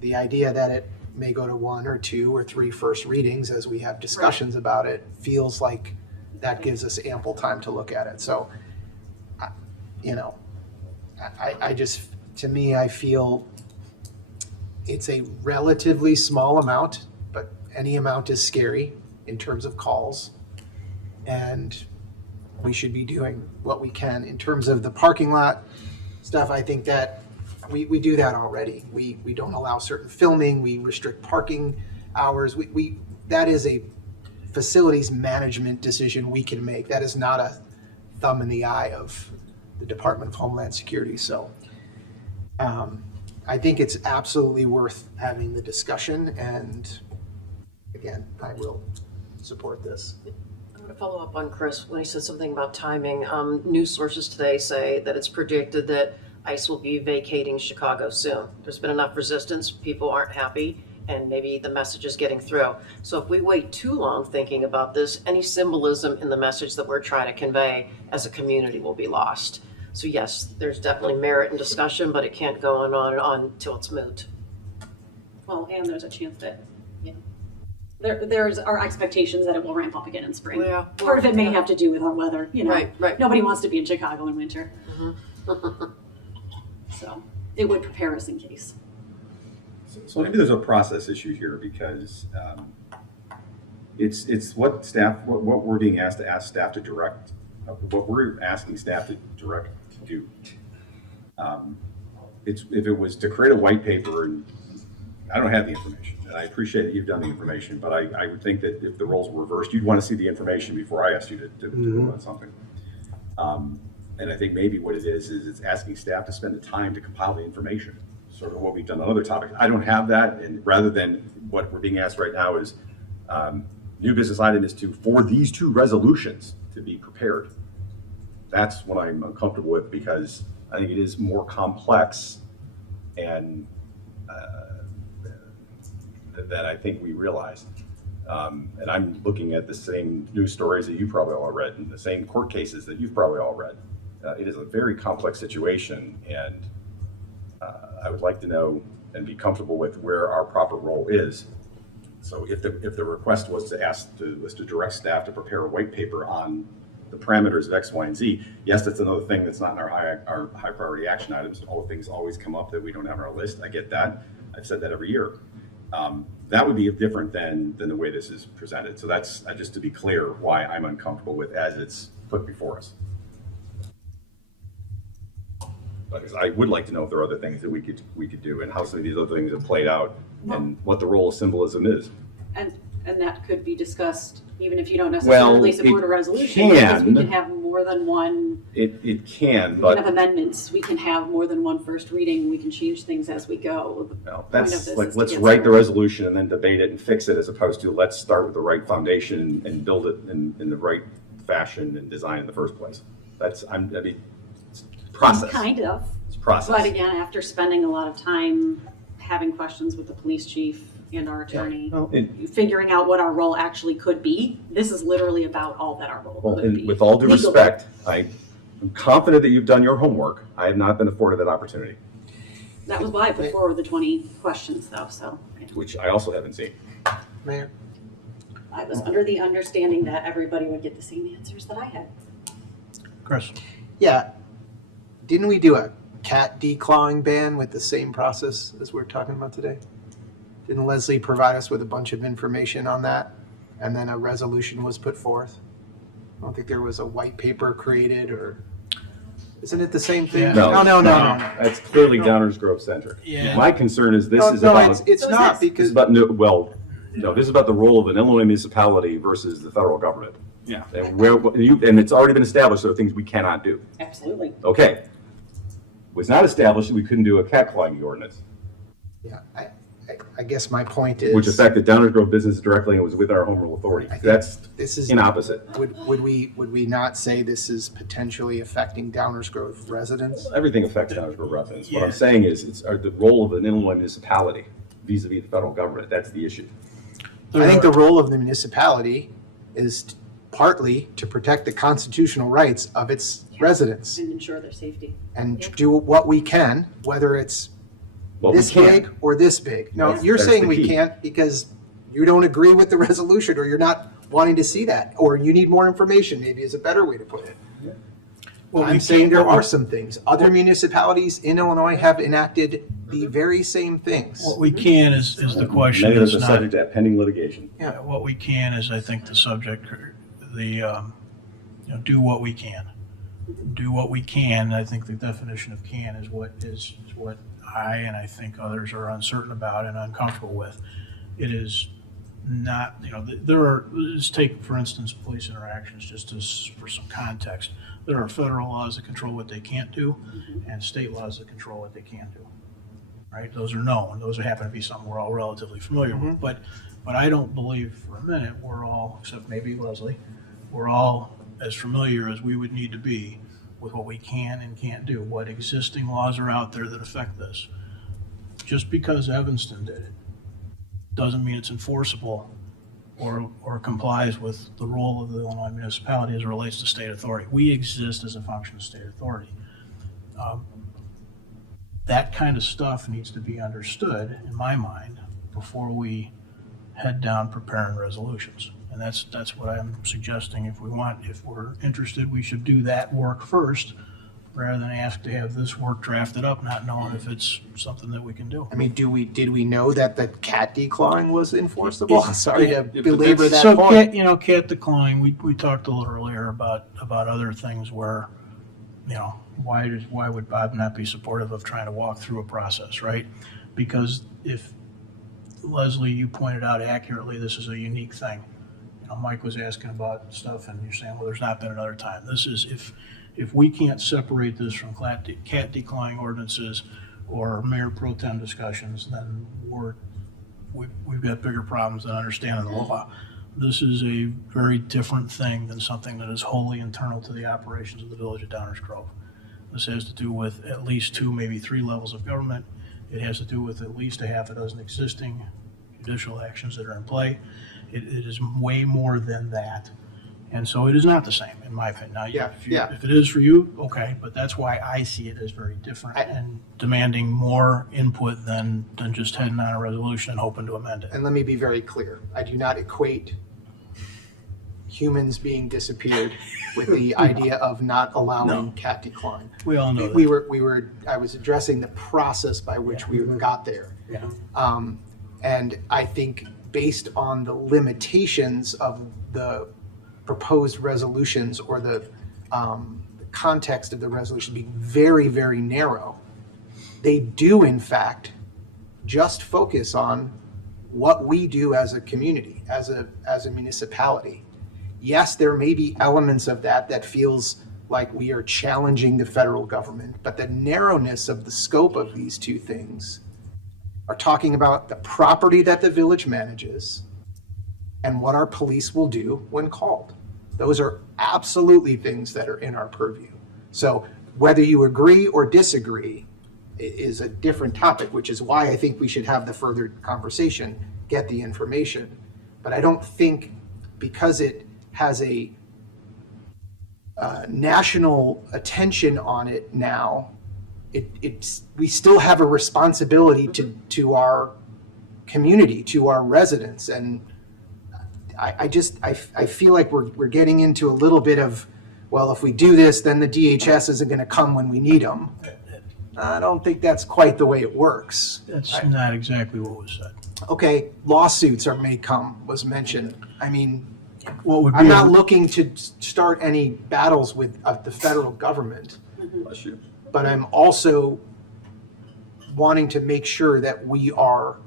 the idea that it may go to 1 or 2 or 3 first readings as we have discussions about it feels like that gives us ample time to look at it. So, I just, to me, I feel it's a relatively small amount, but any amount is scary in terms of calls. And we should be doing what we can. In terms of the parking lot stuff, I think that we do that already. We don't allow certain filming, we restrict parking hours. That is a facilities management decision we can make. That is not a thumb in the eye of the Department of Homeland Security. So I think it's absolutely worth having the discussion, and again, I will support this. I'm going to follow up on Chris when he said something about timing. News sources today say that it's predicted that ICE will be vacating Chicago soon. There's been enough resistance, people aren't happy, and maybe the message is getting through. So if we wait too long thinking about this, any symbolism in the message that we're trying to convey as a community will be lost. So yes, there's definitely merit in discussion, but it can't go on and on till it's moot. Well, and there's a chance that, you know, there's our expectations that it will ramp up again in spring. Yeah. Part of it may have to do with our weather, you know. Right. Nobody wants to be in Chicago in winter. So it would prepare us in case. So maybe there's a process issue here because it's what what we're being asked to ask staff to direct, what we're asking staff to direct to do. If it was to create a white paper, and I don't have the information, and I appreciate that you've done the information, but I would think that if the roles were reversed, you'd want to see the information before I asked you to vote on something. And I think maybe what it is it's asking staff to spend the time to compile the information, sort of what we've done on other topics. I don't have that, and rather than what we're being asked right now is new business item is for these two resolutions to be prepared. That's what I'm uncomfortable with because I think it is more complex and than I think we realize. And I'm looking at the same news stories that you probably all read and the same court cases that you've probably all read. It is a very complex situation, and I would like to know and be comfortable with where our proper role is. So if the request was to direct staff to prepare a white paper on the parameters of X, Y, and Z, yes, that's another thing that's not in our high priority action items. All things always come up that we don't have on our list. I get that. I've said that every year. That would be different than the way this is presented. So that's just to be clear why I'm uncomfortable with as it's put before us. Because I would like to know if there are other things that we could do and how some of these other things have played out and what the role of symbolism is. And that could be discussed, even if you don't necessarily support a resolution. Because we can have more than one. It can, We but can have amendments. We can have more than one first reading. We can change things as we go. well, The point that's of this like is to let's get write the started. resolution and then debate it and fix it, as opposed to let's start with the right foundation and build it in the right fashion and design in the first place. It's process. Kind of. It's process. But again, after spending a lot of time having questions with the police chief and our attorney, figuring out what our role actually could be, this is literally about all that our role Well, could and be. with all due Legally. respect, I'm confident that you've done your homework. I have not been afforded that opportunity, That was why I put forward the 20 questions though, so. which I also haven't seen. Mayor? I was under the understanding that everybody would get the same answers that I had. Chris? Yeah. Didn't we do a cat declawing ban with the same process as we're talking about today? Didn't Leslie provide us with a bunch of information on that? And then a resolution was put forth? I don't think there was a white paper created, or, isn't it the same thing? Yeah. No. That's clearly Downers Grove centric. Yeah. My concern is this No, is no, about, it's not, this because is about, this is about the role of an Illinois municipality versus the federal government. Yeah. And it's already been established, there are things we cannot do. Absolutely. Okay. It was not established that we couldn't do a cat clawing ordinance, yeah, I guess my point is. which affected Downers Grove business directly and was within our home rule authority. I think That's this is inopposite. Would we not say this is potentially affecting Downers Grove residents? Everything affects Downers Grove residents. What Yeah. I'm saying is, it's the role of an Illinois municipality vis-a-vis the federal government. That's the issue. I think the role of the municipality is partly to protect the constitutional rights of its residents And ensure their safety. and do what we can, whether it's Well, we this can't. big or this big. No, That's- you're that's saying the we key. can't because you don't agree with the resolution, or you're not wanting to see that, or you need more information, maybe is a better way to put it. Well, I'm saying there are some things. Other municipalities in Illinois have enacted the very same things. What we can is the question. Maybe It's there's a not, subject to pending litigation. yeah, what we can is, I think, the subject, do what we can. Do what we can. I think the definition of can is what I and I think others are uncertain about and uncomfortable with. It is not, there are, let's take, for instance, police interactions, just for some context. There are federal laws that control what they can't do and state laws that control what they can do. Right? Those are known. Those happen to be something we're all relatively familiar with. But I don't believe for a minute we're all, except maybe Leslie, we're all as familiar as we would need to be with what we can and can't do, what existing laws are out there that affect this. Just because Evanston did it doesn't mean it's enforceable or complies with the role of the Illinois municipality as it relates to state authority. We exist as a function of state authority. That kind of stuff needs to be understood, in my mind, before we head down preparing resolutions. And that's what I'm suggesting. If we're interested, we should do that work first, rather than ask to have this work drafted up, not knowing if it's something that we can do. I mean, did we know that the cat declawing was enforceable? Sorry to If belabor that So point. cat declawing, we talked a little earlier about other things where, why would Bob not be supportive of trying to walk through a process, right? Because if, Leslie, you pointed out accurately, this is a unique thing. Mike was asking about stuff and you're saying, well, there's not been another time. This is, if we can't separate this from cat declawing ordinances or mayor pro tem discussions, then we've got bigger problems than understanding the law. This is a very different thing than something that is wholly internal to the operations of the village of Downers Grove. This has to do with at least 2, maybe 3 levels of government. It has to do with at least a half a dozen existing judicial actions that are in play. It is way more than that. And so it is not the same, in my opinion. Now, if it is for you, okay, but that's why I see it as very different and demanding more input than just heading on a resolution and hoping to amend it. And let me be very clear. I do not equate humans being disappeared with the idea of not allowing cat decline. We all know that. I was addressing the process by which we got there. Yeah. And I think based on the limitations of the proposed resolutions or the context of the resolution being very, very narrow, they do in fact just focus on what we do as a community, as a municipality. Yes, there may be elements of that feels like we are challenging the federal government, but the narrowness of the scope of these two things are talking about the property that the village manages and what our police will do when called. Those are absolutely things that are in our purview. So whether you agree or disagree is a different topic, which is why I think we should have the further conversation, get the information. But I don't think because it has a national attention on it now, we still have a responsibility to our community, to our residents. And I feel like we're getting into a little bit of, well, if we do this, then the DHS isn't going to come when we need them. I don't think that's quite the way it works. That's not exactly what was said. Okay, lawsuits may come, was mentioned. I mean, What would be I'm not looking to start any battles with the federal government, Bless you. but I'm also wanting to make sure that we are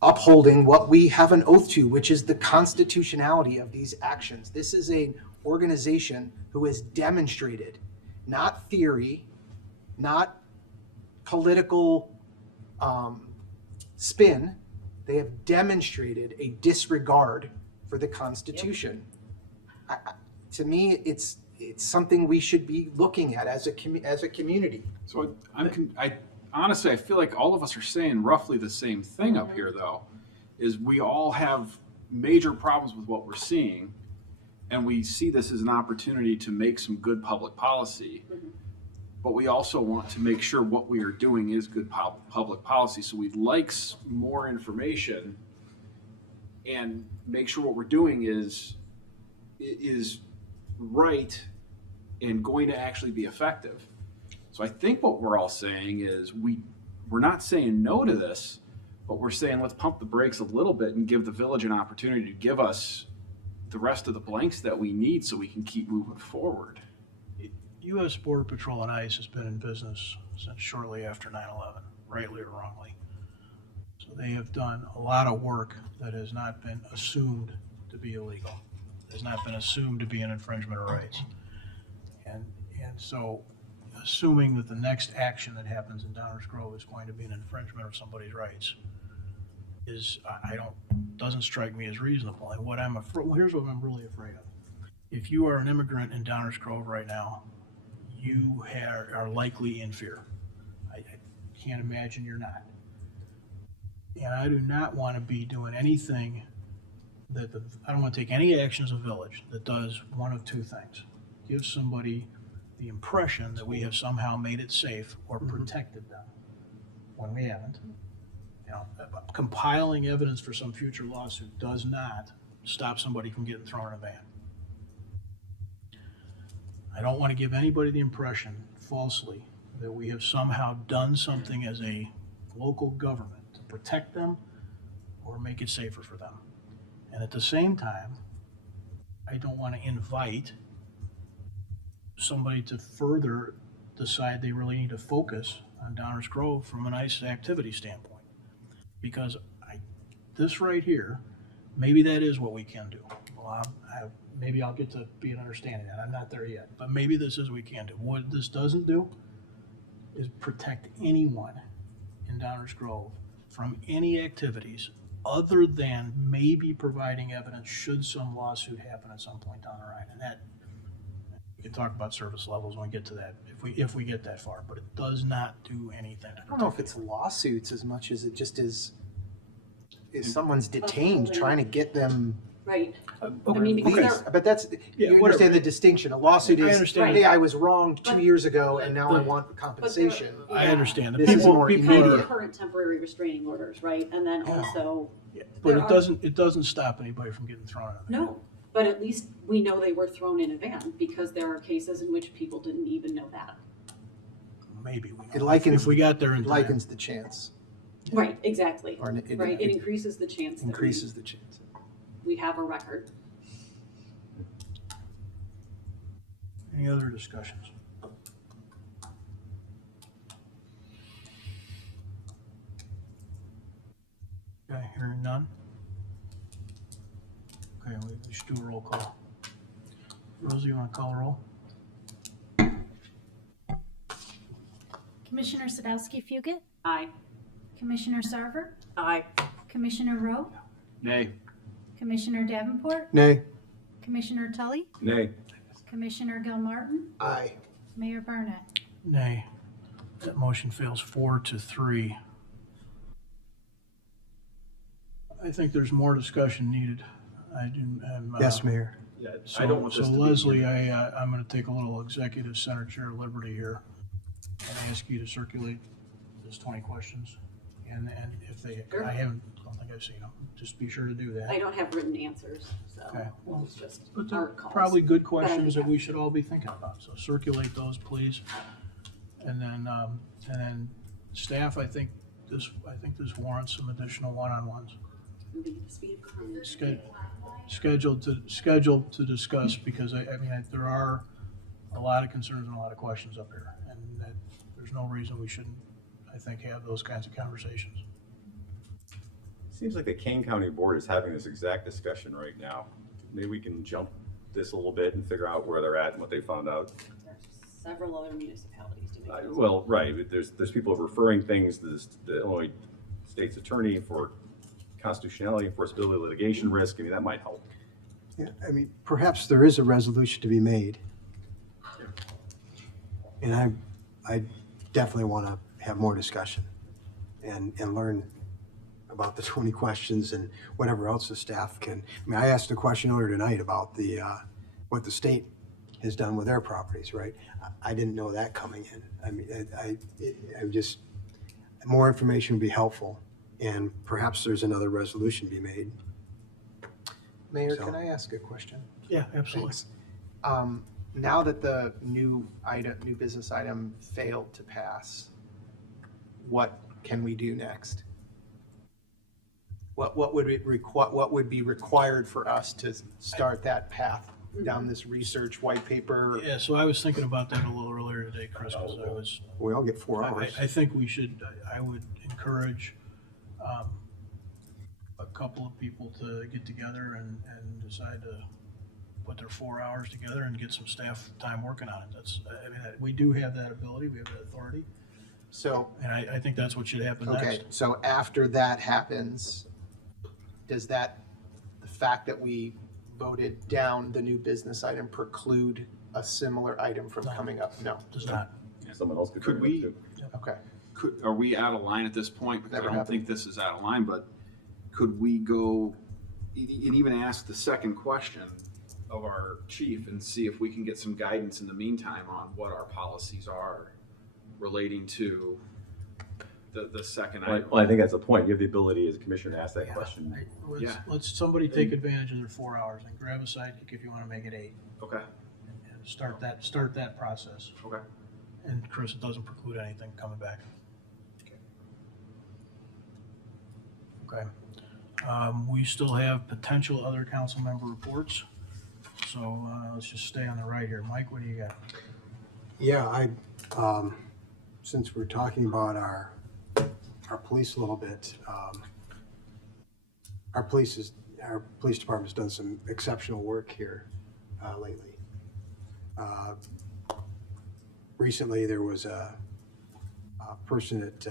upholding what we have an oath to, which is the constitutionality of these actions. This is an organization who has demonstrated, not theory, not political spin, they have demonstrated a disregard for the Constitution. To me, it's something we should be looking at as a community. So honestly, I feel like all of us are saying roughly the same thing up here, though, is we all have major problems with what we're seeing, and we see this as an opportunity to make some good public policy. But we also want to make sure what we are doing is good public policy. So we'd like more information and make sure what we're doing is right and going to actually be effective. So I think what we're all saying is we're not saying no to this, but we're saying let's pump the brakes a little bit and give the village an opportunity to give us the rest of the blanks that we need so we can keep moving forward. U.S. Border Patrol and ICE has been in business since shortly after 9/11, rightly or wrongly. So they have done a lot of work that has not been assumed to be illegal, has not been assumed to be an infringement of rights. And so assuming that the next action that happens in Downers Grove is going to be an infringement of somebody's rights doesn't strike me as reasonable. And here's what I'm really afraid of. If you are an immigrant in Downers Grove right now, you are likely in fear. I can't imagine you're not. And I do not want to be doing anything I don't want to take any action as a village that does one of two things. Give somebody the impression that we have somehow made it safe or protected them when we haven't. You know, compiling evidence for some future lawsuit does not stop somebody from getting thrown in a van. I don't want to give anybody the impression falsely that we have somehow done something as a local government to protect them or make it safer for them. And at the same time, I don't want to invite somebody to further decide they really need to focus on Downers Grove from an ICE activity standpoint. Because this right here, maybe that is what we can do. Well, maybe I'll get to be an understanding of that. I'm not there yet. But maybe this is what we can do. What this doesn't do is protect anyone in Downers Grove from any activities other than maybe providing evidence should some lawsuit happen at some point down the line. And that, we can talk about service levels when we get to that, if we get that far, but it does not do anything. I don't know if it's lawsuits as much as it just is someone's detained, trying to get them. Right. I mean, because released. But that's, you whatever. understand the distinction. A lawsuit I is, understand. hey, I was wrong 2 years ago and now I want compensation. I understand. This is more kind immediate. of current temporary restraining orders, right? And then also. But there it doesn't stop anybody from getting thrown in a van. No, but at least we know they were thrown in a van because there are cases in which people didn't even know that. Maybe we It likens, if we got there in it time. likens the chance, Right, exactly. Or it increases the chance that increases the chance. we have a record. Any other discussions? Okay, hearing none. Okay, we should do a roll call. Rosie, you want to call a roll? Commissioner Sadowski Fugit, Aye. Commissioner Sarver, Aye. Commissioner Rowe, Nay. Commissioner Davenport, Nay. Commissioner Tully, Nay. Commissioner Gilmartin, Aye. Mayor Barnett. Nay. That motion fails 4-3. I think there's more discussion needed. Yes, Mayor. Yeah, So, I don't want this to be. Leslie, I'm going to take a little executive center chair liberty here and ask you to circulate those 20 questions. And if they, Sure. I don't think I've seen them. Just be sure to do that. I don't have written answers, so Okay. it's just But our they're calls. probably good questions that we should all be thinking about. So circulate those, please. And then staff, I think this warrants some additional one-on-ones. Scheduled to discuss, because I mean, there are a lot of concerns and a lot of questions up here. And that there's no reason we shouldn't, I think, have those kinds of conversations. Seems like the Kane County Board is having this exact discussion right now. Maybe we can jump this a little bit and figure out where they're at and what they found out. There's several other municipalities doing this. Well, right, but there's people referring things to the Illinois State's Attorney for constitutionality, enforceability, litigation risk. I mean, that might help. Yeah, I mean, perhaps there is a resolution to be made. And I definitely want to have more discussion and learn about the 20 questions and whatever else the staff can. I mean, I asked a question earlier tonight about what the state has done with their properties, right? I didn't know that coming in. I mean, I'm just, more information would be helpful, and perhaps there's another resolution to be made. Mayor, So- can I ask a question? Yeah, absolutely. Thanks. Now that the new business item failed to pass, what can we do next? What would be required for us to start that path down this research white paper? Yeah, so I was thinking about that a little earlier today, Chris, because We all get 4 hours. I think I would encourage a couple of people to get together and decide to put their 4 hours together and get some staff time working on it. We do have that ability, we have that authority, So, and I think that's what should happen okay, next. so after that happens, does the fact that we voted down the new business item preclude a similar item from coming up? No. Does not. Someone else could. Could bring it we- up, too. Okay. are we out of line at this point? Because Never I don't happened. think this is out of line, but could we go and even ask the second question of our chief and see if we can get some guidance in the meantime on what our policies are relating to the second item? Well, I think that's the point. You have the ability as a commissioner to ask that Yeah. question. Let's somebody take advantage of their 4 hours and grab a sidekick if you want to make it 8. Okay, And start that process. okay. And Chris, it doesn't preclude anything coming back. Okay. We still have potential other council member reports. So let's just stay on the right here. Mike, what do you got? Yeah, since we're talking about our police a little bit, our police department's done some exceptional work here lately. Recently, there was a person that,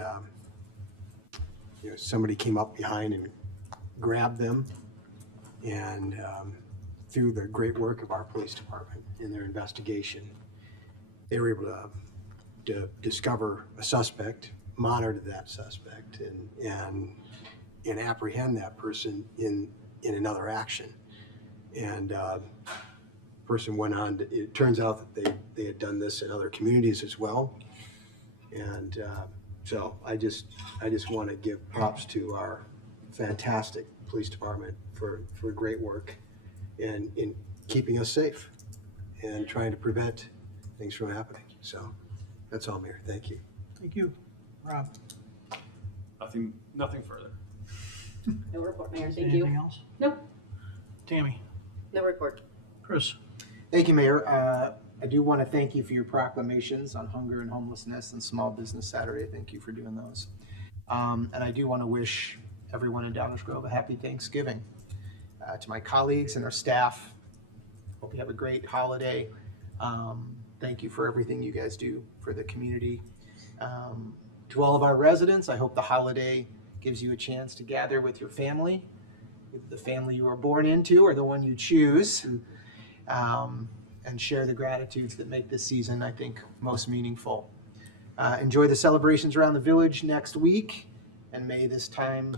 somebody came up behind and grabbed them, and through the great work of our police department in their investigation, they were able to discover a suspect, monitor that suspect, and apprehend that person in another action. And person went on to, it turns out that they had done this in other communities as well. And so I just want to give props to our fantastic police department for great work and in keeping us safe and trying to prevent things from happening. So that's all, Mayor. Thank you. Thank you. Rob? Nothing further. No report, Mayor. Thank you. Anything else? Nope, Tammy? no report. Chris? Thank you, Mayor. I do want to thank you for your proclamations on hunger and homelessness and Small Business Saturday. Thank you for doing those. And I do want to wish everyone in Downers Grove a happy Thanksgiving. To my colleagues and our staff, hope you have a great holiday. Thank you for everything you guys do for the community. To all of our residents, I hope the holiday gives you a chance to gather with your family, with the family you were born into or the one you choose, and share the gratitudes that make this season, I think, most meaningful. Enjoy the celebrations around the village next week, and may this time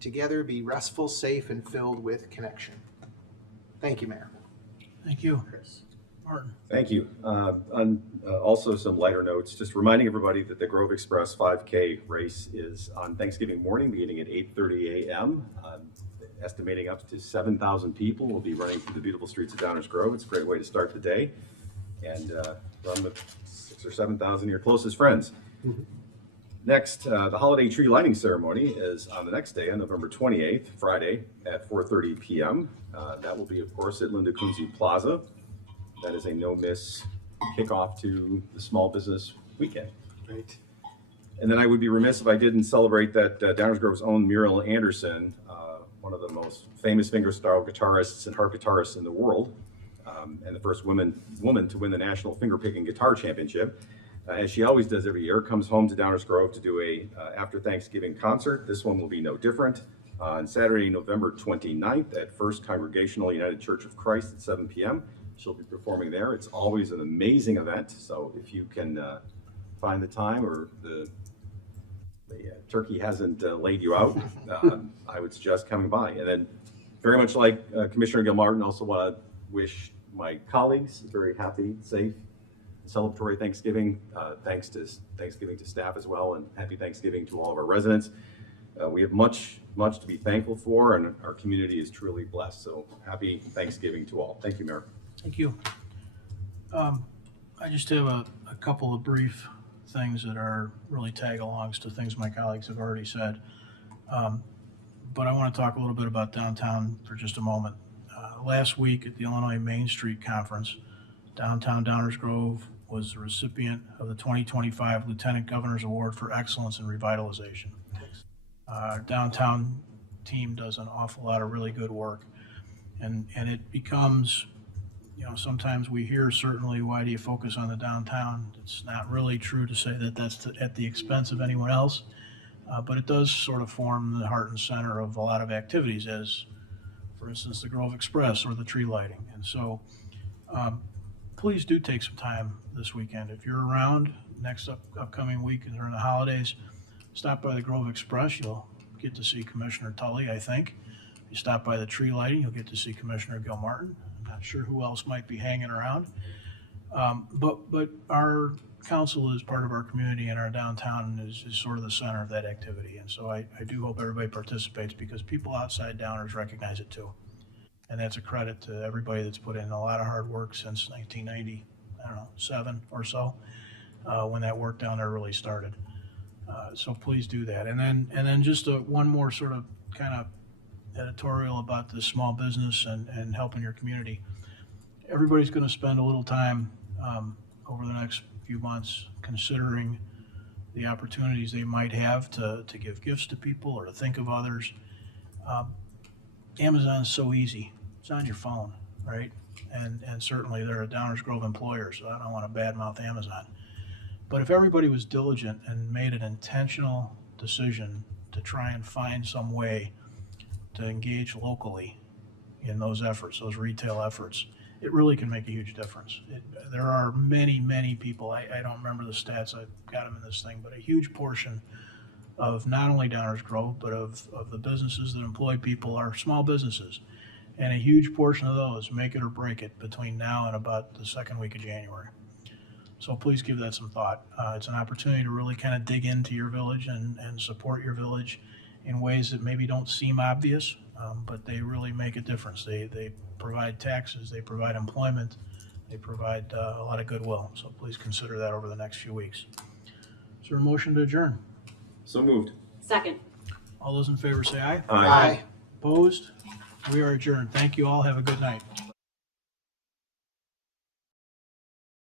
together be restful, safe, and filled with connection. Thank you, Mayor. Thank you. Martin? Thank you. Also some lighter notes, just reminding everybody that the Grove Express 5K race is on Thanksgiving morning, beginning at 8:30 a.m. Estimating up to 7,000 people will be running through the beautiful streets of Downers Grove. It's a great way to start the day. And run with 6,000 or 7,000 of your closest friends. Next, the holiday tree lighting ceremony is on the next day, on November 28th, Friday, at 4:30 p.m. That will be, of course, at Linda Kunze Plaza. That is a no-miss kickoff to the small business weekend. Right. And then I would be remiss if I didn't celebrate that Downers Grove's own Muriel Anderson, one of the most famous fingerstyle guitarists and harp guitarists in the world, and the first woman to win the National Fingerpicking Guitar Championship. As she always does every year, comes home to Downers Grove to do a after Thanksgiving concert. This one will be no different. On Saturday, November 29th at First Congregational United Church of Christ at 7 p.m. She'll be performing there. It's always an amazing event, so if you can find the time or the turkey hasn't laid you out, I would suggest coming by. And then, very much like Commissioner Gilmartin, also want to wish my colleagues a very happy, safe, celebratory Thanksgiving. Thanks to Thanksgiving to staff as well, and happy Thanksgiving to all of our residents. We have much to be thankful for, and our community is truly blessed. So happy Thanksgiving to all. Thank you, Mayor. Thank you. I just have a couple of brief things that are really tag-alongs to things my colleagues have already said. But I want to talk a little bit about downtown for just a moment. Last week at the Illinois Main Street Conference, downtown Downers Grove was the recipient of the 2025 Lieutenant Governor's Award for Excellence in Revitalization. Our downtown team does an awful lot of really good work, and it becomes, sometimes we hear certainly, why do you focus on the downtown? It's not really true to say that that's at the expense of anyone else, but it does sort of form the heart and center of a lot of activities, as for instance the Grove Express or the tree lighting. And so please do take some time this weekend. If you're around, next upcoming week and during the holidays, stop by the Grove Express. You'll get to see Commissioner Tully, I think. If you stop by the tree lighting, you'll get to see Commissioner Gilmartin. I'm not sure who else might be hanging around. But our council is part of our community, and our downtown is sort of the center of that activity. And so I do hope everybody participates, because people outside Downers recognize it too. And that's a credit to everybody that's put in a lot of hard work since 1997 or so, when that work down there really started. So please do that. And then just one more sort of kind of editorial about the small business and helping your community. Everybody's going to spend a little time over the next few months considering the opportunities they might have to give gifts to people or to think of others. Amazon's so easy. It's on your phone, right? And certainly they're a Downers Grove employer, so I don't want to badmouth Amazon. But if everybody was diligent and made an intentional decision to try and find some way to engage locally in those efforts, those retail efforts, it really can make a huge difference. There are many, many people, I don't remember the stats, I've got them in this thing, but a huge portion of not only Downers Grove, but of the businesses that employ people are small businesses. And a huge portion of those make it or break it between now and about the second week of January. So please give that some thought. It's an opportunity to really kind of dig into your village and support your village in ways that maybe don't seem obvious, but they really make a difference. They provide taxes, they provide employment, they provide a lot of goodwill. So please consider that over the next few weeks. Is there a motion to adjourn? So moved. Second. All those in favor say aye. Aye. Opposed? We are adjourned. Thank you all. Have a good night.